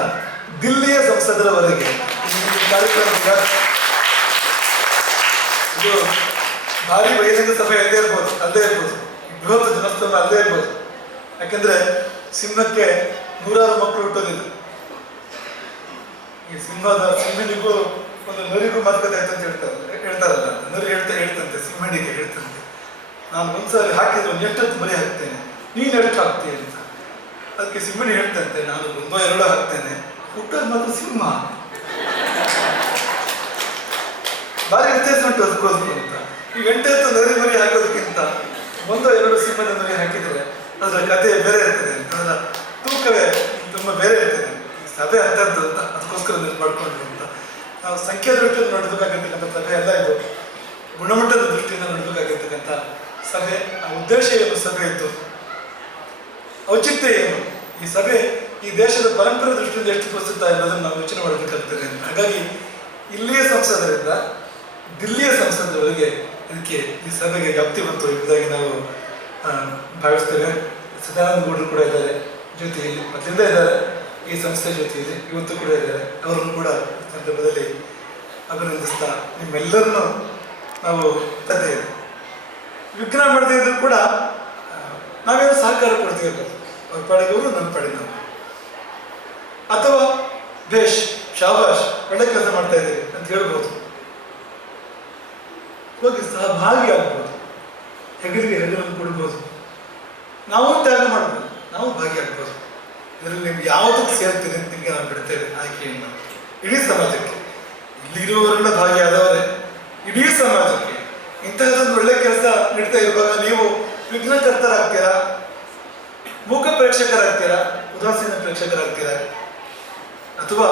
ದಿಲ್ಲಿಯ ಸಂಸದರವರೆಗೆ ಕಾರ್ಯಕ್ರಮ ಇದು ಭಾರಿ ಬಹಿರಂಗ ಸಭೆ ಅಲ್ಲೇ ಇರ್ಬೋದು, ಬೃಹತ್ ಜನಸ್ತಂಭ ಅಲ್ಲೇ ಇರ್ಬೋದು. ಯಾಕೆಂದ್ರೆ ಸಿಂಹಕ್ಕೆ 100 ಮಕ್ಕಳು ಹುಟ್ಟೋದಿಲ್ಲ. ಈ ಸಿಂಹನಿಗೂ ಒಂದು ನರಿಗೂ ಮಾತುಕತೆ ಆಯ್ತು ಅಂತ ಹೇಳ್ತಾರಲ್ಲ, ನರಿ ಹೇಳ್ತಂತೆ ಸಿಂಹನಿಗೆ ಹೇಳ್ತಂತೆ, ನಾನು ಒಂದ್ಸರಿ ಹಾಕಿದ್ರೆ ಎಷ್ಟೊತ್ತು ಮರಿ ಹಾಕ್ತೇನೆ, ನೀನು ಎಷ್ಟು ಹಾಕ್ತೀಯ ಅಂತ. ಅದಕ್ಕೆ ಸಿಂಹನಿ ಹೇಳ್ತಂತೆ, ನಾನು 1-2 ಹಾಕ್ತೇನೆ, ಹುಟ್ಟೋದು ಮಾತ್ರ ಸಿಂಹ. ಭಾರಿ ವ್ಯತ್ಯಾಸ ಉಂಟು ಅದಕ್ಕೋಸ್ಕರ ಅಂತ. ಈ 8 ನರಿ ಮರಿ ಹಾಕೋದಕ್ಕಿಂತ 1-2 ಸಿಂಹದ ಮರಿ ಹಾಕಿದರೆ ಅದರ ಕಥೆ ಬೇರೆ ಇರ್ತದೆ, ಅದರ ತೂಕವೇ ತುಂಬ ಬೇರೆ ಇರ್ತದೆ. ಸಭೆ ಅಂತದ್ದು ಅಂತ ಅದಕ್ಕೋಸ್ಕರ ಮಾಡ್ಕೊಂಡ್ರು ಅಂತ. ನಾವು ಸಂಖ್ಯಾ ದೃಷ್ಟಿಯಿಂದ ನೋಡಬೇಕಾಗಿರ್ತಕ್ಕಂಥ ಸಭೆ ಅಲ್ಲ ಇದು, ಗುಣಮಟ್ಟದ ದೃಷ್ಟಿಯಿಂದ ನೋಡಬೇಕಾಗಿರ್ತಕ್ಕಂಥ ಸಭೆ. ಆ ಉದ್ದೇಶ ಏನು ಸಭೆ ಇತ್ತು, ಔಚಿತ್ಯ ಏನು, ಈ ಸಭೆ ಈ ದೇಶದ ಪರಂಪರೆ ದೃಷ್ಟಿಯಿಂದ ಎಷ್ಟು ಪ್ರಸ್ತುತ ಅನ್ನೋದನ್ನು ನಾವು ಯೋಚನೆ ಮಾಡಬೇಕಾಗ್ತದೆ. ಹಾಗಾಗಿ ಇಲ್ಲಿಯ ಸಂಸದರಿಂದ ದಿಲ್ಲಿಯ ಸಂಸದರವರೆಗೆ ಇದಕ್ಕೆ ಈ ಸಭೆಗೆ ವ್ಯಾಪ್ತಿ ಬಂತು ಎಂಬುದಾಗಿ ನಾವು ಭಾವಿಸ್ತೇವೆ. ಸದಾನಂದ ಗೌಡರು ಕೂಡ ಇದ್ದಾರೆ ಜೊತೆಯಲ್ಲಿ, ಮೊದಲಿಂದ ಇದ್ದಾರೆ ಈ ಸಂಸ್ಥೆ ಜೊತೆಯಲ್ಲಿ, ಇವತ್ತು ಕೂಡ ಇದ್ದಾರೆ. ಅವರನ್ನು ಕೂಡ ಸಂದರ್ಭದಲ್ಲಿ ಅಭಿನಂದಿಸ್ತಾ ನಿಮ್ಮೆಲ್ಲರನ್ನು ನಾವು ವಿಘ್ನ ಮಾಡದೇ ಇದ್ರೂ ಕೂಡ ನಾವೇನು ಸಹಕಾರ ಕೊಡ್ತೀವಿ, ಅವ್ರ ಪಾಡಿಗೆ ಅವರು ನನ್ನ ಪಾಡಿಗೆ ನಾವು, ಅಥವಾ ಬೇಷ್ ಶಾಬಾಷ್ ಒಳ್ಳೆ ಕೆಲಸ ಮಾಡ್ತಾ ಇದ್ದೀವಿ ಅಂತ ಹೇಳ್ಬೋದು, ಹೋಗಿ ಸಹಭಾಗಿ ಆಗ್ಬೋದು, ಹೆಗಲಿಗೆ ಹೆಗಲನ್ನು ಕೊಡ್ಬೋದು, ನಾವು ತ್ಯಾಗ ಮಾಡ್ಬೋದು, ನಾವು ಭಾಗಿಯಾಗ್ಬೋದು. ಇದರಲ್ಲಿ ನಿಮ್ಗೆ ಯಾವುದಕ್ಕೆ ಸೇರ್ತೀರಿ ಅಂತ ನಿಮಗೆ ನಾವು ಬಿಡ್ತೇವೆ ಆಯ್ಕೆಯನ್ನು. ಇಡೀ ಸಮಾಜಕ್ಕೆ ಇಲ್ಲಿರುವವರೆಲ್ಲ ಭಾಗಿಯಾದವರೇ, ಇಡೀ ಸಮಾಜಕ್ಕೆ ಇಂತಹದೊಂದು ಒಳ್ಳೆ ಕೆಲಸ ನೀಡ್ತಾ ಇರುವಾಗ ನೀವು ವಿಘ್ನಕರ್ತರಾಗ್ತೀರಾ, ಮೂಕ ಪ್ರೇಕ್ಷಕರಾಗ್ತೀರಾ, ಉದಾಸೀನ ಪ್ರೇಕ್ಷಕರಾಗ್ತೀರಾ, ಅಥವಾ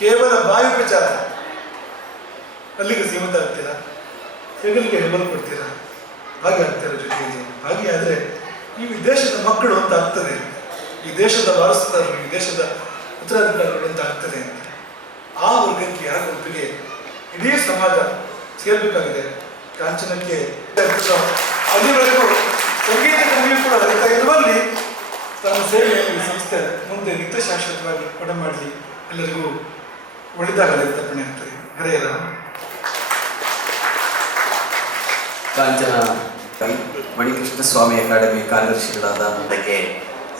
ಕೇವಲ ಬಾಯಿ ಪ್ರಚಾರ ಅಲ್ಲಿಗೆ ಸೀಮಿತ ಆಗ್ತೀರಾ, ಹೆಗಲಿಗೆ ಹೆಗಲು ಕೊಡ್ತೀರಾ, ಹಾಗೆ ಆಗ್ತೀರಾ ಜೊತೆಗೆ. ಹಾಗೆ ಆದರೆ ನೀವು ಈ ದೇಶದ ಮಕ್ಕಳು ಅಂತ ಆಗ್ತದೆ, ಈ ದೇಶದ ವಾರಸುದಾರರು, ಈ ದೇಶದ ಉತ್ತರಾಧಿಕಾರಿಗಳು ಅಂತ ಆಗ್ತದೆ ಅಂತ. ಆ ವರ್ಗಕ್ಕೆ ಆ ಗುಂಪಿಗೆ ಇಡೀ ಸಮಾಜ ಸೇರ್ಬೇಕಾಗಿದೆ. ಕಾಂಚನಕ್ಕೆ ಅಲ್ಲಿವರೆಗೂ ಸಂಗೀತ ಕಲಿಯೂ ಕೂಡ ಇರುವಲ್ಲಿ ತಮ್ಮ ಸೇವೆಯನ್ನು ಸಂಸ್ಥೆ ಮುಂದೆ ನಿತ್ಯ ಶಾಶ್ವತವಾಗಿ ಕೊಡಮಾಡಲಿ, ಎಲ್ಲರಿಗೂ ಒಳಿತಾಗಲಿ ತಪ್ಪಣೆ ಆಗ್ತದೆ. ಹರೆಯರ ಕಾಂಚನ ಮಣಿಕೃಷ್ಣ ಸ್ವಾಮಿ ಅಕಾಡೆಮಿ ಕಾರ್ಯದರ್ಶಿಗಳಾದ ಅದಕ್ಕೆ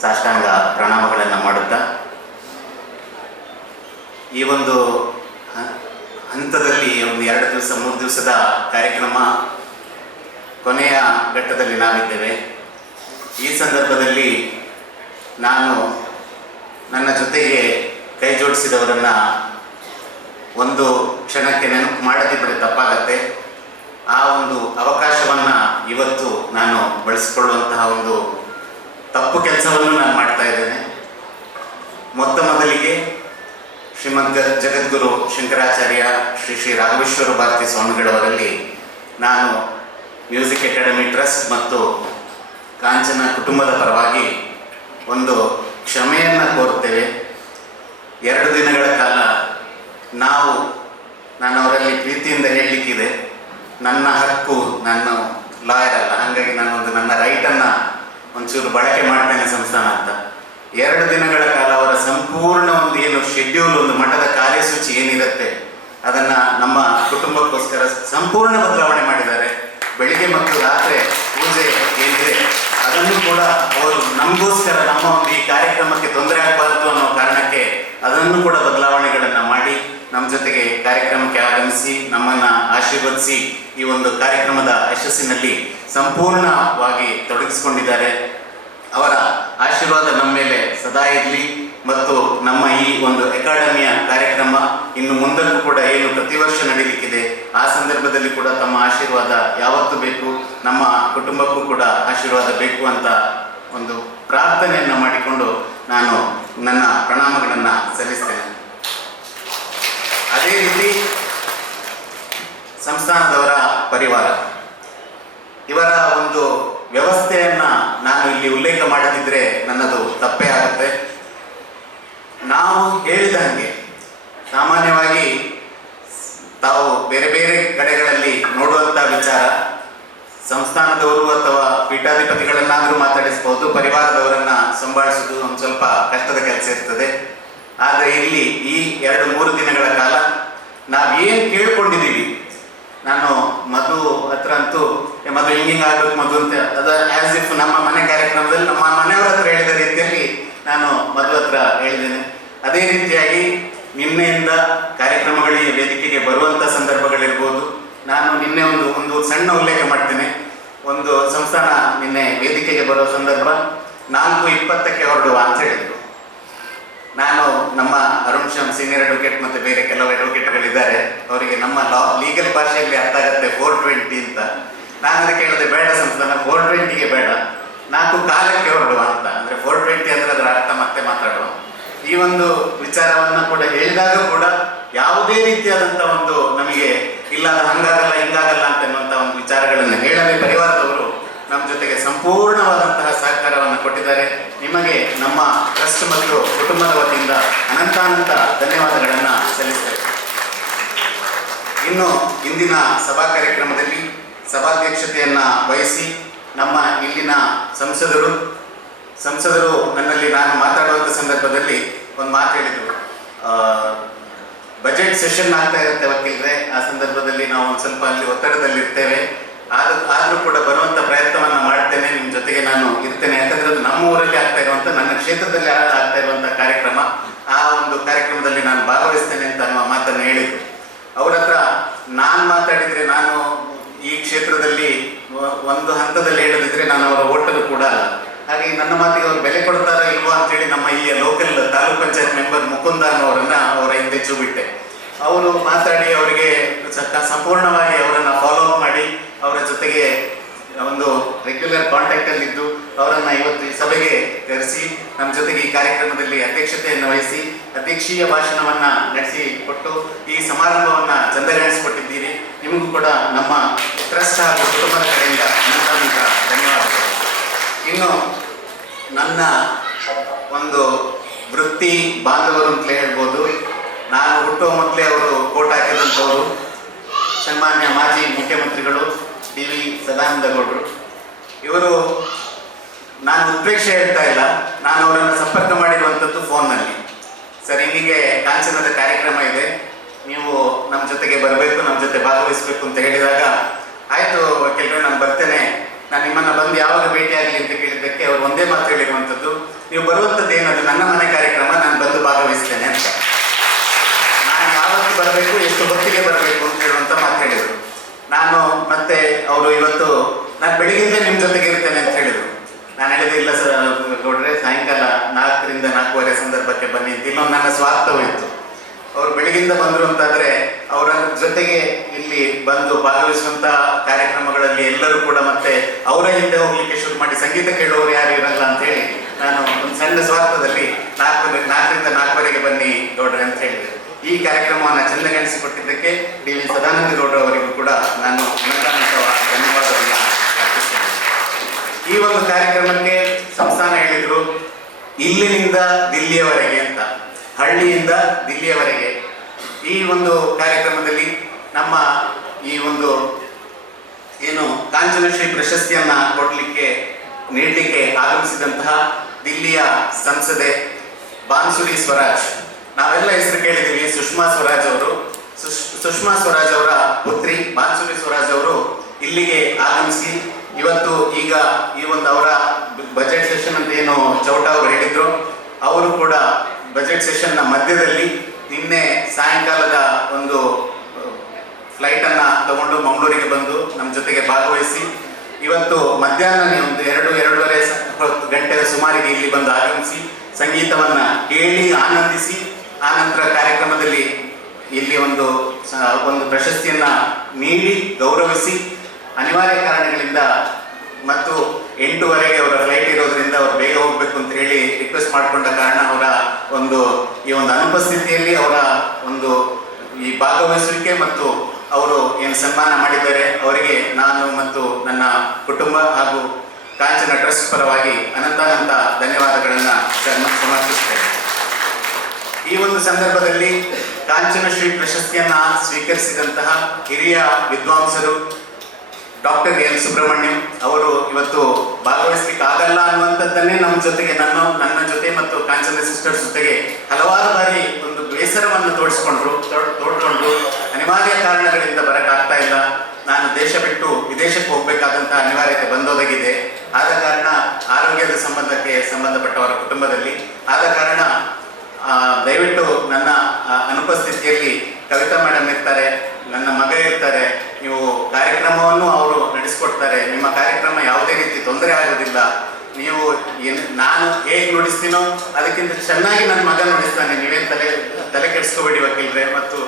ಸಾಷ್ಟಾಂಗ ಪ್ರಣಾಮಗಳನ್ನು ಮಾಡುತ್ತಾ, ಈ ಒಂದು ಹಂತದಲ್ಲಿ ಒಂದು 2 ದಿವಸ 3 ದಿವಸದ ಕಾರ್ಯಕ್ರಮ ಕೊನೆಯ ಘಟ್ಟದಲ್ಲಿ ನಾವಿದ್ದೇವೆ. ಈ ಸಂದರ್ಭದಲ್ಲಿ ನಾನು ನನ್ನ ಜೊತೆಗೆ ಕೈ ಜೋಡಿಸಿದವರನ್ನು ಒಂದು ಕ್ಷಣಕ್ಕೆ ನೆನಪು ಮಾಡದಿದ್ದರೆ ತಪ್ಪಾಗತ್ತೆ. ಆ ಒಂದು ಅವಕಾಶವನ್ನು ಇವತ್ತು ನಾನು ಬಳಸಿಕೊಳ್ಳುವಂತಹ ಒಂದು ತಪ್ಪು ಕೆಲಸವನ್ನು ನಾನು ಮಾಡ್ತಾ ಇದ್ದೇನೆ. ಮೊದಲಿಗೆ ಶ್ರೀಮದ್ ಜಗದ್ಗುರು ಶಂಕರಾಚಾರ್ಯ ಶ್ರೀ ರಾಘವೇಶ್ವರ ಭಾರತಿ ಸ್ವಾಮಿಗಳವರಲ್ಲಿ ನಾನು ಮ್ಯೂಸಿಕ್ ಅಕಾಡೆಮಿ ಟ್ರಸ್ಟ್ ಮತ್ತು ಕಾಂಚನ ಕುಟುಂಬದ ಪರವಾಗಿ ಒಂದು ಕ್ಷಮೆಯನ್ನು ಕೋರುತ್ತೇವೆ. 2 ದಿನಗಳ ಕಾಲ ನಾನು ಅವರಲ್ಲಿ ಪ್ರೀತಿಯಿಂದ ಹೇಳಲಿಕ್ಕಿದೆ, ನನ್ನ ಹಕ್ಕು, ನನ್ನ ಲಾಯರ್ ಅಲ್ಲ, ಹಾಗಾಗಿ ನನ್ನ ರೈಟನ್ನು ಒಂಚೂರು ಬಳಕೆ ಮಾಡ್ತೇನೆ ಸಂಸ್ಥಾನ ಅಂತ. 2 ದಿನಗಳ ಕಾಲ ಅವರ ಸಂಪೂರ್ಣ ಒಂದು ಏನು ಶೆಡ್ಯೂಲ್, ಒಂದು ಮಠದ ಕಾರ್ಯಸೂಚಿ ಏನಿರುತ್ತೆ ಅದನ್ನು ನಮ್ಮ ಕುಟುಂಬಕ್ಕೋಸ್ಕರ ಸಂಪೂರ್ಣ ಬದಲಾವಣೆ ಮಾಡಿದ್ದಾರೆ. ಬೆಳಿಗ್ಗೆ ಮತ್ತು ರಾತ್ರಿ ಪೂಜೆ ಏನಿದೆ ಅದನ್ನು ಕೂಡ ಅವರು ನಮಗೋಸ್ಕರ, ನಮ್ಮ ಒಂದು ಈ ಕಾರ್ಯಕ್ರಮಕ್ಕೆ ತೊಂದರೆ ಆಗಬಾರದು ಅನ್ನೋ ಕಾರಣಕ್ಕೆ ಅದನ್ನು ಕೂಡ ಬದಲಾವಣೆಗಳನ್ನು ಮಾಡಿ ನಮ್ಮ ಜೊತೆಗೆ ಕಾರ್ಯಕ್ರಮಕ್ಕೆ ಆಗಮಿಸಿ ನಮ್ಮನ್ನು ಆಶೀರ್ವದಿಸಿ ಈ ಒಂದು ಕಾರ್ಯಕ್ರಮದ ಯಶಸ್ಸಿನಲ್ಲಿ ಸಂಪೂರ್ಣವಾಗಿ ತೊಡಗಿಸಿಕೊಂಡಿದ್ದಾರೆ. ಅವರ ಆಶೀರ್ವಾದ ನಮ್ಮ ಮೇಲೆ ಸದಾ ಇರಲಿ ಮತ್ತು ನಮ್ಮ ಈ ಒಂದು ಅಕಾಡೆಮಿಯ ಕಾರ್ಯಕ್ರಮ ಇನ್ನು ಮುಂದಕ್ಕೂ ಕೂಡ ಏನು ಪ್ರತಿ ವರ್ಷ ನಡೀಲಿಕ್ಕಿದೆ ಆ ಸಂದರ್ಭದಲ್ಲಿ ಕೂಡ ತಮ್ಮ ಆಶೀರ್ವಾದ ಯಾವತ್ತೂ ಬೇಕು, ನಮ್ಮ ಕುಟುಂಬಕ್ಕೂ ಕೂಡ ಆಶೀರ್ವಾದ ಬೇಕು ಅಂತ ಒಂದು ಪ್ರಾರ್ಥನೆಯನ್ನು ಮಾಡಿಕೊಂಡು ನಾನು ನನ್ನ ಪ್ರಣಾಮಗಳನ್ನು ಸಲ್ಲಿಸ್ತೇನೆ. ಅದೇ ರೀತಿ ಸಂಸ್ಥಾನದವರ ಪರಿವಾರ, ಇವರ ಒಂದು ವ್ಯವಸ್ಥೆಯನ್ನ ನಾನು ಇಲ್ಲಿ ಉಲ್ಲೇಖ ಮಾಡದಿದ್ರೆ ನನ್ನದು ತಪ್ಪೇ ಆಗುತ್ತೆ. ನಾವು ಹೇಳಿದ ಹಾಗೆ ಸಾಮಾನ್ಯವಾಗಿ ತಾವು ಬೇರೆ ಬೇರೆ ಕಡೆಗಳಲ್ಲಿ ನೋಡುವಂಥ ವಿಚಾರ, ಸಂಸ್ಥಾನದವರು ಅಥವಾ ಪೀಠಾಧಿಪತಿಗಳನ್ನಾದರೂ ಮಾತಾಡಿಸ್ಬೋದು, ಪರಿವಾರದವರನ್ನ ಸಂಭಾಳಿಸೋದು ಒಂದು ಸ್ವಲ್ಪ ಕಷ್ಟದ ಕೆಲಸ ಇರ್ತದೆ. ಆದರೆ ಇಲ್ಲಿ ಈ 2-3 ದಿನಗಳ ಕಾಲ ನಾವೇನು ಕೇಳ್ಕೊಂಡಿದ್ದೀವಿ, ನಾನು ಮಧು ಹತ್ರ ಅಂತೂ ಮಧು ಹಿಂಗಿಂಗ್ ಆಗ್ಬೇಕು ಮಧು ಅಂತ, ಅದು ಆಸ್ ಇಫ್ ನಮ್ಮ ಮನೆ ಕಾರ್ಯಕ್ರಮದಲ್ಲಿ ನಮ್ಮ ಮನೆಯವರ ಹತ್ರ ಹೇಳಿದ ರೀತಿಯಲ್ಲಿ ನಾನು ಮಧು ಹತ್ರ ಹೇಳಿದ್ದೇನೆ. ಅದೇ ರೀತಿಯಾಗಿ ನಿನ್ನೆಯಿಂದ ಕಾರ್ಯಕ್ರಮಗಳಿಗೆ ವೇದಿಕೆಗೆ ಬರುವಂಥ ಸಂದರ್ಭಗಳಿರ್ಬೋದು. ನಾನು ನಿನ್ನೆ ಒಂದು ಸಣ್ಣ ಉಲ್ಲೇಖ ಮಾಡ್ತೇನೆ. ಒಂದು ಸಂಸ್ಥಾನ ನಿನ್ನೆ ವೇದಿಕೆಗೆ ಬರೋ ಸಂದರ್ಭ 4:20ಕ್ಕೆ ಹೊರಡುವ ಅಂತ ಹೇಳಿದ್ರು. ನಾನು ನಮ್ಮ ಅರುಣ್ ಶ್ಯಾಮ್ ಸೀನಿಯರ್ ಅಡ್ವೊಕೇಟ್ ಮತ್ತು ಬೇರೆ ಕೆಲವು ಅಡ್ವೊಕೇಟ್ಗಳಿದ್ದಾರೆ, ಅವರಿಗೆ ನಮ್ಮ ಲೀಗಲ್ ಭಾಷೆಯಲ್ಲಿ ಅರ್ಥ ಆಗುತ್ತೆ 4:20 ಅಂತ. ನಾನು ಅದಕ್ಕೆ ಹೇಳಿದೆ, ಬೇಡ ಸಂಸ್ಥಾನ 4:20ಗೆ ಬೇಡ, 4:15ಕ್ಕೆ ಹೊರಡುವ ಅಂತ. ಅಂದರೆ 4:20 ಅಂದರೆ ಅದರ ಅರ್ಥ ಮತ್ತೆ ಮಾತಾಡುವ. ಈ ಒಂದು ವಿಚಾರವನ್ನು ಕೂಡ ಹೇಳಿದಾಗ ಕೂಡ ಯಾವುದೇ ರೀತಿಯಾದಂಥ ಒಂದು ನಮಗೆ ಇಲ್ಲ ಹಂಗಾಗಲ್ಲ ಹಿಂಗಾಗಲ್ಲ ಅಂತನ್ನುವಂಥ ಒಂದು ವಿಚಾರಗಳನ್ನು ಹೇಳದೆ ಪರಿವಾರದವರು ನಮ್ಮ ಜೊತೆಗೆ ಸಂಪೂರ್ಣವಾದಂತಹ ಸಹಕಾರವನ್ನು ಕೊಟ್ಟಿದ್ದಾರೆ. ನಿಮಗೆ ನಮ್ಮ ಟ್ರಸ್ಟ್ ಮತ್ತು ಕುಟುಂಬದ ವತಿಯಿಂದ ಅನಂತಾನಂತ ಧನ್ಯವಾದಗಳನ್ನು ಸಲ್ಲಿಸ್ತೇವೆ. ಇನ್ನು ಇಂದಿನ ಸಭಾ ಕಾರ್ಯಕ್ರಮದಲ್ಲಿ ಸಭಾಧ್ಯಕ್ಷತೆಯನ್ನ ವಹಿಸಿ ನಮ್ಮ ಇಲ್ಲಿನ ಸಂಸದರು ನನ್ನಲ್ಲಿ ನಾನು ಮಾತಾಡುವಂಥ ಸಂದರ್ಭದಲ್ಲಿ ಒಂದು ಮಾತು ಹೇಳಿದರು. ಬಜೆಟ್ ಸೆಷನ್ ಆಗ್ತಾ ಇರುತ್ತೆ ವಕೀಲರೆ, ಆ ಸಂದರ್ಭದಲ್ಲಿ ನಾವು ಒಂದು ಸ್ವಲ್ಪ ಅಲ್ಲಿ ಒತ್ತಡದಲ್ಲಿರ್ತೇವೆ, ಆದರೂ ಕೂಡ ಬರುವಂಥ ಪ್ರಯತ್ನವನ್ನು ಮಾಡ್ತೇನೆ, ನಿಮ್ಮ ಜೊತೆಗೆ ನಾನು ಇರ್ತೇನೆ. ಯಾಕಂದ್ರೆ ಅದು ನಮ್ಮ ಊರಲ್ಲಿ ಆಗ್ತಾ ಇರುವಂಥ, ನನ್ನ ಕ್ಷೇತ್ರದಲ್ಲಿ ಆಗ್ತಾ ಇರುವಂಥ ಕಾರ್ಯಕ್ರಮ, ಆ ಒಂದು ಕಾರ್ಯಕ್ರಮದಲ್ಲಿ ನಾನು ಭಾಗವಹಿಸ್ತೇನೆ ಅಂತ ಅನ್ನುವ ಮಾತನ್ನು ಹೇಳಿದ್ರು. ಅವ್ರ ಹತ್ರ ನಾನು ಮಾತಾಡಿದರೆ, ನಾನು ಈ ಕ್ಷೇತ್ರದಲ್ಲಿ ಒಂದು ಹಂತದಲ್ಲಿ ಹೇಳದಿದ್ರೆ ನಾನು ಅವರ ಓಟರು ಕೂಡ ಅಲ್ಲ. ಹಾಗೆ ನನ್ನ ಮಾತಿಗೆ ಅವರು ಬೆಲೆ ಕೊಡ್ತಾರ ಇಲ್ವಾ ಅಂತೇಳಿ ನಮ್ಮ ಈ ಲೋಕಲ್ ತಾಲೂಕ್ ಪಂಚಾಯತ್ ಮೆಂಬರ್ ಮುಕುಂದ ಅನ್ನೋರನ್ನ ಅವರ ಹಿಂದೆ ಚೂಬಿಟ್ಟೆ. ಅವರು ಮಾತಾಡಿ ಅವರಿಗೆ ಸಂಪೂರ್ಣವಾಗಿ ಅವರನ್ನು ಫಾಲೋ ಅಪ್ ಮಾಡಿ ಅವರ ಜೊತೆಗೆ ಒಂದು ರೆಗ್ಯುಲರ್ ಕಾಂಟ್ಯಾಕ್ಟ್ ಅಲ್ಲಿ ಇದ್ದು ಅವರನ್ನ ಇವತ್ತು ಈ ಸಭೆಗೆ ಕರೆಸಿ ನಮ್ಮ ಜೊತೆಗೆ ಈ ಕಾರ್ಯಕ್ರಮದಲ್ಲಿ ಅಧ್ಯಕ್ಷತೆಯನ್ನು ವಹಿಸಿ ಅಧ್ಯಕ್ಷೀಯ ಭಾಷಣವನ್ನ ನಡೆಸಿ ಕೊಟ್ಟು ಈ ಸಮಾರಂಭವನ್ನ ಚಂದಗಾಣಿಸಿಕೊಟ್ಟಿದ್ದೀರಿ. ನಿಮಗೂ ಕೂಡ ನಮ್ಮ ಟ್ರಸ್ಟ್ ಹಾಗೂ ಕುಟುಂಬದ ಕಡೆಯಿಂದ ಅನಂತ ಧನ್ಯವಾದಗಳು. ಇನ್ನು ನನ್ನ ಒಂದು ವೃತ್ತಿ ಬಾಂಧವರು ಅಂತಲೇ ಹೇಳ್ಬೋದು. ನಾನು ಹುಟ್ಟುವ ಮೊದಲೇ ಅವರು ಕೋಟ್ ಹಾಕಿದಂಥವರು ಸನ್ಮಾನ್ಯ ಮಾಜಿ ಮುಖ್ಯಮಂತ್ರಿಗಳು ಡಿ ವಿ ಸದಾನಂದ ಗೌಡರು. ಇವರು, ನಾನು ಉತ್ಪ್ರೇಕ್ಷೆ ಹೇಳ್ತಾ ಇಲ್ಲ, ನಾನು ಅವರನ್ನು ಸಂಪರ್ಕ ಮಾಡಿರುವಂಥದ್ದು ಫೋನ್ನಲ್ಲಿ. ಸರ್, ಹೀಗೆ ಕಾಂಚನದ ಕಾರ್ಯಕ್ರಮ ಇದೆ, ನೀವು ನಮ್ಮ ಜೊತೆಗೆ ಬರಬೇಕು, ನಮ್ಮ ಜೊತೆ ಭಾಗವಹಿಸಬೇಕು ಅಂತ ಹೇಳಿದಾಗ, ಆಯಿತು ವಕೀಲರು ನಾನು ಬರ್ತೇನೆ, ನಾನು ನಿಮ್ಮನ್ನು ಬಂದು ಯಾವಾಗ ಭೇಟಿಯಾಗಲಿ ಅಂತ ಕೇಳಿದ್ದಕ್ಕೆ ಅವರು ಒಂದೇ ಮಾತು ಹೇಳಿರುವಂಥದ್ದು, ನೀವು ಬರುವಂಥದ್ದು ಏನದು ನನ್ನ ಮನೆ ಕಾರ್ಯಕ್ರಮ, ನಾನು ಬಂದು ಭಾಗವಹಿಸ್ತೇನೆ ಅಂತ. ನಾನು ಯಾವತ್ತು ಬರಬೇಕು, ಎಷ್ಟು ಹೊತ್ತಿಗೆ ಬರಬೇಕು ಅಂತ ಹೇಳುವಂಥ ಮಾತು ಹೇಳಿದರು. ನಾನು ಮತ್ತೆ ಅವರು ಇವತ್ತು ನಾನು ಬೆಳಿಗ್ಗೆ ನಿಮ್ಮ ಜೊತೆಗೆ ಇರ್ತೇನೆ ಅಂತ ಹೇಳಿದರು. ನಾನು ಹೇಳಿದೆ, ಇಲ್ಲ ಸರ್ ಗೌಡ್ರೆ, ಸಾಯಂಕಾಲ 4ರಿಂದ 4:15 ಸಂದರ್ಭಕ್ಕೆ ಬನ್ನಿ ಅಂತ. ಇನ್ನೊಂದು ನನ್ನ ಸ್ವಾರ್ಥವೂ ಇತ್ತು. ಅವರು ಬೆಳಗಿಂದ ಬಂದರು ಅಂತಾದರೆ ಅವರ ಜೊತೆಗೆ ಇಲ್ಲಿ ಬಂದು ಭಾಗವಹಿಸುವಂಥ ಕಾರ್ಯಕ್ರಮಗಳಲ್ಲಿ ಎಲ್ಲರೂ ಕೂಡ ಮತ್ತೆ ಅವರ ಹಿಂದೆ ಹೋಗ್ಲಿಕ್ಕೆ ಶುರು ಮಾಡಿ ಸಂಗೀತ ಕೇಳುವವರು ಯಾರು ಇರಲ್ಲ ಅಂತ ಹೇಳಿ ನಾನು ಒಂದು ಸಣ್ಣ ಸ್ವಾರ್ಥದಲ್ಲಿ 4ರಿಂದ 4:15 ಬನ್ನಿ ಗೌಡ್ರೆ ಅಂತ ಹೇಳಿದೆ. ಈ ಕಾರ್ಯಕ್ರಮವನ್ನು ಚಂದಗಾಣಿಸಿಕೊಟ್ಟಿದ್ದಕ್ಕೆ ಡಿ ವಿ ಸದಾನಂದ ಗೌಡ್ರ ಅವರಿಗೂ ಕೂಡ ನಾನು ಧನ್ಯವಾದವನ್ನು ಅರ್ಪಿಸ್ತೇನೆ. ಈ ಒಂದು ಕಾರ್ಯಕ್ರಮಕ್ಕೆ ಸಂಸ್ಥಾನ ಹೇಳಿದ್ರು ಇಲ್ಲಿನಿಂದ ದಿಲ್ಲಿಯವರೆಗೆ ಅಂತ, ಹಳ್ಳಿಯಿಂದ ದಿಲ್ಲಿಯವರೆಗೆ. ಈ ಒಂದು ಕಾರ್ಯಕ್ರಮದಲ್ಲಿ ನಮ್ಮ ಈ ಒಂದು ಏನು ಕಾಂಚನಶ್ರೀ ಪ್ರಶಸ್ತಿಯನ್ನ ನೀಡಲಿಕ್ಕೆ ಆಗಮಿಸಿದಂತಹ ದಿಲ್ಲಿಯ ಸಂಸದೆ ಬಾನ್ಸುರಿ ಸ್ವರಾಜ್, ನಾವೆಲ್ಲ ಹೆಸರು ಕೇಳಿದ್ದೀವಿ, ಸುಷ್ಮಾ ಸ್ವರಾಜ್ ಅವರು. ಸುಷ್ಮಾ ಸ್ವರಾಜ್ ಅವರ ಪುತ್ರಿ ಬಾನ್ಸುರಿ ಸ್ವರಾಜ್ ಅವರು ಇಲ್ಲಿಗೆ ಆಗಮಿಸಿ ಇವತ್ತು ಈಗ ಈ ಒಂದು ಅವರ ಬಜೆಟ್ ಸೆಷನ್ ಅಂತ ಏನು ಚೌಟ ಅವರು ಹೇಳಿದ್ರು, ಅವರು ಕೂಡ ಬಜೆಟ್ ಸೆಷನ್ನ ಮಧ್ಯದಲ್ಲಿ ನಿನ್ನೆ ಸಾಯಂಕಾಲದ ಒಂದು ಫ್ಲೈಟನ್ನು ತಗೊಂಡು ಮಂಗಳೂರಿಗೆ ಬಂದು ನಮ್ಮ ಜೊತೆಗೆ ಭಾಗವಹಿಸಿ ಇವತ್ತು ಮಧ್ಯಾಹ್ನ ಒಂದು 2-2:30 ಗಂಟೆಯ ಸುಮಾರಿಗೆ ಇಲ್ಲಿ ಬಂದು ಆಗಮಿಸಿ ಸಂಗೀತವನ್ನು ಕೇಳಿ ಆನಂದಿಸಿ ಆನಂತರ ಕಾರ್ಯಕ್ರಮದಲ್ಲಿ ಇಲ್ಲಿ ಒಂದು ಪ್ರಶಸ್ತಿಯನ್ನ ನೀಡಿ ಗೌರವಿಸಿ, ಅನಿವಾರ್ಯ ಕಾರಣಗಳಿಂದ ಮತ್ತು 8:15 ಅವರ ಫ್ಲೈಟ್ ಇರೋದ್ರಿಂದ ಅವ್ರು ಬೇಗ ಹೋಗ್ಬೇಕು ಅಂತ ಹೇಳಿ ರಿಕ್ವೆಸ್ಟ್ ಮಾಡಿಕೊಂಡ ಕಾರಣ ಅವರ ಈ ಒಂದು ಅನುಪಸ್ಥಿತಿಯಲ್ಲಿ ಅವರ ಈ ಭಾಗವಹಿಸುವಿಕೆ ಮತ್ತು ಅವರು ಏನು ಸನ್ಮಾನ ಮಾಡಿದ್ದಾರೆ ಅವರಿಗೆ ನಾನು ಮತ್ತು ನನ್ನ ಕುಟುಂಬ ಹಾಗೂ ಕಾಂಚನ ಟ್ರಸ್ಟ್ ಪರವಾಗಿ ಅನಂತ ಧನ್ಯವಾದಗಳನ್ನು ಸಮರ್ಪಿಸುತ್ತೇನೆ. ಈ ಒಂದು ಸಂದರ್ಭದಲ್ಲಿ ಕಾಂಚನ ಶ್ರೀ ಪ್ರಶಸ್ತಿಯನ್ನ ಸ್ವೀಕರಿಸಿದಂತಹ ಹಿರಿಯ ವಿದ್ವಾಂಸರು ಡಾಕ್ಟರ್ ಎನ್ ಸುಬ್ರಹ್ಮಣ್ಯಂ ಅವರು ಇವತ್ತು ಭಾಗವಹಿಸ್ಲಿಕ್ಕೆ ಆಗಲ್ಲ ಅನ್ನುವಂಥದ್ದನ್ನೇ ನಮ್ಮ ಜೊತೆಗೆ ನನ್ನ ಜೊತೆ ಮತ್ತು ಕಾಂಚನ ಸಿಸ್ಟರ್ಸ್ ಜೊತೆಗೆ ಹಲವಾರು ಬಾರಿ ಒಂದು ಬೇಸರವನ್ನು ತೋಡ್ಕೊಂಡ್ರು. ಅನಿವಾರ್ಯ ಕಾರಣಗಳಿಂದ ಬರಕ್ಕಾಗ್ತಾ ಇಲ್ಲ, ನಾನು ದೇಶ ಬಿಟ್ಟು ವಿದೇಶಕ್ಕೆ ಹೋಗ್ಬೇಕಾದಂತಹ ಅನಿವಾರ್ಯತೆ ಬಂದೊದಗಿದೆ. ಆದ ಕಾರಣ ಆರೋಗ್ಯದ ಸಂಬಂಧಪಟ್ಟವರ ಕುಟುಂಬದಲ್ಲಿ ಆದ ಕಾರಣ ದಯವಿಟ್ಟು ನನ್ನ ಅನುಪಸ್ಥಿತಿಯಲ್ಲಿ ಕವಿತಾ ಮೇಡಮ್ ಇರ್ತಾರೆ, ನನ್ನ ಮಗ ಇರ್ತಾರೆ, ನೀವು ಕಾರ್ಯಕ್ರಮವನ್ನು ಅವರು ನಡೆಸಿಕೊಡ್ತಾರೆ. ನಿಮ್ಮ ಕಾರ್ಯಕ್ರಮ ಯಾವುದೇ ರೀತಿ ತೊಂದರೆ ಆಗೋದಿಲ್ಲ. ನೀವು ನಾನು ಹೇಗೆ ನುಡಿಸ್ತೀನೋ ಅದಕ್ಕಿಂತ ಚೆನ್ನಾಗಿ ನನ್ನ ಮಗ ನುಡಿಸ್ತಾನೆ. ನೀವೇನು ತಲೆ ಕೆಡಿಸ್ಕೋಬೇಡಿ ವಕೀಲರೆ. ಮತ್ತು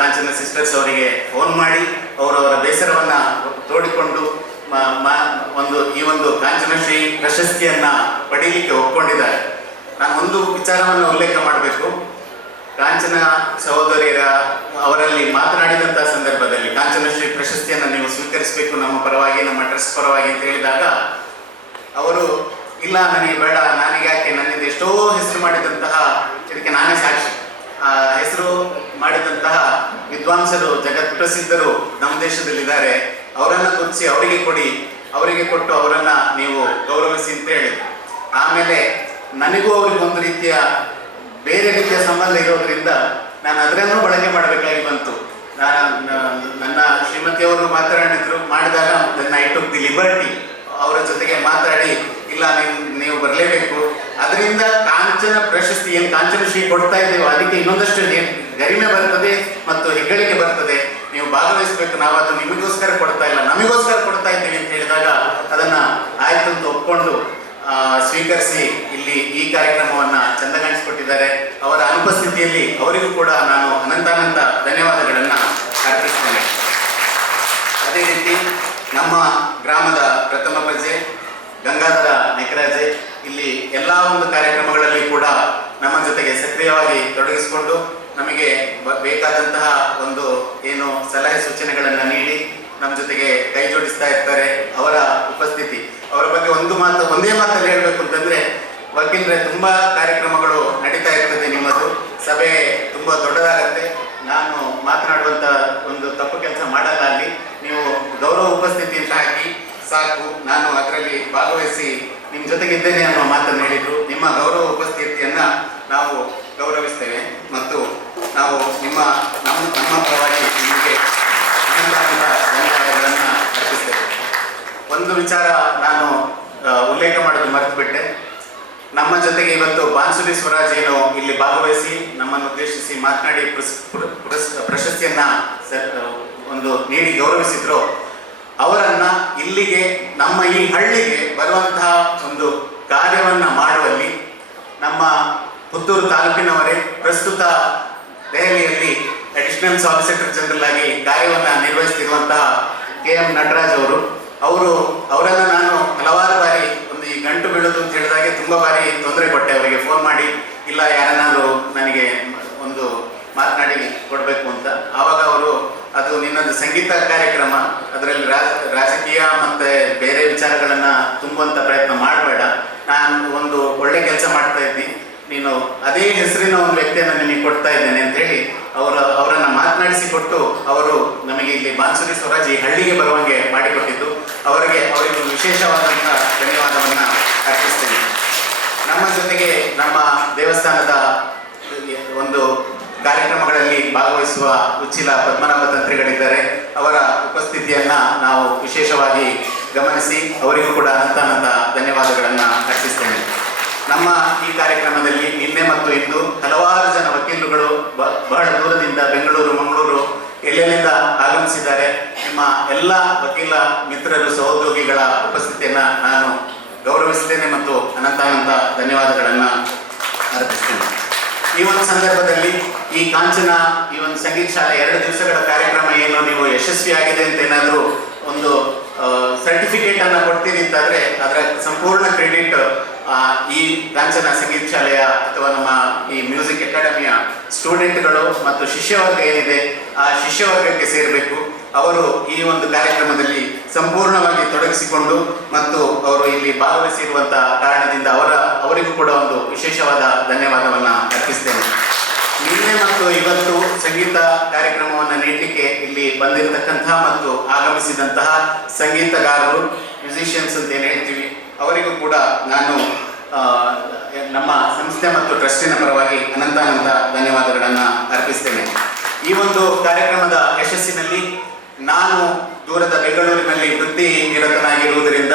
ಕಾಂಚನ ಸಿಸ್ಟರ್ಸ್ ಅವರಿಗೆ ಫೋನ್ ಮಾಡಿ ಅವರವರ ಬೇಸರವನ್ನ ತೋಡಿಕೊಂಡು ಈ ಒಂದು ಕಾಂಚನ ಶ್ರೀ ಪ್ರಶಸ್ತಿಯನ್ನ ಪಡೀಲಿಕ್ಕೆ ಒಪ್ಕೊಂಡಿದ್ದಾರೆ. ನಾನು ಒಂದು ವಿಚಾರವನ್ನು ಉಲ್ಲೇಖ ಮಾಡಬೇಕು. ಕಾಂಚನ ಸಹೋದರಿಯರ ಅವರಲ್ಲಿ ಮಾತನಾಡಿದಂತಹ ಸಂದರ್ಭದಲ್ಲಿ ಕಾಂಚನ ಶ್ರೀ ಪ್ರಶಸ್ತಿಯನ್ನು ನೀವು ಸ್ವೀಕರಿಸಬೇಕು ನಮ್ಮ ಪರವಾಗಿ, ನಮ್ಮ ಟ್ರಸ್ಟ್ ಪರವಾಗಿ ಅಂತ ಹೇಳಿದಾಗ ಅವರು ಇಲ್ಲ, ನನಗೆ ಬೇಡ, ನನಗೆ ಯಾಕೆ, ನನ್ನಿಂದ ಎಷ್ಟೋ ಹೆಸರು ಮಾಡಿದಂತಹ ಇದಕ್ಕೆ ನಾನೇ ಸಾಕ್ಷಿ. ಹೆಸರು ಮಾಡಿದಂತಹ ವಿದ್ವಾಂಸರು, ಜಗತ್ ಪ್ರಸಿದ್ಧರು ನಮ್ಮ ದೇಶದಲ್ಲಿದ್ದಾರೆ. ಅವರನ್ನು ಗುರುತಿಸಿ ಅವರಿಗೆ ಕೊಟ್ಟು ಅವರನ್ನ ನೀವು ಗೌರವಿಸಿ ಅಂತ ಹೇಳಿದ್ರು. ಆಮೇಲೆ ನನಗೂ ಅವ್ರಿಗೆ ಒಂದು ರೀತಿಯ ಬೇರೆ ರೀತಿಯ ಸಂಬಂಧ ಇರೋದ್ರಿಂದ ನಾನು ಅದರನ್ನು ಬಳಕೆ ಮಾಡಬೇಕಾಗಿ ಬಂತು. ನನ್ನ ಶ್ರೀಮತಿಯವರು ಮಾಡಿದಾಗ ನನ್ನ ಐ ಟುಕ್ ದಿ ಲಿಬರ್ಟಿ ಅವರ ಜೊತೆಗೆ ಮಾತಾಡಿ, ಇಲ್ಲ ನೀವು ಬರಲೇಬೇಕು. ಅದರಿಂದ ಕಾಂಚನ ಪ್ರಶಸ್ತಿ ಏನು ಕಾಂಚನ ಶ್ರೀ ಕೊಡ್ತಾ ಇದ್ದೇವೆ ಅದಕ್ಕೆ ಇನ್ನೊಂದಷ್ಟು ಗರಿಮೆ ಬರ್ತದೆ ಮತ್ತು ಹೆಗ್ಗಳಿಕೆ ಬರ್ತದೆ. ನೀವು ಭಾಗವಹಿಸಬೇಕು, ನಾವು ಅದು ನಿಮಗೋಸ್ಕರ ಕೊಡ್ತಾ ಇಲ್ಲ, ನಮಗೋಸ್ಕರ ಕೊಡ್ತಾ ಇದ್ದೀವಿ ಅಂತ ಹೇಳಿದಾಗ ಅದನ್ನ ಆಯ್ತು ಅಂತ ಒಪ್ಕೊಂಡು ಸ್ವೀಕರಿಸಿ ಇಲ್ಲಿ ಈ ಕಾರ್ಯಕ್ರಮವನ್ನ ಚಂದಗಾಣಿಸಿಕೊಟ್ಟಿದ್ದಾರೆ. ಅವರ ಅನುಪಸ್ಥಿತಿಯಲ್ಲಿ ಅವರಿಗೂ ಕೂಡ ನಾನು ಅನಂತ ಧನ್ಯವಾದಗಳನ್ನ ಅರ್ಪಿಸ್ತೇನೆ. ಅದೇ ರೀತಿ ನಮ್ಮ ಗ್ರಾಮದ ಪ್ರಥಮ ಪ್ರಜೆ ಗಂಗಾಧರ ನೆಕರಾಜೆ ಇಲ್ಲಿ ಎಲ್ಲ ಒಂದು ಕಾರ್ಯಕ್ರಮಗಳಲ್ಲಿ ಕೂಡ ನಮ್ಮ ಜೊತೆಗೆ ಸಕ್ರಿಯವಾಗಿ ತೊಡಗಿಸಿಕೊಂಡು ನಮಗೆ ಬೇಕಾದಂತಹ ಒಂದು ಏನು ಸಲಹೆ ಸೂಚನೆಗಳನ್ನು ನೀಡಿ ನಮ್ಮ ಜೊತೆಗೆ ಕೈ ಜೋಡಿಸ್ತಾ ಇರ್ತಾರೆ. ಅವರ ಉಪಸ್ಥಿತಿ, ಅವರ ಬಗ್ಗೆ ಒಂದೇ ಮಾತಲ್ಲಿ ಹೇಳ್ಬೇಕು ಅಂತಂದ್ರೆ, ವಕೀಲರೆ ತುಂಬಾ ಕಾರ್ಯಕ್ರಮಗಳು ನಡೀತಾ ಇರ್ತದೆ, ನಿಮ್ಮದು ಸಭೆ ತುಂಬಾ ದೊಡ್ಡದಾಗತ್ತೆ. ನಾನು ಮಾತನಾಡುವಂತ ಒಂದು ತಪ್ಪು ಕೆಲಸ ಮಾಡಲ್ಲ. ಅಲ್ಲಿ ನೀವು ಗೌರವ ಉಪಸ್ಥಿತಿ ಅಂತ ಹಾಕಿ ಸಾಕು, ನಾನು ಅದರಲ್ಲಿ ಭಾಗವಹಿಸಿ ನಿಮ್ಮ ಜೊತೆಗಿದ್ದೇನೆ ಅನ್ನೋ ಮಾತನ್ನು ಹೇಳಿದ್ರು. ನಿಮ್ಮ ಗೌರವ ಉಪಸ್ಥಿತಿಯನ್ನ ನಾವು ಗೌರವಿಸ್ತೇವೆ ಮತ್ತು ನಾವು ನಮ್ಮ ಪರವಾಗಿ ನಿಮಗೆ ಧನ್ಯವಾದಗಳನ್ನ ಅರ್ಪಿಸ್ತೇವೆ. ಒಂದು ವಿಚಾರ ನಾನು ಉಲ್ಲೇಖ ಮಾಡೋದು ಮರೆತುಬಿಟ್ಟೆ. ನಮ್ಮ ಜೊತೆಗೆ ಇವತ್ತು ಬಾನ್ಸುರಿ ಸ್ವರಾಜ್ ಏನು ಇಲ್ಲಿ ಭಾಗವಹಿಸಿ ನಮ್ಮನ್ನು ಉದ್ದೇಶಿಸಿ ಮಾತನಾಡಿ ಪ್ರಶಸ್ತಿಯನ್ನ ನೀಡಿ ಗೌರವಿಸಿದ್ರು, ಅವರನ್ನ ಇಲ್ಲಿಗೆ ನಮ್ಮ ಈ ಹಳ್ಳಿಗೆ ಬರುವಂತಹ ಒಂದು ಕಾರ್ಯವನ್ನ ಮಾಡುವಲ್ಲಿ ನಮ್ಮ ಪುತ್ತೂರು ತಾಲೂಕಿನವರೇ ಪ್ರಸ್ತುತ ದೆಹಲಿಯಲ್ಲಿ ಅಡಿಷನಲ್ ಸಾಲಿಸಿಟರ್ ಜನರಲ್ ಆಗಿ ಕಾರ್ಯವನ್ನ ನಿರ್ವಹಿಸುತ್ತಿರುವಂತಹ KM ನಟರಾಜ್ ಅವರನ್ನು ನಾನು ಹಲವಾರು ಬಾರಿ ಈ ಗಂಟು ಬೀಳೋದು ಅಂತ ಹೇಳಿದಾಗೆ ತುಂಬಾ ಬಾರಿ ತೊಂದರೆ ಕೊಟ್ಟೆ. ಅವರಿಗೆ ಫೋನ್ ಮಾಡಿ ಇಲ್ಲ ಯಾರನ್ನಾದ್ರೂ ನನಗೆ ಒಂದು ಮಾತನಾಡಿ ಕೊಡಬೇಕು ಅಂತ. ಆವಾಗ ಅವರು ಅದು ನಿನ್ನದು ಸಂಗೀತ ಕಾರ್ಯಕ್ರಮ, ಅದರಲ್ಲಿ ರಾಜಕೀಯ ಮತ್ತೆ ಬೇರೆ ವಿಚಾರಗಳನ್ನ ತುಂಬುವಂತ ಪ್ರಯತ್ನ ಮಾಡಬೇಡ, ನಾನು ಒಂದು ಒಳ್ಳೆ ಕೆಲಸ ಮಾಡ್ತಾ ಇದ್ದೀನಿ, ನೀನು ಅದೇ ಹೆಸರಿನ ಒಂದು ವ್ಯಕ್ತಿಯನ್ನು ನಿನಗೆ ಕೊಡ್ತಾ ಇದ್ದೇನೆ ಅಂತ ಹೇಳಿ ಅವರನ್ನ ಮಾತನಾಡಿಸಿಕೊಟ್ಟು ಅವರು ನಮಗೆ ಇಲ್ಲಿ ಬಾನ್ಸುರಿ ಸ್ವರಾಜ್ ಈ ಹಳ್ಳಿಗೆ ಬರುವಂಗೆ ಮಾಡಿಕೊಟ್ಟಿದ್ದು ಅವರಿಗೆ ಒಂದು ವಿಶೇಷವಾದಂತಹ ಧನ್ಯವಾದವನ್ನ ಅರ್ಪಿಸ್ತೇನೆ. ನಮ್ಮ ಜೊತೆಗೆ ನಮ್ಮ ದೇವಸ್ಥಾನದ ಒಂದು ಕಾರ್ಯಕ್ರಮಗಳಲ್ಲಿ ಭಾಗವಹಿಸುವ ಉಚ್ಚಿಲ ಪದ್ಮನಾಭ ತಂತ್ರಿಗಳಿದ್ದಾರೆ. ಅವರ ಉಪಸ್ಥಿತಿಯನ್ನ ನಾವು ವಿಶೇಷವಾಗಿ ಗಮನಿಸಿ ಅವರಿಗೂ ಕೂಡ ಅನಂತ ಧನ್ಯವಾದಗಳನ್ನ ಅರ್ಪಿಸ್ತೇನೆ. ನಮ್ಮ ಈ ಕಾರ್ಯಕ್ರಮದಲ್ಲಿ ನಿನ್ನೆ ಮತ್ತು ಇಂದು ಹಲವಾರು ಜನ ವಕೀಲರುಗಳು ಬಹಳ ದೂರದಿಂದ ಬೆಂಗಳೂರು, ಮಂಗಳೂರು ಎಲ್ಲೆಲ್ಲಿಂದ ಆಗಮಿಸಿದ್ದಾರೆ. ನಿಮ್ಮ ಎಲ್ಲ ವಕೀಲ ಮಿತ್ರರು, ಸಹೋದ್ಯೋಗಿಗಳ ಉಪಸ್ಥಿತಿಯನ್ನ ನಾನು ಗೌರವಿಸುತ್ತೇನೆ ಮತ್ತು ಅನಂತ ಧನ್ಯವಾದಗಳನ್ನ ಅರ್ಪಿಸ್ತೇನೆ. ಈ ಒಂದು ಸಂದರ್ಭದಲ್ಲಿ ಈ ಕಾಂಚನ ಈ ಒಂದು ಸಂಗೀತ ಶಾಲೆ 2 ದಿವಸಗಳ ಕಾರ್ಯಕ್ರಮ ಏನು ನೀವು ಯಶಸ್ವಿಯಾಗಿದೆ ಅಂತ ಏನಾದರೂ ಒಂದು ಸರ್ಟಿಫಿಕೇಟ್ ಅನ್ನ ಕೊಡ್ತೀರಿ ಅಂತಾದ್ರೆ ಅದರ ಸಂಪೂರ್ಣ ಕ್ರೆಡಿಟ್ ಈ ಕಾಂಚನ ಸಂಗೀತ ಶಾಲೆಯ ಅಥವಾ ನಮ್ಮ ಈ ಮ್ಯೂಸಿಕ್ ಅಕಾಡೆಮಿಯ ಸ್ಟೂಡೆಂಟ್ಗಳು ಮತ್ತು ಶಿಷ್ಯವರ್ಗ ಏನಿದೆ ಆ ಶಿಷ್ಯವರ್ಗಕ್ಕೆ ಸೇರಬೇಕು. ಅವರು ಈ ಒಂದು ಕಾರ್ಯಕ್ರಮದಲ್ಲಿ ಸಂಪೂರ್ಣವಾಗಿ ತೊಡಗಿಸಿಕೊಂಡು ಮತ್ತು ಅವರು ಇಲ್ಲಿ ಭಾಗವಹಿಸಿರುವಂತಹ ಕಾರಣದಿಂದ ಅವರಿಗೂ ಕೂಡ ಒಂದು ವಿಶೇಷವಾದ ಧನ್ಯವಾದವನ್ನ ಅರ್ಪಿಸ್ತೇನೆ. ನಿನ್ನೆ ಮತ್ತು ಇವತ್ತು ಸಂಗೀತ ಕಾರ್ಯಕ್ರಮವನ್ನು ನೀಡಲಿಕ್ಕೆ ಇಲ್ಲಿ ಬಂದಿರತಕ್ಕಂತಹ ಮತ್ತು ಆಗಮಿಸಿದಂತಹ ಸಂಗೀತಗಾರರು, ಮ್ಯೂಸಿಷಿಯನ್ಸ್ ಅಂತ ಏನು ಹೇಳ್ತೀವಿ, ಅವರಿಗೂ ಕೂಡ ನಾನು ನಮ್ಮ ಸಂಸ್ಥೆ ಮತ್ತು ಟ್ರಸ್ಟಿನ ಪರವಾಗಿ ಅನಂತ ಧನ್ಯವಾದಗಳನ್ನು ಅರ್ಪಿಸ್ತೇನೆ. ಈ ಒಂದು ಕಾರ್ಯಕ್ರಮದ ಯಶಸ್ಸಿನಲ್ಲಿ ನಾನು ದೂರದ ಬೆಂಗಳೂರಿನಲ್ಲಿ ವೃತ್ತಿ ನಿರತನಾಗಿರುವುದರಿಂದ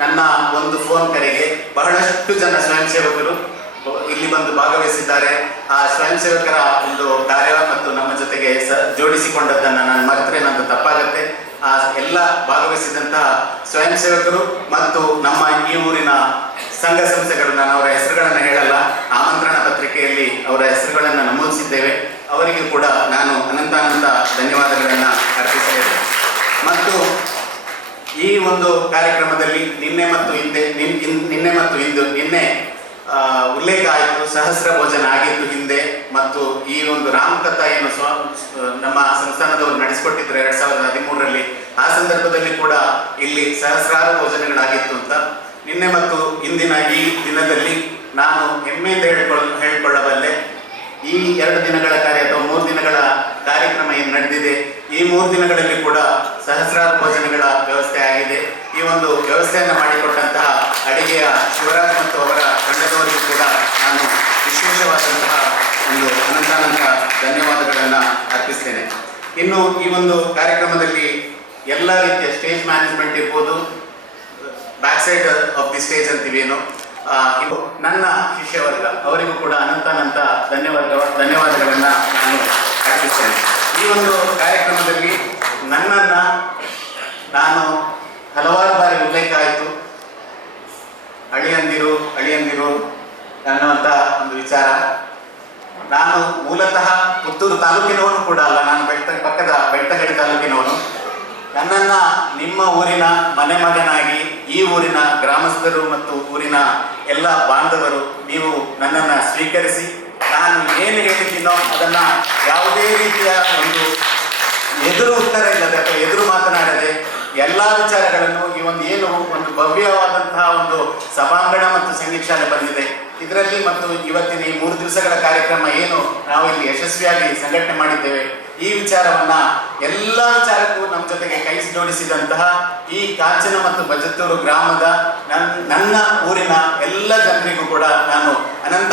ನನ್ನ ಒಂದು ಫೋನ್ ಕರೆಗೆ ಬಹಳಷ್ಟು ಜನ ಸ್ವಯಂ ಸೇವಕರು ಇಲ್ಲಿ ಬಂದು ಭಾಗವಹಿಸಿದ್ದಾರೆ. ಆ ಸ್ವಯಂ ಸೇವಕರ ಒಂದು ಕಾರ್ಯ ಮತ್ತು ನಮ್ಮ ಜೊತೆಗೆ ಜೋಡಿಸಿಕೊಂಡದ್ದನ್ನು ನಾನು ಮರೆತರೆ ನಂದು ತಪ್ಪಾಗತ್ತೆ. ಆ ಎಲ್ಲ ಭಾಗವಹಿಸಿದಂತಹ ಸ್ವಯಂ ಸೇವಕರು ಮತ್ತು ನಮ್ಮ ಈ ಊರಿನ ಸಂಘ ಸಂಸ್ಥೆಗಳು, ನಾನು ಅವರ ಹೆಸರುಗಳನ್ನು ಹೇಳಲ್ಲ, ಆಮಂತ್ರಣ ಪತ್ರಿಕೆಯಲ್ಲಿ ಅವರ ಹೆಸರುಗಳನ್ನು ನಮೂದಿಸಿದ್ದೇವೆ. ಅವರಿಗೂ ಕೂಡ ನಾನು ಅನಂತ ಧನ್ಯವಾದಗಳನ್ನು ಅರ್ಪಿಸಿದ್ದೇನೆ. ಮತ್ತು ಈ ಒಂದು ಕಾರ್ಯಕ್ರಮದಲ್ಲಿ ನಿನ್ನೆ ಮತ್ತು ಇಂದು ಉಲ್ಲೇಖ ಆಯಿತು, ಸಹಸ್ರ ಭೋಜನ ಆಗಿತ್ತು ಹಿಂದೆ. ಮತ್ತು ಈ ಒಂದು ರಾಮಕಥಾ ಏನು ನಮ್ಮ ಸಂಸ್ಥಾನದವರು ನಡೆಸಿಕೊಟ್ಟಿದ್ರು 2013ರಲ್ಲಿ, ಆ ಸಂದರ್ಭದಲ್ಲಿ ಕೂಡ ಇಲ್ಲಿ ಸಹಸ್ರಾರು ಭೋಜನಗಳಾಗಿತ್ತು ಅಂತ. ನಿನ್ನೆ ಮತ್ತು ಇಂದಿನ ಈ ದಿನದಲ್ಲಿ ನಾನು ಹೆಮ್ಮೆಯಿಂದ ಹೇಳಿಕೊಳ್ಳಬಲ್ಲೆ, ಈ 2 ದಿನಗಳ ಕಾರ್ಯ ಅಥವಾ 3 ದಿನಗಳ ಕಾರ್ಯಕ್ರಮ ಏನು ನಡೆದಿದೆ, ಈ 3 ದಿನಗಳಲ್ಲಿ ಕೂಡ ಸಹಸ್ರಾರು ಭೋಜನಗಳ ವ್ಯವಸ್ಥೆ ಆಗಿದೆ. ಈ ಒಂದು ವ್ಯವಸ್ಥೆಯನ್ನು ಮಾಡಿಕೊಟ್ಟಂತಹ ಅಡಿಗೆಯ ಶಿವರಾಜ್ ಮತ್ತು ಅವರ ತಂಡದವರಿಗೂ ಕೂಡ ನಾನು ವಿಶೇಷವಾದಂತಹ ಒಂದು ಅನಂತ ಧನ್ಯವಾದಗಳನ್ನು ಅರ್ಪಿಸ್ತೇನೆ. ಇನ್ನು ಈ ಒಂದು ಕಾರ್ಯಕ್ರಮದಲ್ಲಿ ಎಲ್ಲ ರೀತಿಯ ಸ್ಟೇಜ್ ಮ್ಯಾನೇಜ್ಮೆಂಟ್ ಇರ್ಬೋದು, back side of the stage ಅಂತೀವೇನು, ಇದು ನನ್ನ ಶಿಷ್ಯವರ್ಗ, ಅವರಿಗೂ ಕೂಡ ಅನಂತ ಧನ್ಯವಾದಗಳನ್ನು ನಾನು ಅರ್ಪಿಸ್ತೇನೆ. ಈ ಒಂದು ಕಾರ್ಯಕ್ರಮದಲ್ಲಿ ನನ್ನನ್ನು ನಾನು ಹಲವಾರು ಬಾರಿ ಉಲ್ಲೇಖ ಆಯಿತು, ಅಳಿಯಂದಿರು ಅನ್ನುವಂಥ ಒಂದು ವಿಚಾರ. ನಾನು ಮೂಲತಃ ಪುತ್ತೂರು ತಾಲೂಕಿನವನು ಕೂಡ ಅಲ್ಲ, ನಾನು ಪಕ್ಕದ ಬೆಳ್ತಂಗಡಿ ತಾಲೂಕಿನವನು. ನನ್ನನ್ನು ನಿಮ್ಮ ಊರಿನ ಮನೆ ಮಗನಾಗಿ, ಈ ಊರಿನ ಗ್ರಾಮಸ್ಥರು ಮತ್ತು ಊರಿನ ಎಲ್ಲ ಬಾಂಧವರು ನೀವು ನನ್ನನ್ನು ಸ್ವೀಕರಿಸಿ, ನಾನು ಏನು ಹೇಳಿದ್ದೀನೋ ಅದನ್ನು ಯಾವುದೇ ರೀತಿಯ ಒಂದು ಎದುರು ಉತ್ತರ ಇಲ್ಲದೆ ಅಥವಾ ಎದುರು ಮಾತನಾಡದೆ ಎಲ್ಲ ವಿಚಾರಗಳನ್ನು ಈ ಒಂದು ಭವ್ಯವಾದಂತಹ ಒಂದು ಸಭಾಂಗಣ ಮತ್ತು ಸಂಗೀತ ಶಾಲೆ ಬಂದಿದೆ ಇದರಲ್ಲಿ, ಮತ್ತು ಇವತ್ತಿನ ಈ 3 ದಿವಸಗಳ ಕಾರ್ಯಕ್ರಮ ಏನು ನಾವು ಇಲ್ಲಿ ಯಶಸ್ವಿಯಾಗಿ ಸಂಘಟನೆ ಮಾಡಿದ್ದೇವೆ, ಈ ವಿಚಾರವನ್ನ ಎಲ್ಲ ವಿಚಾರಕ್ಕೂ ನಮ್ಮ ಜೊತೆಗೆ ಕೈ ಜೋಡಿಸಿದಂತಹ ಈ ಕಾಂಚನ ಮತ್ತು ಬಜತ್ತೂರು ಗ್ರಾಮದ ನನ್ನ ಊರಿನ ಎಲ್ಲ ಜನರಿಗೂ ಕೂಡ ನಾನು ಅನಂತ